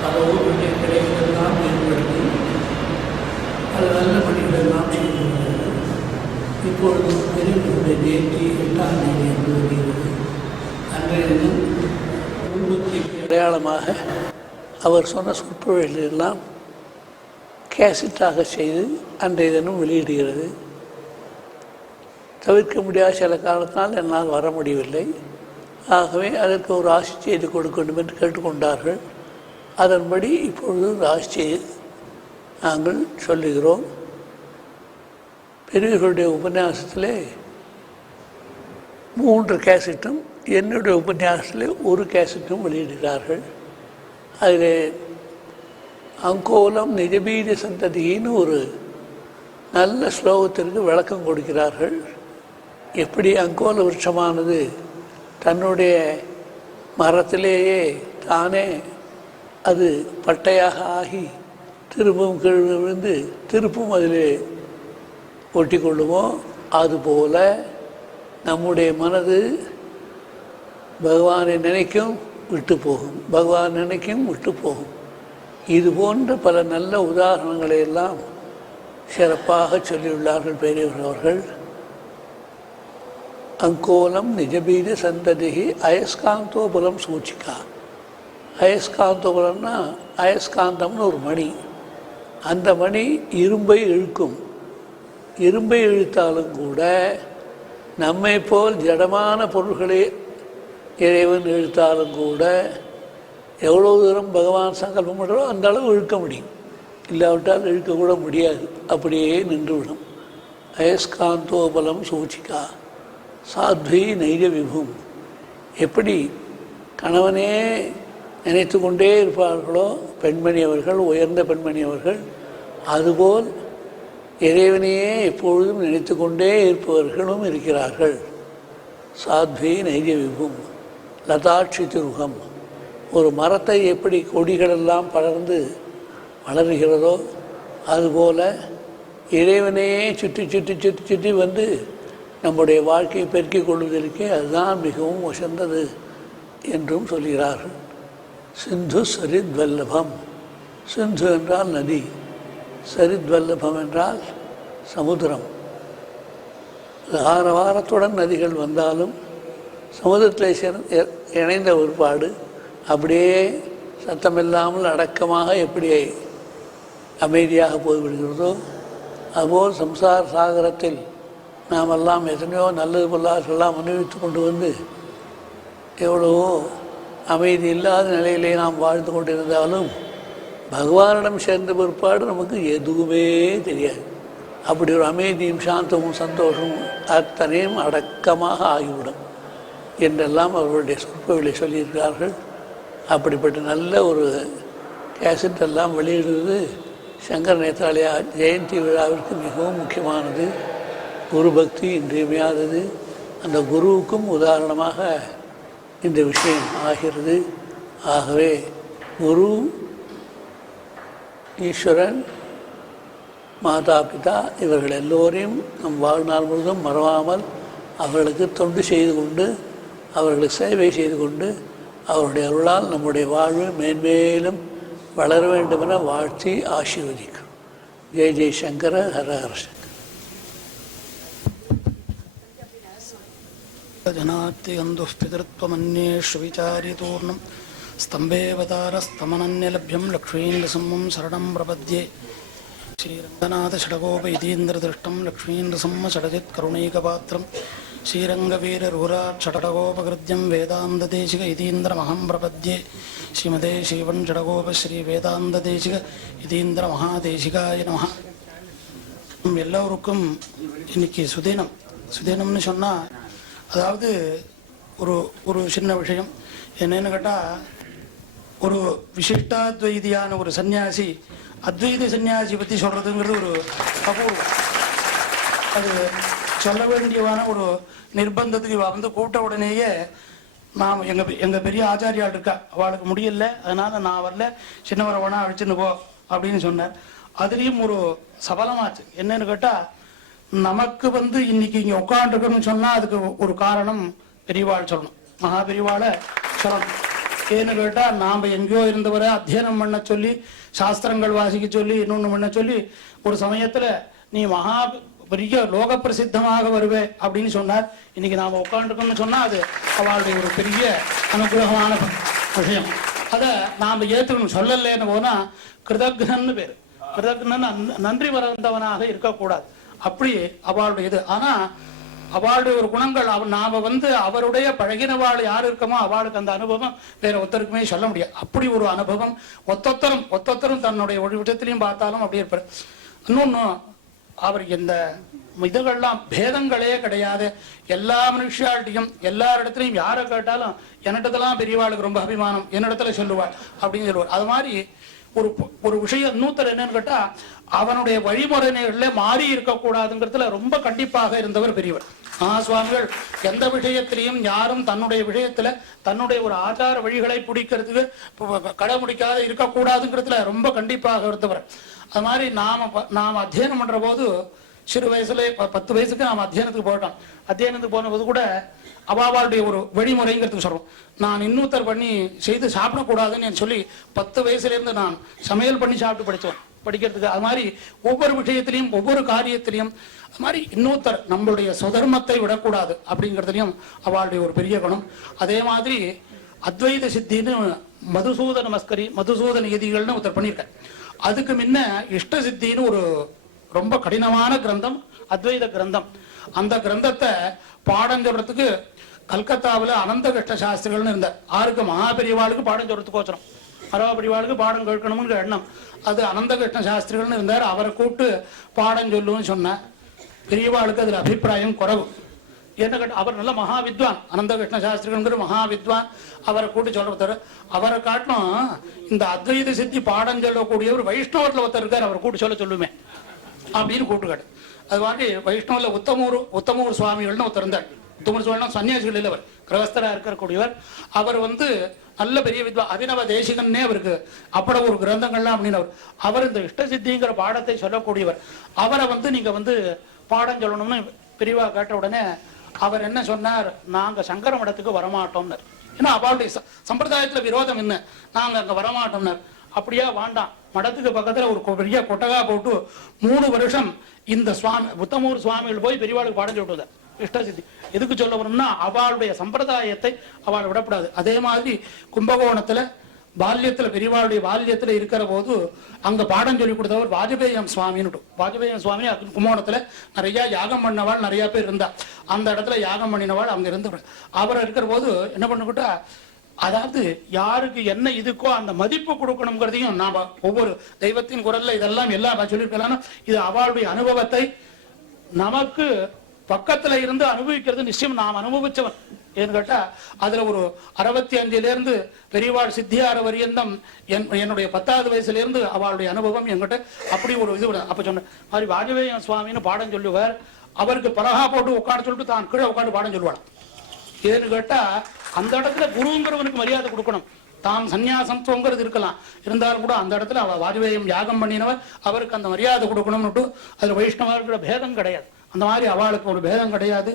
பல ஊர்களுடைய கிடைகளெல்லாம் ஏற்படுத்தி அது நல்ல பணிகளெல்லாம் செய்து இப்பொழுது பெரியவர்களுடைய ஜெயந்தி 8ஆம் தேதி என்று வருகிறது. அன்றைய தினம் குடும்பத்திற்கு அடையாளமாக அவர் சொன்ன சொற்பொழிகளெல்லாம் கேசட்டாக செய்து அன்றைய தினம் வெளியிடுகிறது. தவிர்க்க முடியாத சில காரணத்தினால் என்னால் வர முடியவில்லை. ஆகவே அதற்கு ஒரு ஆசி செய்து கொடுக்க வேண்டும் என்று கேட்டுக்கொண்டார்கள். அதன்படி இப்பொழுது ஒரு ஆசி செய்து நாங்கள் சொல்லுகிறோம். பெரியவர்களுடைய உபன்யாசத்திலே 3 கேசட்டும், என்னுடைய உபன்யாசத்திலே 1 கேசட்டும் வெளியிடுகிறார்கள். அதில் அங்கோலம் நிஜபீஜ சந்ததின்னு ஒரு நல்ல ஸ்லோகத்திற்கு விளக்கம் கொடுக்கிறார்கள். எப்படி அங்கோல விருட்சமானது தன்னுடைய மரத்திலேயே தானே அது பட்டையாக ஆகி திரும்பவும் கீழ் விழுந்து திருப்பும் அதிலே ஒட்டி கொள்ளுமோ, அதுபோல நம்முடைய மனது பகவானை நினைக்கும் விட்டு போகும், பகவான் நினைக்கும் விட்டு போகும். இது போன்ற பல நல்ல உதாரணங்களை எல்லாம் சிறப்பாக சொல்லியுள்ளார்கள் பெரியவர்கள் அவர்கள். அங்கோலம் நிஜபீஜ சந்ததிகி அயஸ்காந்தோபுலம் சூச்சிக்கா. அயஸ்காந்தோபுலம்னா அயஸ்காந்தம்னு ஒரு மணி. அந்த மணி இரும்பை இழுக்கும். இரும்பை இழுத்தாலும் கூட நம்மை போல் ஜடமான பொருள்களை இறைவன் இழுத்தாலும் கூட எவ்வளோ தூரம் பகவான் சங்கல்பம் பண்ணுறோ அந்த அளவு இழுக்க முடியும். இல்லாவிட்டால் இழுக்கக்கூட முடியாது, அப்படியே நின்றுவிடும். அயஸ்காந்தோபலம் சூச்சிக்கா சாத்வி நைஜ விபும். எப்படி கணவனே நினைத்து கொண்டே இருப்பார்களோ பெண்மணி அவர்கள், உயர்ந்த பெண்மணி அவர்கள், அதுபோல் இறைவனையே எப்பொழுதும் நினைத்து கொண்டே இருப்பவர்களும் இருக்கிறார்கள். சாத்வி நைஜ விபும் லதாட்சி திருகம். ஒரு மரத்தை எப்படி கொடிகளெல்லாம் படர்ந்து வளர்கிறதோ அதுபோல் இறைவனையே சுற்றி சுற்றி சுற்றி சுற்றி வந்து நம்முடைய வாழ்க்கையை பெருக்கிக் கொள்வதற்கே அதுதான் மிகவும் உசந்தது என்றும் சொல்கிறார்கள். சிந்து சரித்வல்லபம். சிந்து என்றால் நதி, சரித்வல்லபம் என்றால் சமுத்திரம். வாரத்துடன் நதிகள் வந்தாலும் சமுதிரத்தில் இணைந்த ஒருபாடு அப்படியே சத்தமில்லாமல் அடக்கமாக எப்படி அமைதியாக போய்விடுகிறதோ அதுபோல் சம்சார சாகரத்தில் நாமெல்லாம் எத்தனையோ நல்லது பொல்லாதெல்லாம் அனுபவித்து கொண்டு வந்து எவ்வளவோ அமைதி இல்லாத நிலையிலே நாம் வாழ்ந்து கொண்டிருந்தாலும் பகவானிடம் சேர்ந்த பிற்பாடு நமக்கு எதுவுமே தெரியாது. அப்படி ஒரு அமைதியும் சாந்தமும் சந்தோஷமும் அத்தனையும் அடக்கமாக ஆகிவிடும் என்றெல்லாம் அவர்களுடைய சொற்பொழிகளை சொல்லியிருக்கிறார்கள். அப்படிப்பட்ட நல்ல ஒரு கேசட் எல்லாம் வெளியிடுவது சங்கர நேத்ராலயா ஜெயந்தி விழாவிற்கு மிகவும் முக்கியமானது. குரு பக்தி இன்றியமையாதது. அந்த குருவுக்கும் உதாரணமாக இந்த விஷயம் ஆகிறது. ஆகவே குரு, ஈஸ்வரன், மாதா பிதா இவர்கள் எல்லோரையும் நம் வாழ்நாள் முழுவதும் மறவாமல் அவர்களுக்கு தொண்டு செய்து கொண்டு அவர்களுக்கு சேவை செய்து கொண்டு அவருடைய அருளால் நம்முடைய வாழ்வு மேன்மேலும் வளர வேண்டுமென வாழ்த்தி ஆசீர்வதிக்கும். ஜெய் ஜெய் சங்கர, ஹர ஹர சங்கர. ஜனாத்தியந்துः பிதൃத்வமன்யேஷு விசாரிதூர்ணம் ஸ்தம்பேவதாரஸ்தமனன்யலभ्यं லக்ஷ்மீந்திரசிம்மம் சரணம் பிரபத்யே. ஸ்ரீரங்கநாத ஷடகோப இதீந்திரதிருஷ்டம் லக்ஷ்மீந்திரசிம்ம ஷடஜித் கருணைகபாத்திரம் ஸ்ரீரங்கவீரரூராட் ஷடகோபகிருத்யம் வேதாந்ததேசிக இதீந்திரமஹம் பிரபத்யே. ஸ்ரீமதே ஸ்ரீவன் ஷடகோப ஸ்ரீ வேதாந்ததேசிக இதீந்திர மகாதேசிகாய நமஹ. எல்லோருக்கும் இன்னைக்கு சுதீனம். சுதீனம்னு சொன்னால் அதாவது ஒரு சின்ன விஷயம் என்னன்னு கேட்டால், ஒரு விசிஷ்டாத்வைதியான ஒரு சன்னியாசி அத்வைத சன்னியாசி பற்றி சொல்கிறதுங்கிறது ஒரு அபூர்வம். அது சொல்ல வேண்டியவான ஒரு நிர்பந்தத்துக்கு வந்து கூட்ட உடனேயே நாம் எங்கள் பெரிய ஆச்சாரியால் இருக்கா, அவளுக்கு முடியல, அதனால் நான் வரல, சின்னவரை வேணா அழிச்சுன்னு போ அப்படின்னு சொன்னார். அதுலேயும் ஒரு சபலமாச்சு. என்னன்னு கேட்டால், நமக்கு இன்னைக்கு இங்கே உட்காந்துருக்கணும்னு சொன்னால் அதுக்கு ஒரு காரணம் பெரியவாள் சொல்லணும், மகா பெரியவாளை சொல்லணும். ஏன்னு கேட்டால், நாம் எங்கேயோ இருந்தவரை அத்தியனம் பண்ண சொல்லி, சாஸ்திரங்கள் வாசிக்க சொல்லி, இன்னொன்று பண்ண சொல்லி, ஒரு சமயத்தில் நீ மகா பெரிய லோக பிரசித்தமாக வருவேன் அப்படின்னு சொன்னார். இன்னைக்கு நாம உட்காந்துருக்கோம்னு சொன்னா அது அவளுடைய ஒரு பெரிய அனுகிரகமான விஷயம். அதை நாம ஏற்றுக்கணும். சொல்லலைன்னு போனா கிருதக்னன்னு பேரு. கிருதக்னன் நன்றி மறந்தவனாக இருக்கக்கூடாது. அப்படி அவளுடைய இது. ஆனா அவளுடைய ஒரு குணங்கள் நாம அவருடைய பழகினவாள் யார் இருக்கமோ அவளுக்கு அந்த அனுபவம் வேற ஒருத்தருக்குமே சொல்ல முடியாது. அப்படி ஒரு அனுபவம் ஒத்தொத்தரும் தன்னுடைய ஒரு விஷயத்திலையும் பார்த்தாலும் அப்படி இருப்பார். இன்னொன்னு அவருக்கு இந்த இதுகள்லாம் பேதங்களே கிடையாது. எல்லா மனுஷால்ட்டையும் எல்லா இடத்துலையும் யாரை கேட்டாலும் என்னிடத்துலாம் பெரியவாளுக்கு ரொம்ப அபிமானம், என்னிடத்துல சொல்லுவாள் அப்படின்னு சொல்லுவார். அது மாதிரி ஒரு விஷயம் இன்னொருத்தர் என்னன்னு கேட்டா அவனுடைய வழிமுறைகள்ல மாறி இருக்கக்கூடாதுங்கிறதுல ரொம்ப கண்டிப்பாக இருந்தவர் பெரியவர். சுவாமிகள் எந்த விஷயத்திலையும் யாரும் தன்னுடைய விஷயத்துல தன்னுடைய ஒரு ஆச்சார வழிகளை பிடிக்கிறதுக்கு கடைபிடிக்காத இருக்கக்கூடாதுங்கிறதுல ரொம்ப கண்டிப்பாக இருந்தவர். அது மாதிரி நாம் அத்தியனம் பண்ற போது சிறு வயசுல 10 வயசுக்கு நாம் அத்தியனத்துக்கு போயிட்டோம். அத்தியனத்துக்கு போன போது கூட அவாவாளுடைய ஒரு வழிமுறைங்கிறதுக்கு சொல்றோம். நான் இன்னொருத்தர் பண்ணி செய்து சாப்பிடக்கூடாதுன்னு சொல்லி 10 வயசுல இருந்து நான் சமையல் பண்ணி சாப்பிட்டு படிக்கிறதுக்கு. அது மாதிரி ஒவ்வொரு விஷயத்திலையும் ஒவ்வொரு காரியத்திலையும் அது மாதிரி இன்னொருத்தர் நம்மளுடைய சுதர்மத்தை விடக்கூடாது அப்படிங்கிறதுலையும் அவளுடைய ஒரு பெரிய குணம். அதே மாதிரி அத்வைத சித்தின்னு மதுசூதன யதிகள்னு ஒருத்தர் பண்ணியிருக்க. அதுக்கு முன்ன இஷ்ட சித்தின்னு ஒரு ரொம்ப கடினமான கிரந்தம் அத்வைத கிரந்தம். அந்த கிரந்தத்தை பாடம் சொல்றதுக்கு கல்கத்தாவில் அனந்த கிருஷ்ண சாஸ்திரிகள்னு இருந்தார். ஆருக்கு மகாபெரிவாளுக்கு பாடம் சொல்றதுக்கு வச்சோம். மகாபெரிவாளுக்கு பாடம் கேட்கணும்னு எண்ணம். அது அனந்த கிருஷ்ண சாஸ்திரிகள்னு இருந்தார். அவரை கூப்பிட்டு பாடம் சொல்லுன்னு சொன்ன பெரியவாளுக்கு அதுல அபிப்பிராயம் குறைவு. என்ன கேட்ட அவர் நல்ல மகா வித்வான். அனந்த கிருஷ்ண சாஸ்திரிகள்ங்கிற மகா வித்வான். அவரை கூட்டி சொல்றவர். அவரை காட்டிலும் இந்த அத்வைத சித்தி பாடம் சொல்லக்கூடியவர் வைஷ்ணவர்ல ஒருத்தர் இருக்கார். அவர் கூட்டி சொல்லுமே அப்படின்னு கூப்பிட்டு. அது மாதிரி வைஷ்ணவர்ல உத்தமூர் சுவாமிகள்னு ஒருத்தர் இருந்தார். உத்தமூர் சுவாமி சன்னியாசிகள் இல்லை, அவர் கிரகஸ்தரா இருக்கக்கூடியவர். அவர் நல்ல பெரிய வித்வா அபிநவ தேசிகன்னே அவருக்கு அப்பட ஒரு கிரந்தங்கள்லாம் அப்படின்னு அவர் இந்த இஷ்ட சித்திங்கிற பாடத்தை சொல்லக்கூடியவர். அவரை நீங்க பாடம் சொல்லணும்னு பெரியவா கேட்ட உடனே அவர் என்ன சொன்னார், நாங்க சங்கர மடத்துக்கு வரமாட்டோம்னார். ஏன்னா அவளுடைய சம்பிரதாயத்துல விரோதம் என்ன, நாங்க அங்க வரமாட்டோம்னார். அப்படியா வேண்டாம், மடத்துக்கு பக்கத்துல ஒரு பெரிய கொட்டகா போட்டு 3 வருஷம் இந்த உத்தமூர் சுவாமிகள் போய் பெரியவாளுக்கு பாடம் சொல்லிட்டு இஷ்ட சித்தி. எதுக்கு சொல்ல வரணும்னா அவளுடைய சம்பிரதாயத்தை அவள் விடப்படாது. அதே மாதிரி கும்பகோணத்துல பால்யத்துல பெரியவாளுடைய பால்யத்துல இருக்கிற போது அங்க பாடம் சொல்லி கொடுத்தவர் வாஜபேயம் சுவாமின்னு. வாஜபேயம் சுவாமி கும்பகோணத்துல நிறைய யாகம் பண்ணவாள் நிறைய பேர் இருந்தா. அந்த இடத்துல யாகம் பண்ணினவாள் அங்க இருந்தவர். அவர் இருக்கிற போது என்ன பண்ணுக்கிட்டா, அதாவது யாருக்கு என்ன இதுக்கோ அந்த மதிப்பு கொடுக்கணுங்கிறதையும் நாம ஒவ்வொரு தெய்வத்தின் குரல்ல இதெல்லாம் எல்லாம் சொல்லியிருக்கலாம். இது அவளுடைய அனுபவத்தை நமக்கு பக்கத்துல இருந்து அனுபவிக்கிறது நிச்சயம் நாம் அனுபவிச்சவன். ஏன்னு கேட்டா அதுல ஒரு 65 இருந்து பெரியவாள் சித்தியார வரியந்தம் என்னுடைய 10வது வயசுல இருந்து அவளுடைய அனுபவம் என்கிட்ட அப்படி ஒரு இது. அப்ப சொன்ன மாதிரி வாஜபேய சுவாமின்னு பாடம் சொல்லுவார். அவருக்கு பலகா போட்டு உட்காந்து சொல்லிட்டு தான் கீழே உட்காந்து பாடம் சொல்லுவாள். ஏன்னு கேட்டா அந்த இடத்துல குருங்கிறவனுக்கு மரியாதை கொடுக்கணும். தான் சன்னியாசம்ங்கிறது இருக்கலாம், இருந்தாலும் கூட அந்த இடத்துல அவ வாஜபேயம் யாகம் பண்ணினவர், அவருக்கு அந்த மரியாதை கொடுக்கணும்னு. அதுல வைஷ்ணவர்களோட பேதம் கிடையாது. அந்த மாதிரி அவளுக்கு ஒரு பேதம் கிடையாது.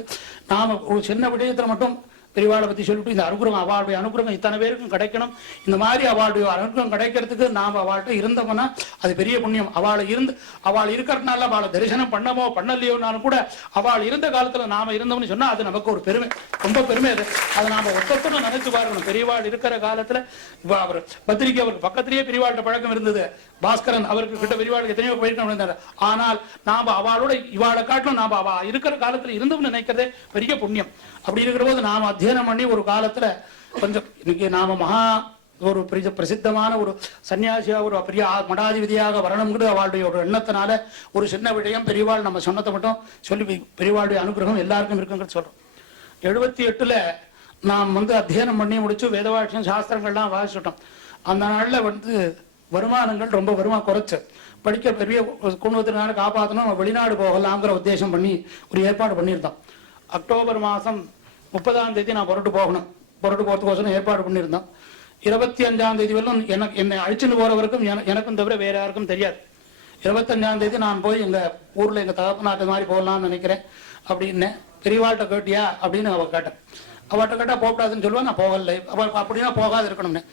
நாம ஒரு சின்ன விடயத்துல மட்டும் பெரியவாளை பத்தி சொல்லிட்டு இந்த அனுகிரகம் அவளுடைய அனுகிரகம் இத்தனை பேருக்கும் கிடைக்கணும். இந்த மாதிரி அவளுடைய அனுகிரகம் கிடைக்கிறதுக்கு நாம அவள்கிட்ட இருந்தோம்னா அது பெரிய புண்ணியம். அவள் இருக்கிறதுனால அவளை தரிசனம் பண்ணமோ பண்ணலையோனாலும் கூட அவள் இருந்த காலத்துல நாம இருந்தோம்னு சொன்னா அது நமக்கு ஒரு பெருமை, ரொம்ப பெருமை. அதை நாம ஒத்தொத்தனும் நினைச்சு பார்க்கணும். பெரியவாள் இருக்கிற காலத்துல அவர் பத்திரிக்கை அவருக்கு பக்கத்திலேயே பெரியவாள்கிட்ட பழக்கம் இருந்தது. பாஸ்கரன் அவருக்கு கிட்ட பெரியவாளுக்கு எத்தனையோ போயிருக்கணும் இருந்தார். ஆனால் நாம அவளோட இவாளை காட்டிலும் நாம அவ இருக்கிற காலத்துல இருந்தோம்னு நினைக்கிறதே பெரிய புண்ணியம். அப்படி இருக்கிற போது நாம அத்தியனம் பண்ணி ஒரு காலத்துல கொஞ்சம் இன்னைக்கு நாம மகா ஒரு பிரசித்தமான ஒரு சன்னியாசியா ஒரு பெரிய மடாதிபதியாக வரணுங்கிற அவளுடைய ஒரு எண்ணத்தினால ஒரு சின்ன விடயம் பெரியவாள் நம்ம சொன்னதை மட்டும் சொல்லி பெரியவாளுடைய அனுகிரகம் எல்லாருக்கும் இருக்குங்கிறது சொல்றோம். 78ல நாம் அத்தியனம் பண்ணி முடிச்சு வேதவாட்சியம் சாஸ்திரங்கள்லாம் வாசிச்சிட்டோம். அந்த நாள்ல வருமானங்கள் ரொம்ப குறைச்சு படிக்க பெரிய குடும்பத்தினால காப்பாற்றணும், வெளிநாடு போகலாம்ங்கிற உத்தேசம் பண்ணி ஒரு ஏற்பாடு பண்ணியிருந்தோம். அக்டோபர் மாதம் 30ஆம் தேதி நான் புறட்டு போகிறதுக்கோசரம் ஏற்பாடு பண்ணியிருந்தோம். 25ஆம் தேதி வரலும் என்னை அழிச்சுன்னு போறவருக்கும் எனக்கும் தவிர வேற யாருக்கும் தெரியாது. 25ஆம் தேதி நான் போய் எங்க ஊர்ல எங்க தகப்பநாட்டு மாதிரி போகலாம்னு நினைக்கிறேன் அப்படின்னு பெரியவாள்கிட்ட கேட்டியா அப்படின்னு அவ கேட்டேன். அவட்ட கேட்டா போகக்கூடாதுன்னு சொல்லுவா. நான் போகலை. அவள் அப்படின்னா போகாது இருக்கணும்னு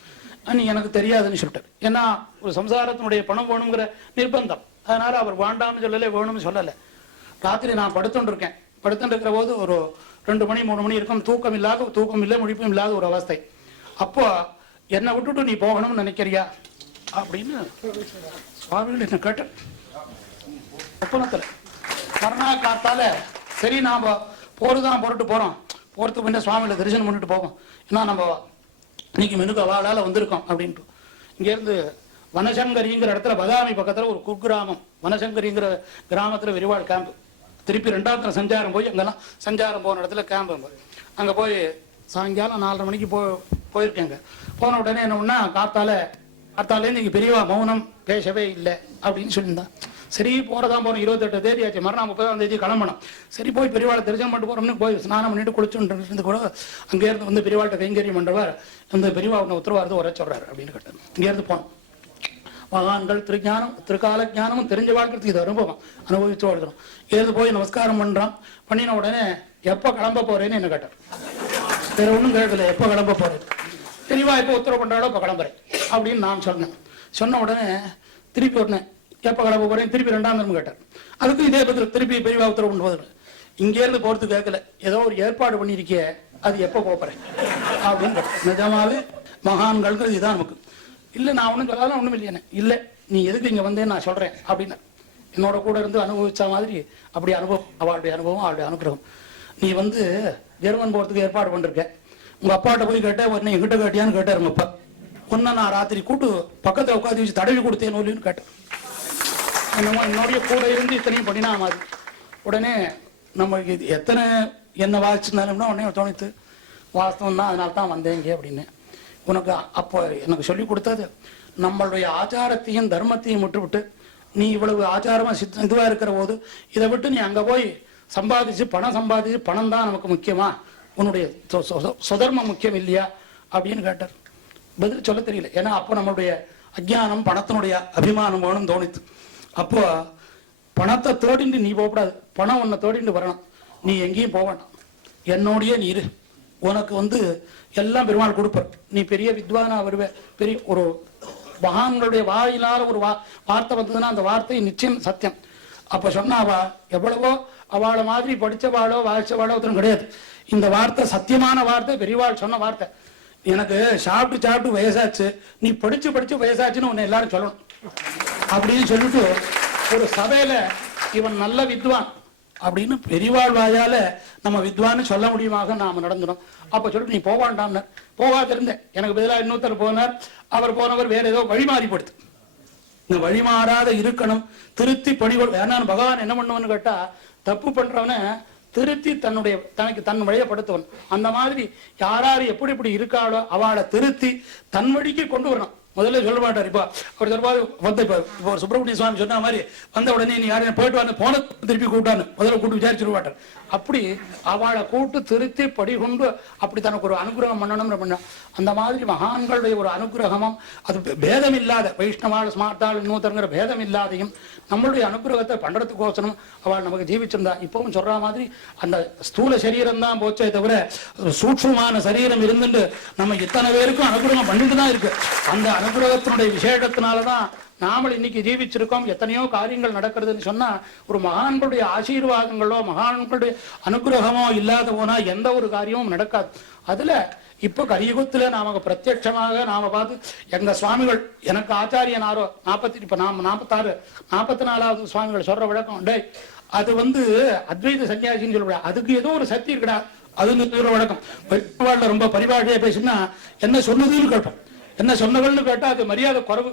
நீ எனக்கு தெரியாதுன்னு சொல்லிட்டார். ஏன்னா ஒரு சம்சாரத்தினுடைய பணம் வேணுங்கிற நிர்பந்தம், அதனால அவர் வேண்டாம்னு சொல்லலை, வேணும்னு சொல்லலை. ராத்திரி நான் படுத்துட்டு இருக்கேன். படுத்துட்டு இருக்கிற போது ஒரு 2 மணி 3 மணி இருக்கும். தூக்கம் இல்லை முழிப்பும் இல்லாத ஒரு அவஸ்தை. அப்போ என்னை விட்டுட்டு நீ போகணும்னு நினைக்கிறியா அப்படின்னு சுவாமிகள் என்ன கேட்டேன். ஒப்பனத்துல மறுநாள் காத்தால சரி நாம போறதுதான் போறதுக்கு முன்ன சுவாமிகளை தரிசனம் பண்ணிட்டு போவோம். ஏன்னா நம்ம இன்னைக்கு மெனுக்கு அவாளால வந்திருக்கோம் அப்படின்ட்டு இங்கேருந்து வனசங்கரிங்கிற இடத்துல பதாமி பக்கத்துல ஒரு குக்கிராமம் வனசங்கரிங்கிற கிராமத்துல விரிவாள் கேம்ப். திருப்பி 2வது சஞ்சாரம் போய் அங்கெல்லாம் சஞ்சாரம் போன இடத்துல கேம்ப். அங்க போய் சாயங்காலம் 4:30 மணிக்கு போயிருக்கேங்க. போன உடனே என்ன ஒன்னா காத்தாலே நீங்க பெரியவா மௌனம் பேசவே இல்லை அப்படின்னு சொல்லியிருந்தான். சரி போறதான் போறோம், 28 தேதி ஆச்சு, மறுநாள் 30ஆம் தேதி கிளம்பணும். சரி போய் பெரியவாளை தரிசனம் பண்ணிட்டு போறோம்னு போய் ஸ்நானம் பண்ணிட்டு குளிச்சுட்டு கூட அங்கே இருந்து வந்து பெரியவாள்கிட்ட கைங்கரியம் பண்றவர் அந்த பெரியவா உத்தரவாதத்தை உரை சொல்றாரு அப்படின்னு கேட்டார். இங்க இருந்து போனோம். மகான்கள் திருக்கால ஞானமும் தெரிஞ்ச வாழ்க்கைக்கு இது அனுபவிச்சு வாழ்க்கிறோம். ஏது போய் நமஸ்காரம் பண்றோம். பண்ணின உடனே எப்ப கிளம்ப போறேன்னு என்ன கேட்டார். வேற ஒன்றும் கேட்கல, எப்ப கிளம்ப போறேன். தெளிவா எப்ப உத்தரவு பண்றாலோ இப்ப கிளம்புறேன் அப்படின்னு நான் சொன்னேன். சொன்ன உடனே திருப்பி உடனே எப்ப கிளம்ப போறேன் திருப்பி 2ஆம் தரம் கேட்டார். அதுக்கு இதே பதில் திருப்பி பெரியவா உத்தரவு பண்ணுவது. இங்கே இருந்து போறது கேட்கல, ஏதோ ஒரு ஏற்பாடு பண்ணிருக்கே அது எப்ப போறேன் அப்படின்னு. நிஜமாவே மகான்கள் இதுதான் நமக்கு. இல்ல நான் ஒண்ணும் சொல்லாத ஒண்ணும் இல்லையே. இல்ல நீ எதுக்கு இங்க வந்தேன்னு நான் சொல்றேன் அப்படின்னு என்னோட கூட இருந்து அனுபவிச்ச மாதிரி அப்படி அனுபவம், அவளுடைய அனுபவம், அவளுடைய அனுகிரகம். நீ வந்து ஜெர்மன் போறதுக்கு ஏற்பாடு பண்ணிருக்க. உங்க அப்பாட்ட போய் கேட்டேன், உடனே எங்கிட்ட கேட்டியான்னு கேட்டார். உங்க அப்பா ஒன்னா நான் ராத்திரி கூட்டு பக்கத்துல உட்காந்து வச்சு தடவி கொடுத்தேன் ஒல்லின்னு கேட்டேன். என்னமோ என்னுடைய கூட இருந்து இத்தனையும் பண்ணினா மாதிரி. உடனே நம்ம எத்தனை என்ன வாசிச்சிருந்தாலும்னா உடனே தோணித்து வாஸ்தவம் தான், அதனால தான் வந்தேங்க அப்படின்னு. உனக்கு அப்போ எனக்கு சொல்லி கொடுத்தது நம்மளுடைய ஆச்சாரத்தையும் தர்மத்தையும் விட்டு நீ இவ்வளவு ஆச்சாரமா இதுவா இருக்கிற போது இதை விட்டு நீ அங்க போய் சம்பாதிச்சு பணம் தான் நமக்கு முக்கியமா, உன்னுடைய சுதர்மம் முக்கியம் இல்லையா அப்படின்னு கேட்டார். பதில் சொல்ல தெரியல. ஏன்னா அப்போ நம்மளுடைய அஜ்ஞானம் பணத்தினுடைய அபிமானம் வேணும்னு தோணித்து. அப்போ பணத்தை தேடிண்டு நீ போகக்கூடாது, பணம் உன்னை தேடிண்டு வரணும். நீ எங்கேயும் போக வேண்டாம், என்னோடய நீ இரு. உனக்கு வந்து எல்லாம் பெருமாள் கொடுப்பார். நீ பெரிய வித்வானா வருவே. பெரிய ஒரு மகான்களுடைய வாயிலால ஒரு வார்த்தை வந்ததுன்னா அந்த வார்த்தை நிச்சயம் சத்தியம். அப்ப சொன்னாவா எவ்வளவோ அவளை மாதிரி படிச்சவாளோ வாய்ச்சவாளோ ஒருத்தரும் கிடையாது. இந்த வார்த்தை சத்தியமான வார்த்தை, பெரியவாள் சொன்ன வார்த்தை. எனக்கு சாப்பிட்டு வயசாச்சு, நீ படிச்சு வயசாச்சுன்னு உன்னை எல்லாரும் சொல்லணும் அப்படின்னு சொல்லிட்டு ஒரு சபையில இவன் நல்ல வித்வான் அப்படின்னு பெரியவாள் வாயால நம்ம வித்வான்னு சொல்ல முடியுமாக நாம நடந்துடும். அப்ப சொல்லிட்டு நீ போவாண்டாம். போகாத இருந்தேன். எனக்கு பதிலாக இன்னொருத்தர் போனார். அவர் போனவர் வேற ஏதோ வழி மாறிப்படுத்து. இந்த வழி மாறாத இருக்கணும், திருத்தி பணிகள். ஏன்னா பகவான் என்ன பண்ணுவான்னு கேட்டா, தப்பு பண்றவன திருத்தி தனக்கு தன் வழியப்படுத்துவன். அந்த மாதிரி யாராரு எப்படி இருக்காளோ அவளை திருத்தி தன் வழிக்கு கொண்டு வரணும். முதல்ல சொல்ல மாட்டார். இப்போ அவர் சொல்லுவாரு வந்து இப்போ சுப்பிரமணிய சுவாமி சொன்ன மாதிரி வந்த உடனே நீ யாரையும் போயிட்டு வந்து போன திருப்பி கூப்பிட்டான்னு முதல்ல கூட்டு விசாரிச்சு மாட்டார். அப்படி அவளை கூட்டு திருத்தி படிகொண்டு அப்படி தனக்கு ஒரு அனுகிரகம் பண்ணணும்னு பண்ண. அந்த மாதிரி மகான்களுடைய ஒரு அனுகிரகமும் அது பேதம் இல்லாத வைஷ்ணவாள் ஸ்மார்த்தாள் இன்னொருத்தருங்கிற பேதம் இல்லாதையும் நம்மளுடைய அனுகிரகத்தை பண்றதுக்கோசனம் அவள் நமக்கு ஜீவிச்சிருந்தா. இப்பவும் சொல்ற மாதிரி அந்த ஸ்தூல சரீரம் தான் போச்சே தவிர சூட்சமான சரீரம் இருந்துட்டு நம்ம இத்தனை பேருக்கும் அனுகிரகம் பண்ணிட்டு தான் இருக்கு. அந்த அனுகிரகத்தினுடைய விசேஷத்தினாலதான் நாமல் இன்னைக்கு ஜீவிச்சிருக்கோம். எத்தனையோ காரியங்கள் நடக்கிறதுன்னு சொன்னா ஒரு மகான்களுடைய ஆசீர்வாதங்களோ மகான்களுடைய அனுகிரகமோ இல்லாத போனா எந்த ஒரு காரியமும் நடக்காது. அதுல இப்ப கலியுகத்துல நாம பிரத்யட்சமாக நாம பார்த்து எங்க சுவாமிகள் எனக்கு ஆச்சாரியன் ஆரோ 44வது சுவாமிகள் சொல்ற விளக்கம் டே அது வந்து அத்வைத சன்னியாசின்னு சொல்ல. அதுக்கு ஏதோ ஒரு சக்தி இருக்கடா, அது வழக்கம். ரொம்ப பரிபாஷையா பேசினா என்ன சொன்னதுன்னு கேட்போம். என்ன சொன்னகள்னு கேட்டா அது மரியாதை குறைவு.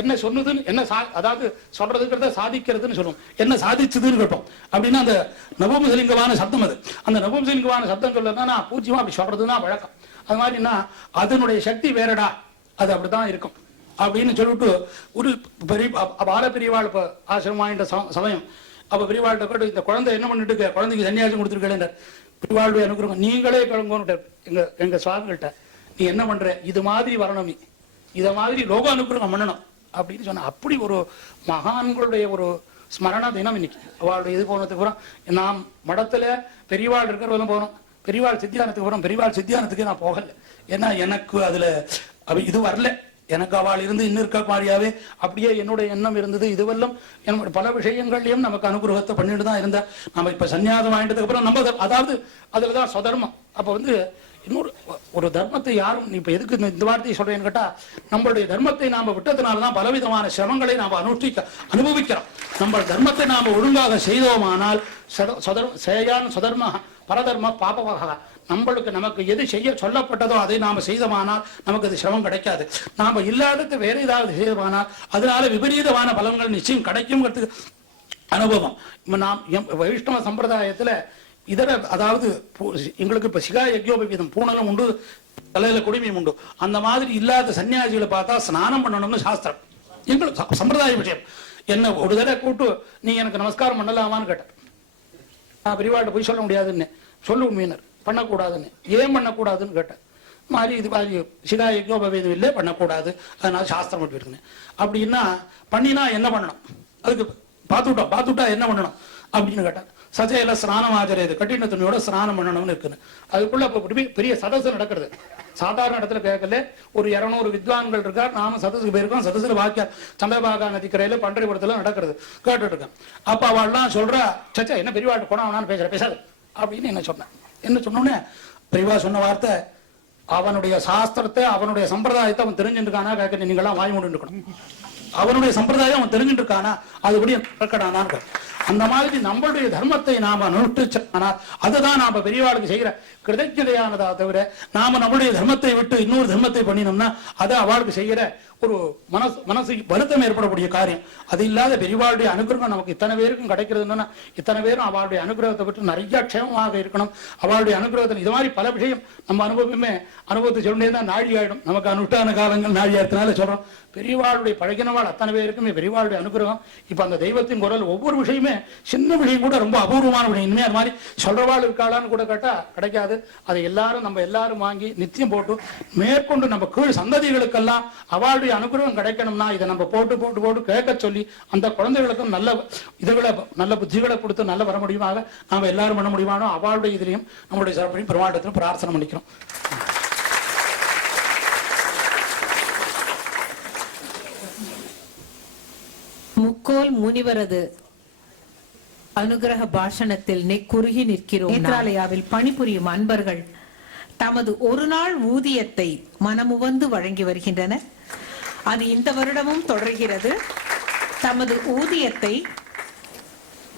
என்ன சொன்னதுன்னு என்ன அதாவது சொல்றதுங்கிறத சாதிக்கிறதுன்னு சொல்லுவோம். என்ன சாதிச்சதுன்னு கேட்போம். அப்படின்னா அந்த நபும்சலிங்கமான சப்தம் அது. அந்த நபும்சலிங்கமான சப்தம் சொல்லணும்னா பூஜ்யமா அப்படி சொல்றதுன்னா வழக்கம். அது மாதிரின்னா அதனுடைய சக்தி வேறடா, அது அப்படித்தான் இருக்கும் அப்படின்னு சொல்லிட்டு ஒரு பெரிய பால பெரியவாள் இப்ப ஆசிரமாயின்ற சமயம் அப்ப பெரியவாள்கிட்ட கேட்டு இந்த குழந்தை என்ன பண்ணிட்டு இருக்க, குழந்தைக்கு சன்னியாசம் கொடுத்துருக்கேன். பெரியவாளுடைய அனுகிரகம் நீங்களே கிளம்புன்னு எங்க சுவாமிகள்கிட்ட நீ என்ன பண்ற, இது மாதிரி வரணும், நீ இத மாதிரி லோக அனுகிரகம் பண்ணணும் அப்படின்னு சொன்ன. அப்படி ஒரு மகான்களுடைய ஒரு ஸ்மரண தினம் இன்னைக்கு. அவளுடைய இது போனதுக்கு அப்புறம் நாம் மடத்துல பெரியவாள் இருக்கிறவங்களும் போனோம். பெரியவாள் சித்தியானத்துக்கு அப்புறம் பெரியவாள் சித்தியானத்துக்கு நான் போகல. ஏன்னா எனக்கு அதுல இது வரல. எனக்கு அவள் இருந்து இன்னும் இருக்க மாதிரியாவே அப்படியே என்னுடைய எண்ணம் இருந்தது. இதுவெல்லாம் என்னோட பல விஷயங்கள்லையும் நமக்கு அனுகிரகத்தை பண்ணிட்டு தான் இருந்தா. நம்ம இப்ப சன்னியாசம் வாங்கிட்டதுக்கு அப்புறம் நம்ம அதாவது அதுலதான் சுதர்மம். அப்ப இன்னொரு ஒரு தர்மத்தை யாரும் இப்ப எதுக்கு இந்த வார்த்தையை சொல்றேன்னு கேட்டா, நம்மளுடைய தர்மத்தை நாம விட்டதுனாலதான் பலவிதமான சிரமங்களை நாம அனுபவிக்கிறோம். நம்ம தர்மத்தை நாம ஒழுங்காக செய்தோமானால் சுதர்ம பரதர்ம பாபவக, நம்மளுக்கு நமக்கு எது செய்ய சொல்லப்பட்டதோ அதை நாம செய்தோமானால் நமக்கு அது சிரமம் கிடைக்காது. நாம இல்லாதது வேற ஏதாவது செய்தோமானால் அதனால விபரீதமான பலன்கள் நிச்சயம் கிடைக்கும்ங்கிறதுக்கு அனுபவம். நாம் வைஷ்ணவ சம்பிரதாயத்துல இதர அதாவது எங்களுக்கு இப்ப சிகா யஜ்யோபவீதம் பூணலும் உண்டு, தலையில குடிமையும் உண்டு. அந்த மாதிரி இல்லாத சன்னியாசிகளை பார்த்தா ஸ்நானம் பண்ணணும்னு சாஸ்திரம். எங்களுக்கு சம்பிரதாய விஷயம். என்ன ஒரு தடவை கூட்டு நீ எனக்கு நமஸ்காரம் பண்ணலாமான்னு கேட்டேன். நான் பெரியவாட்ட போய் சொல்ல முடியாதுன்னு சொல்லு மீனர் பண்ணக்கூடாதுன்னு. ஏன் பண்ணக்கூடாதுன்னு கேட்டேன். மாதிரி இது மாதிரி சிகா யஜ்யோபவீதம் இல்லை பண்ணக்கூடாது, அதனால சாஸ்திரம் மட்டும் இருக்குன்னு. அப்படின்னா பண்ணினா என்ன பண்ணணும், அதுக்கு பார்த்துட்டா என்ன பண்ணணும் அப்படின்னு கேட்டேன். சஜையில ஸ்நானம் ஆச்சரியாது, கட்டின துணியோட ஸ்நானம் பண்ணணும்னு இருக்குன்னு. அதுக்குள்ள பெரிய சதசு நடக்கிறது. சாதாரண இடத்துல கேட்கல, ஒரு 200 வித்வான்கள் இருக்கார். நாம சதசுக்கு போயிருக்கோம். சதசுல வாக்கிய சந்திரபாகா நதிக்கரையில பண்டரிபுரத்துல நடக்கிறது கேட்டுட்டு இருக்கேன். அப்ப அவள்லாம் சொல்றா, சச்சா என்ன பெரியவாட்டு போனான்னு பேசாது அப்படின்னு என்ன சொன்னேன். என்ன சொன்னோன்னே பெரியவா சொன்ன வார்த்தை, அவனுடைய சாஸ்திரத்தை அவனுடைய சம்பிரதாயத்தை அவன் தெரிஞ்சுருக்கானா கேட்க, நீங்களாம் வாய் மூண்டு இருக்கணும். அவனுடைய சம்பிரதாயம் அவன் தெரிஞ்சுட்டு இருக்கானா, அதுபடி நடக்கடானான்னு. அந்த மாதிரி நம்மளுடைய தர்மத்தை நாம அனுஷ்டிச்சோம்னா அதுதான் நாம பெரியவாளுக்கு செய்கிற கிருதஜதையானதா தவிர நாம நம்மளுடைய தர்மத்தை விட்டு இன்னொரு தர்மத்தை பண்ணினோம்னா அது அவளுக்கு செய்கிற ஒரு மனசு வருத்தம் ஏற்படக்கூடிய காரியம். அது இல்லாத பெரியவாளுடைய அனுகிரகம் நமக்கு இத்தனை பேருக்கும் கிடைக்கிறதுன்னா, இத்தனை பேரும் அவளுடைய அனுகிரகத்தை விட்டு நிறைய க்ஷேமமாக இருக்கணும். அவளுடைய அனுகிரகத்தில் இது மாதிரி பல விஷயம் நம்ம அனுபவத்தை சொல்லிட்டே தான் நாழி ஆயிடும். நமக்கு அனுஷ்டான காலங்கள் நாழி ஆயிரத்தினால சொல்றோம். பெரியவாளுடைய பழகினவாள் அத்தனை பேருக்குமே பெரியவாளுடைய அனுகிரகம். இப்ப அந்த தெய்வத்தின் குரல் ஒவ்வொரு விஷயமே சின்ன விஷயம் கூட ரொம்ப அபூர்வமான விஷயம். இனிமே அது மாதிரி சொல்றவாள் இருக்காளான்னு கூட கேட்டா கிடைக்காது. அதை நம்ம எல்லாரும் வாங்கி நித்தியம் போட்டு மேற்கொண்டு நம்ம கீழ் சந்ததிகளுக்கெல்லாம் அவளுடைய அனுகிரகம் கிடைக்கணும்னா இதை நம்ம போட்டு கேட்க சொல்லி அந்த குழந்தைகளுக்கும் நல்ல புத்திகளை கொடுத்து நல்ல வர முடியுமாக நாம எல்லாரும் பண்ண முடியுமானோ அவளுடைய இதுலையும் நம்மளுடைய சிறப்பையும் பிரமாண்டத்திலும் பிரார்த்தனை பண்ணிக்கிறோம். முக்கோல் முனிவரது அனுகிரக பாஷணத்தில் நெக்குருகி நிற்கிறோம். நேத்ராலயாவில் பணிபுரியும் அன்பர்கள் தமது ஒரு நாள் ஊதியத்தை மனமுவந்து வழங்கி வருகின்றனர். அது இந்த வருடமும் தொடர்கிறது. தமது ஊதியத்தை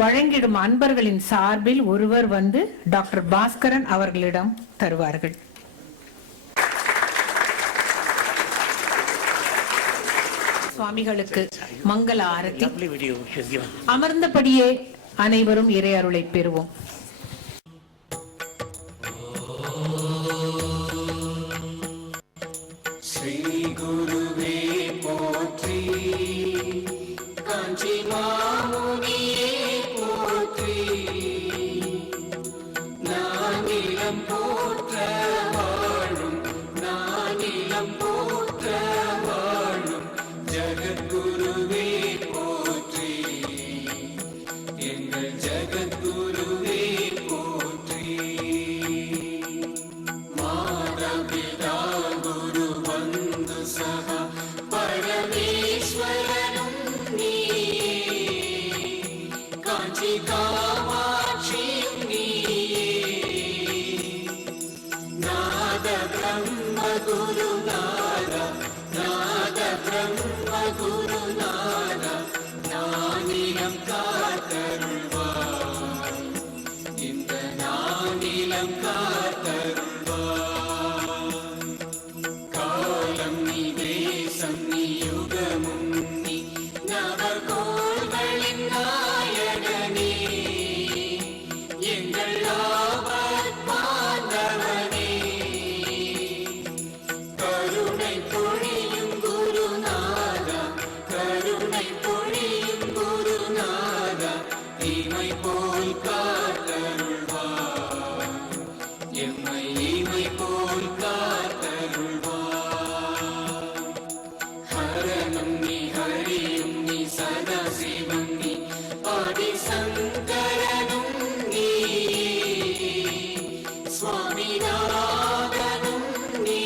வழங்கிடும் அன்பர்களின் சார்பில் ஒருவர் வந்து டாக்டர் பாஸ்கரன் அவர்களிடம் தருவார்கள். சுவாமிகளுக்கு மங்கள ஆரத்தி. அமர்ந்தபடியே அனைவரும் இறை அருளை பெறுவோம். ஸ்ரீ குருவே போற்றி, காஞ்சி மாமுனியே போற்றி, நானிலம் போற்ற வாழும், நானிலம் போற்ற வாழும் ஜகத்குருவே போற்றி, எங்கள் ஜகத்குருவே போற்றி. மாதபிதா குரு பந்து சகா பரமேஸ்வரனும் நீயே, காஞ்சி காமாட்சியும் நீயே, நாத பிரம்ம குரு நாத, நாத பிரம்ம குரு நாத, நானிலம் காத்தருள்வாய், இந்த நானிலம் காத்தருள்வாய். காலம் நீ, தேசம் நீ, யுகமும் நீ, நவகோள்களின் நாயகனே, எங்கள் ஆபத் பாந்தவனே, கருணை பொழியும் குருநாதா, கருணை பொழியும் குருநாதா, இமை போல் காத்தருள்வாய், எம்மை இமை போல் காத்தருள்வாய். ஹரனும் நீ, ஹரியும் நீ, சதாசிவம் நீ, ஆதிசங்கரனும் நீ, சுவாமிநாதனும் நீ,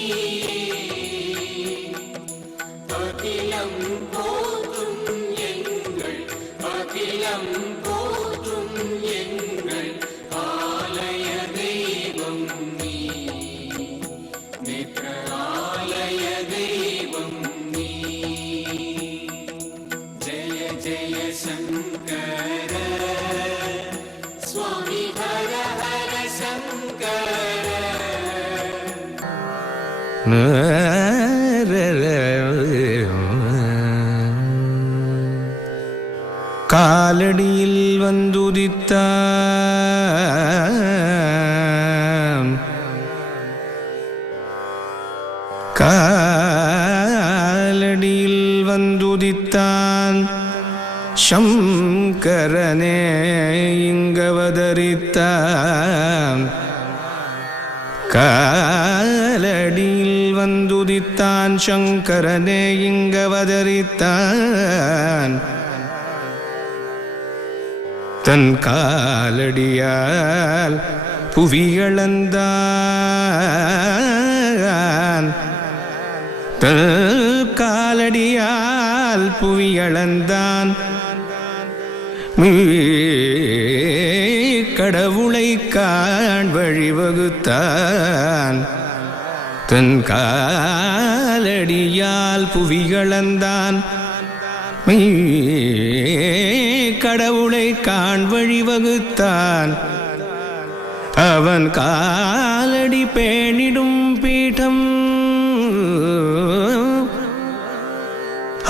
காலடியில் வந்துதித்தான் காலடியில் வந்துதித்தான் சங்கரனே இங்கவதரித்தான் காலடியில் வந்துதித்தான் சங்கரனே இங்கவதரித்தான் தன் காலடியால் புவியளந்தான் தன் காலடியால் புவியளந்தான் கடவுளை காண் வழிவகுத்தான் தன் காலடியால் புவிகளந்தான் கடவுளை காண் வழிவகுத்தான் அவன் காலடி பேணிடும் பீடம்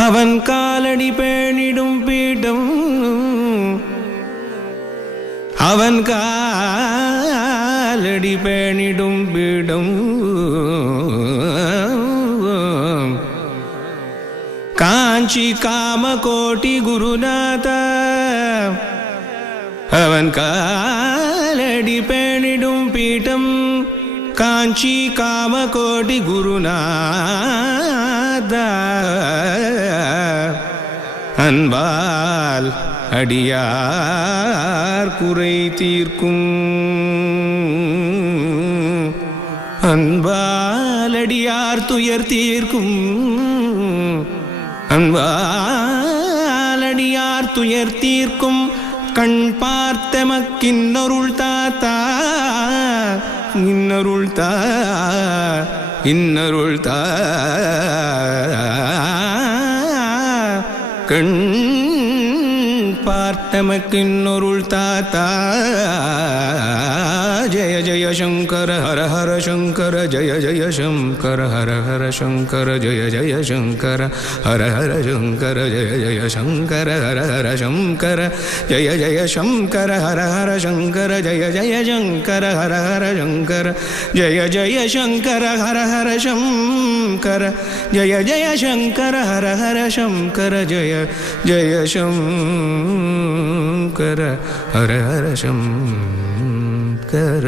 அவன் காலடி பேணிடும் பீடம் அவன் காலடி பேணிடும் பீடம் காஞ்சி காமகோட்டி குருநாத அவன் காலடி பேணிடும் பீடம் காஞ்சி காமகோட்டி குருநாத அன்பால் அடியார் குறை தீர்க்கும் அன்பால் அடியார் துயர் தீர்க்கும் அன்பால் அடியார் துயர் தீர்க்கும் கண் பார்த்தமக்கின்னருள் தாத்தா இன்னருள் தா இன்னருள் தா கண் பார்த்தமக்கின்னருள் தாத்தா ஜய ஜய சங்கர ஹர ஹர சங்கர ஜய ஜய சங்கர ஹர ஹர சங்கர ஜய ஜய சங்கர ஹர ஹர சங்கர ஜய ஜய சங்கர ஹர ஹர சங்கர ஜய ஜய சங்கர ஹர ஹர சங்கர ஜய ஜய சங்கர ஹர ஹர சங்கர ஜய ஜய சங்கர ஹர ஹர சங்கர ஜய ஜய சங்கர ஹர ஹர சங்கர ஜய ஜய சங்கர ஹர ஹர சங்கர